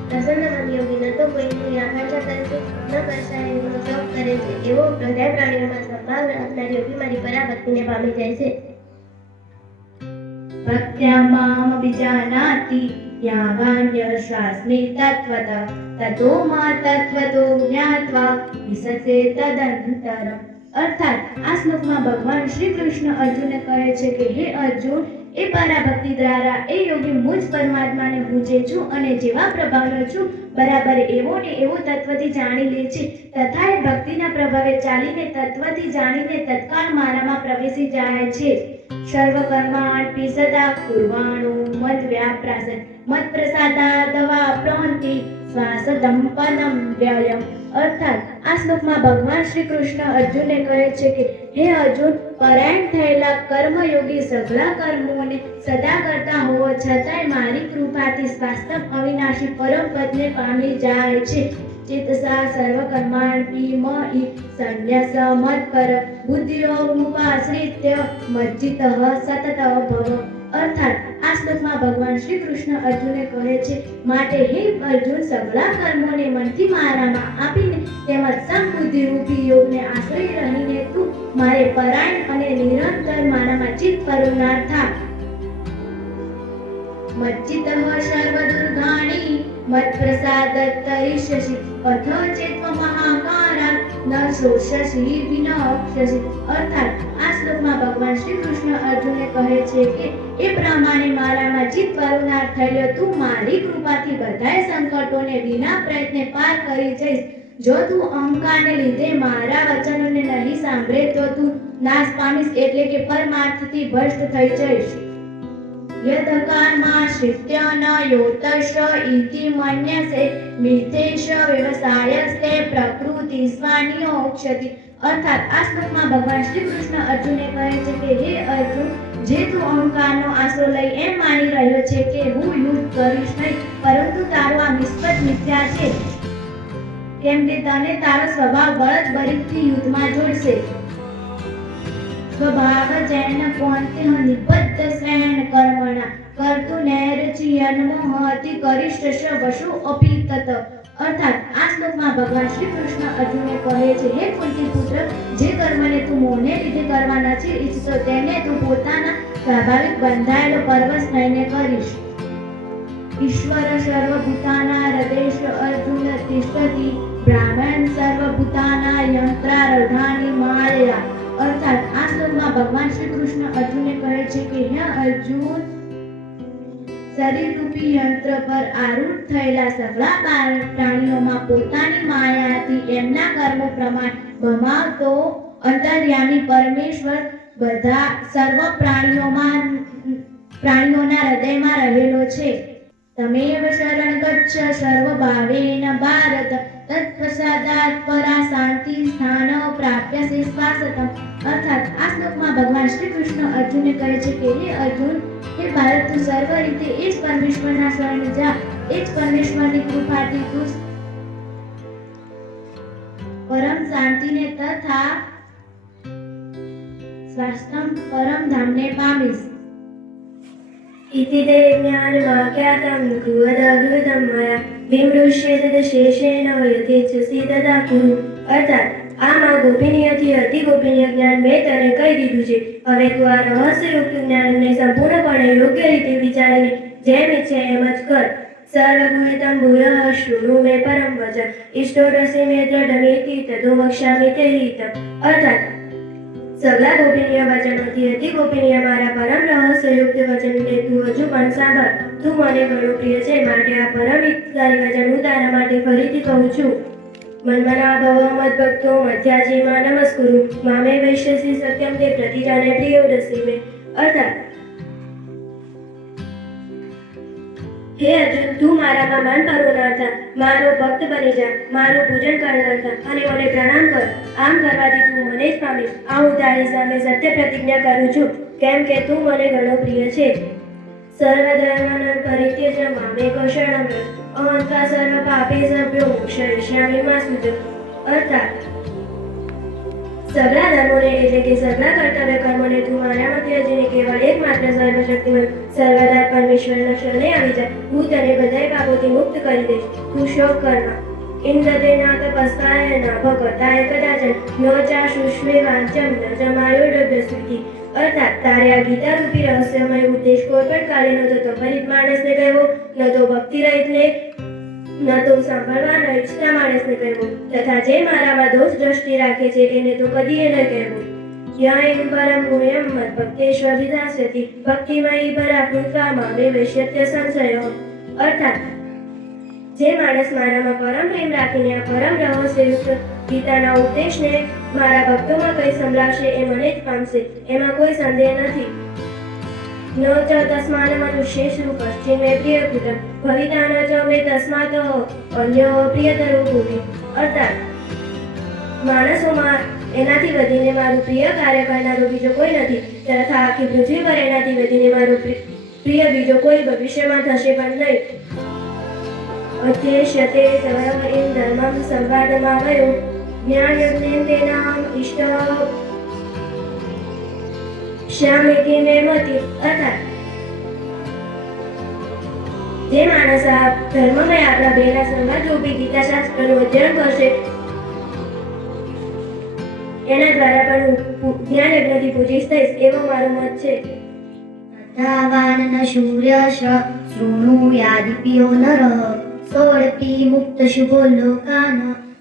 પ્રસન્ન મન યોગી ન તો કોઈની આકાંક્ષા કરે છે ન કશાય એનો શોખ કરે છે એવો હૃદય પ્રાણીઓમાં સંભાવ રાખનાર યોગી મારી પરાભક્તિને પામી જાય છે. ભક્ત્યા મામ વિજાનાતિ યાવાન્યશાસ્મિ તત્વતઃ તતો મા તત્વતો જ્ઞાત્વા વિશસે તદંતરમ. અર્થાત આ શ્લોકમાં ભગવાન શ્રી કૃષ્ણ અર્જુનને કહે છે કે હે અર્જુન, એ પરાભક્તિ દ્વારા એ યોગી મુજ પરમાત્માને પૂજે છું અને જેવા પ્રભાવનો છું બરાબર એવો ને એવો તત્વથી જાણી લે છે તથા એ ભક્તિના પ્રભાવે ચાલીને તત્વથી જાણીને તત્કાળ મારામાં પ્રવેશી જાય છે. સર્વ કર્માણિ સદા કુર્વાણો મદ વ્યાપ્રાસન મત પ્રસાદાદવા પ્રહંતિ શ્વાસદમ પદમ વ્યયમ. અર્થાત આ શ્લોકમાં ભગવાન શ્રી કૃષ્ણ અર્જુનને કહે છે કે હે અર્જુન, પરાયણ થયેલા કર્મયોગી સઘળા કર્મોને સદા કરતા હોવા છતાંય મારી કૃપાથી સ્વાસ્તવ અવિનાશી પરમ પદને પામી જાય છે. ચેતસા સર્વ કર્માણિ મયિ સંન્યસ મત્પર બુદ્ધિયોગમુપાશ્રિત્ય મજ્જિતઃ સતત ભવ. અર્થાત આ શ્લોકમાં ભગવાન શ્રી કૃષ્ણ અર્જુનને કહે છે માટે હે અર્જુન, સઘળા કર્મોને મનથી મારામાં આપીને તેમજ સંબુદ્ધિ રૂપી યોગને આશ્રય રહીને તું મારે પરાયણ અને નિરંતર મારામાં ચિત્ત કરુણાર થા. મજ્જિતઃ સર્વ દુર્ગાણી મત પ્રસાદ તરિષ્યસી અથો ચેત્વ મહાકારા ન શોષસી વિનક્ષસી. અર્થાત આ શ્લોકમાં ભગવાન શ્રી કૃષ્ણ અર્જુનને કહે છે કે એ પ્રમાણે મારામાં ચિત્ત કરુણાર થયેલો તું મારી કૃપાથી બધાય સંકટોને વિના પ્રયત્ને પાર કરી જઈશ. જો તું અહંકારને લીધે મારા વચનોને નહીં સાંભળે તો તું નાશ પામીશ એટલે કે પરમાર્થથી ભ્રષ્ટ થઈ જઈશ. યદ કર્માશ્રિત્ય ન યોતશ ઇતિ મન્યસે મિથેશ વ્યવસાયસ્તે પ્રકૃતિ સ્વાનિયોક્ષતિ. અર્થાત આ શ્લોકમાં ભગવાન શ્રી કૃષ્ણ અર્જુનને કહે છે કે હે અર્જુન, જે તું અહંકારનો આશરો લઈ એમ માની રહ્યો છે કે હું યુદ્ધ કરીશ નહીં, પરંતુ તારો આ નિષ્ફળ મિથ્યા છે, કેમ કે તને તારો સ્વભાવ બળદબરીથી યુદ્ધમાં જોડશે. સ્વભાવ જૈન કોંત્ય નિબદ્ધ સ્વૈન કર્મણા કર્તુ નૈરચિયન્મોહતિ કરીષ્ટશ વશુ અપી તત. અર્થાત આ શ્લોકમાં ભગવાન શ્રી કૃષ્ણ અર્જુનને કહે છે હે કુંતી પુત્ર, જે કર્મને તું મોહને લીધે કરવા નથી ઈચ્છતો તેને તું પોતાના સ્વાભાવિક બંધાયેલો પરવશ થઈને કરીશ. ઈશ્વર સર્વભૂતાના હૃદેશ અર્જુન તિષ્ઠતિ બ્રાહ્મણ સર્વભૂતાના યંત્રારઢાની માયા. અર્થાત આ શ્લોકમાં ભગવાન શ્રી કૃષ્ણ અર્જુનને કહે છે કે હે અર્જુન, શરીરરૂપી યંત્ર પર આરૂઢ થયેલા સઘળા પ્રાણીઓમાં પોતાની માયાથી એમના કર્મો પ્રમાણ ભમાવતો અંતર્યામી પરમેશ્વર બધા સર્વ પ્રાણીઓના હૃદયમાં રહેલો છે. તમેવ શરણ ગચ્છ સર્વ ભાવેન ભારત તત્પ્રસાદાત પરા શાંતિ સ્થાન પ્રાપ્યસે શ્વાસતમ. અર્થાત આ શ્લોકમાં ભગવાન શ્રી કૃષ્ણ અર્જુનને કહે છે કે હે અર્જુન, હે ભારત, તું સર્વ રીતે એ જ પરમેશ્વરના શરણે જા. એ જ પરમેશ્વરની કૃપાથી તું પરમ શાંતિને તથા સ્વાસ્થ્યમ પરમ ધામને પામીશ. इति ते ज्ञानवाक्यातं कुवदहृदं मया विमृश्य तदशेषेण यथेच्छसि तदा कुरु. અર્થાત આમાં ગોપનીયથી અતિ ગોપનીય જ્ઞાન મેં તને કહી દીધું છે. હવે તું આ રહસ્યયુક્ત જ્ઞાનને સંપૂર્ણપણે યોગ્ય રીતે વિચારીને જેમ ઈચ્છે એમ જ કર. સર્વગુણિતં ભૂયઃ શૃણુ મે પરમ વચઃ ઇષ્ટોરસી મે દ્રઢમેતિ તતો વક્ષ્યામિ તે હિતમ. અર્થાત સગલા ગોપનીય વચનોથી અતિ ગોપનીય મારા પરમ રહસ્યયુક્ત વચનને તું હજુ પણ સાંભળ. તું મને ઘણું પ્રિય છે, માટે આ પરમ હિતકારી વચન હું તારા માટે ફરીથી કહું છું. મન્મના ભવ મદ્ભક્તો મધ્યાજીમાં નમસ્કુરુ મામે વૈશ્યસી સત્યમ તે પ્રતિજાને પ્રિયોદસી મે. અર્થાત હે અર્જુન, તું મારામાં મન કરનાર થા, મારો ભક્ત બની જા, મારું પૂજન કરનાર થા અને મને પ્રણામ કર. આમ કરવાથી તું મને જ પામીશ. આ હું તારી સામે સત્ય પ્રતિજ્ઞા કરું છું, કેમ કે તું મને ઘણો પ્રિય છે. સર્વધર્માન પરિત્યજ્ય મામેક શરણમ વ્રજ, અહંતા સર્વ પાપેભ્યો મોક્ષયિષ્યામિ મા શુચિ. અર્થાત સગળા ધર્મોને એટલે કે સગળા કર્તવ્ય કર્મોને તું મારામાં ત્યજીને કેવળ એકમાત્ર સર્વશક્તિમય સર્વદા પરમેશ્વરના શરણે આવી જા. હું તને બધાય પાપોથી મુક્ત કરી દઈશ. તું શોક કરમાં ઇન્દ્રતે ના તપસ્કાય ના ભગવતાય કદાચન ન ચા શુષ્મે વાંચમ ન જમાયોડભ્યસ્તુતિ. અર્થાત તારે આ ગીતા રૂપી રહસ્યમય ઉપદેશ કોઈ પણ કાલે ન તો પરિત માણસને કહેવો, ન તો ભક્તિ રહિતને, ન તો સાંભળવાના ઈચ્છતા માણસને કહેવું, તથા જે મારામાં દોષ દ્રષ્ટિ રાખે છે એને તો કદીએ ન કહેવું. યમ પરમ ગુણ્યમ મદ ભક્તેષ્વધિદાસ્યતિ ભક્તિમયી પરા કૃત્વા મામે વૈશ્યત્ય સંશયો. અર્થાત જે માણસ મારામાં પરમ પ્રેમ રાખીને આ પરમ રહસ્યયુક્ત ગીતાના ઉપદેશને મારા ભક્તોમાં કઈ સંભળાવશે એ મને જ પામશે, એમાં કોઈ સંદેહ નથી. ન ચ તસ્માન મનુષ્યેષુ પશ્ચિમે પ્રિયકૃતમ ભવિતા ન ચ મે તસ્માત અન્ય પ્રિયતરો ભૂમિ. અર્થાત માણસોમાં એનાથી વધીને મારું પ્રિય કાર્ય કરનારો બીજો કોઈ નથી, તથા આખી પૃથ્વી પર એનાથી વધીને મારું પ્રિય બીજો કોઈ ભવિષ્યમાં થશે પણ નહીં. અધ્યેષ્યતે સર્વમ ધર્મમ સંવાદમાવયો જ્ઞાનયજ્ઞેન તેનામ ઇષ્ટ શ્યામિતિ મે મતિ. અર્થાત જે માણસ આ ધર્મમય આપણા બેના સંવાદ રૂપી ગીતા શાસ્ત્રનું અધ્યયન કરશે એના દ્વારા પણ હું જ્ઞાન યજ્ઞથી પૂજીશ થઈશ, એવો મારો મત છે. તાવાન ન સૂર્યશ શૃણુયાદિપ્યો નરઃ સોળપી મુક્ત શુભો લોકાન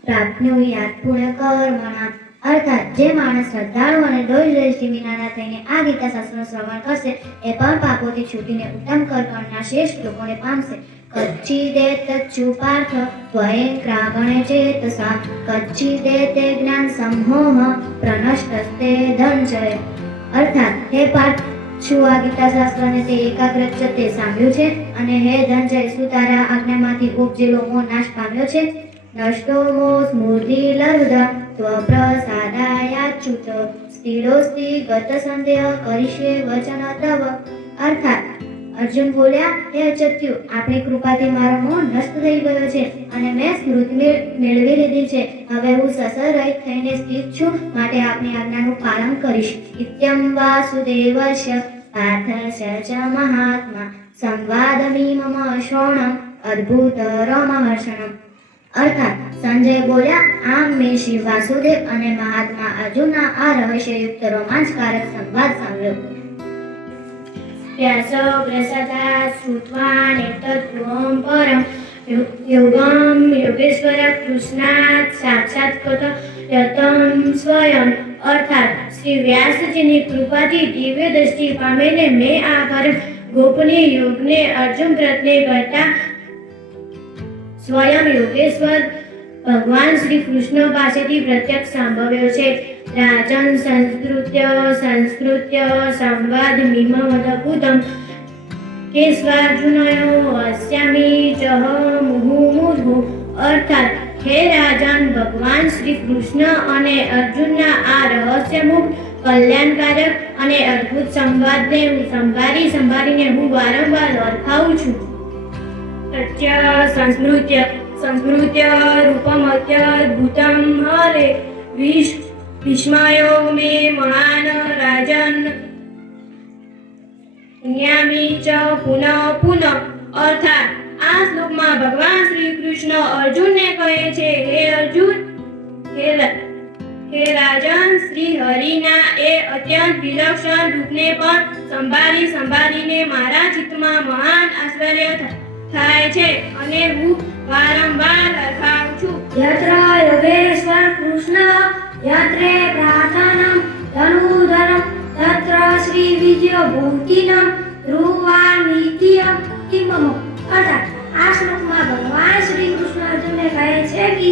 પ્રાપ્નુયાત પુણ્યકર્મણા. અર્થાત જે માણસ શ્રદ્ધાળુ અને દોષ દ્રષ્ટિ વિનાના થઈને આ ગીતા શાસ્ત્રનું શ્રવણ કરશે એ પણ પાપોથી છૂટીને ઉત્તમ કર્મના શ્રેષ્ઠ લોકોને પામશે. કચ્છિદેતચ્છુ પાર્થ ત્વયેન ક્રાગણે ચેતસા કચ્છિદેતે જ્ઞાન સમોહ પ્રનષ્ટસ્તે ધનંજય. અર્થાત હે પાર્થ, શું આ ગીતા શાસ્ત્રને તે એકાગ્ર ચિત્તે સાંભળ્યું છે? અને હે ધનંજય, શું તારા આજ્ઞામાંથી ઉપજેલો મોહ નાશ પામ્યો છે? નષ્ટો મોહ સ્મૃતિર્લબ્ધ ત્વપ્રસાદાયાચ્યુત સ્થિરોસ્તિ ગત સંદેહ કરીષ્યે વચન તવ. અર્થાત અર્જુન બોલ્યા, હે અચ્યુત, આપણી કૃપાથી મારો મોહ નષ્ટ થઈ ગયો છે અને મેં સ્મૃતિ મેળવી લીધી છે. હવે હું સસર રહિત થઈને સ્થિત છું, માટે આપની આજ્ઞાનું પાલન કરીશ. ઇત્યમ વાસુદેવસ્ય પાર્થસ્ય ચ મહાત્મા સંવાદમિમમ શ્રવણમ અદ્ભુત રોમહર્ષણમ. અર્થાત સંજય બોલ્યા, આમ મેં શ્રી વાસુદેવ અને મહાત્મા અર્જુનના આ રહસ્યયુક્ત રોમાંચકારક સંવાદ સાંભળ્યો. વ્યાસ પ્રસદા શ્રુત્વા નેતદ્ગુહં પરમ યોગમ યોગેશ્વર કૃષ્ણાત સાક્ષાત્કૃત યતમ સ્વયં. અર્થાત શ્રી વ્યાસજીની કૃપાથી દિવ્ય દ્રષ્ટિ પામીને મેં આ પરમ ગોપનીય યોગને અર્જુન પ્રત્યે કરતા સ્વયં યોગેશ્વર ભગવાન શ્રી કૃષ્ણ પાસેથી પ્રત્યક્ષ સાંભળ્યો છે. રાજન સંસ્કૃત્ય સંવાદ મિમમદભૂતમ કેસ્વાર્જુનયો અસ્યામી ચહ મુહુર્મુહુ. અર્થાત હે રાજન, ભગવાન શ્રી કૃષ્ણ અને અર્જુનના આ રહસ્યમુખ કલ્યાણકારક અને અદ્ભુત સંવાદને સંભાળીને હું વારંવાર ઓળખાવું છું. સત્ય સંસ્મૃત્ય રૂપમત્યદ્ભુતમ હરે વિસ્મયો મે મહાન રાજન જ્ઞામી ચ પુનઃ પુનઃ. અર્થાત આ શ્લોકમાં ભગવાન શ્રી કૃષ્ણ અર્જુનને કહે છે, હે અર્જુન, હે રાજન, શ્રી હરિના એ અત્યંત વિલક્ષણ રૂપને પણ સંભાળીને મારા ચિત્તમાં મહાન આશ્ચર્ય થાય છે અને હું વારંવાર લખાવું છું. યત્ર યોગેશ્વર કૃષ્ણ યત્રે પ્રાર્થનમ ધનુધરમ તત્ર શ્રી વિજય ભૂતિનમ ધ્રુવા નિત્યમ કિમમ. અર્થાત આ શ્લોકમાં ભગવાન શ્રી કૃષ્ણ અર્જુનને કહે છે કે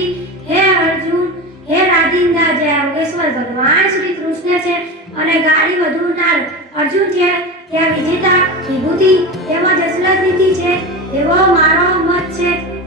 હે અર્જુન, હે રાજિંદા, જે યોગેશ્વર ભગવાન શ્રી કૃષ્ણ છે અને ગાડી વધુનાર અર્જુન છે, ત્યાં વિજેતા વિભૂતિ તેમજ અસલત નીતિ છે. એવો મારો મત છે.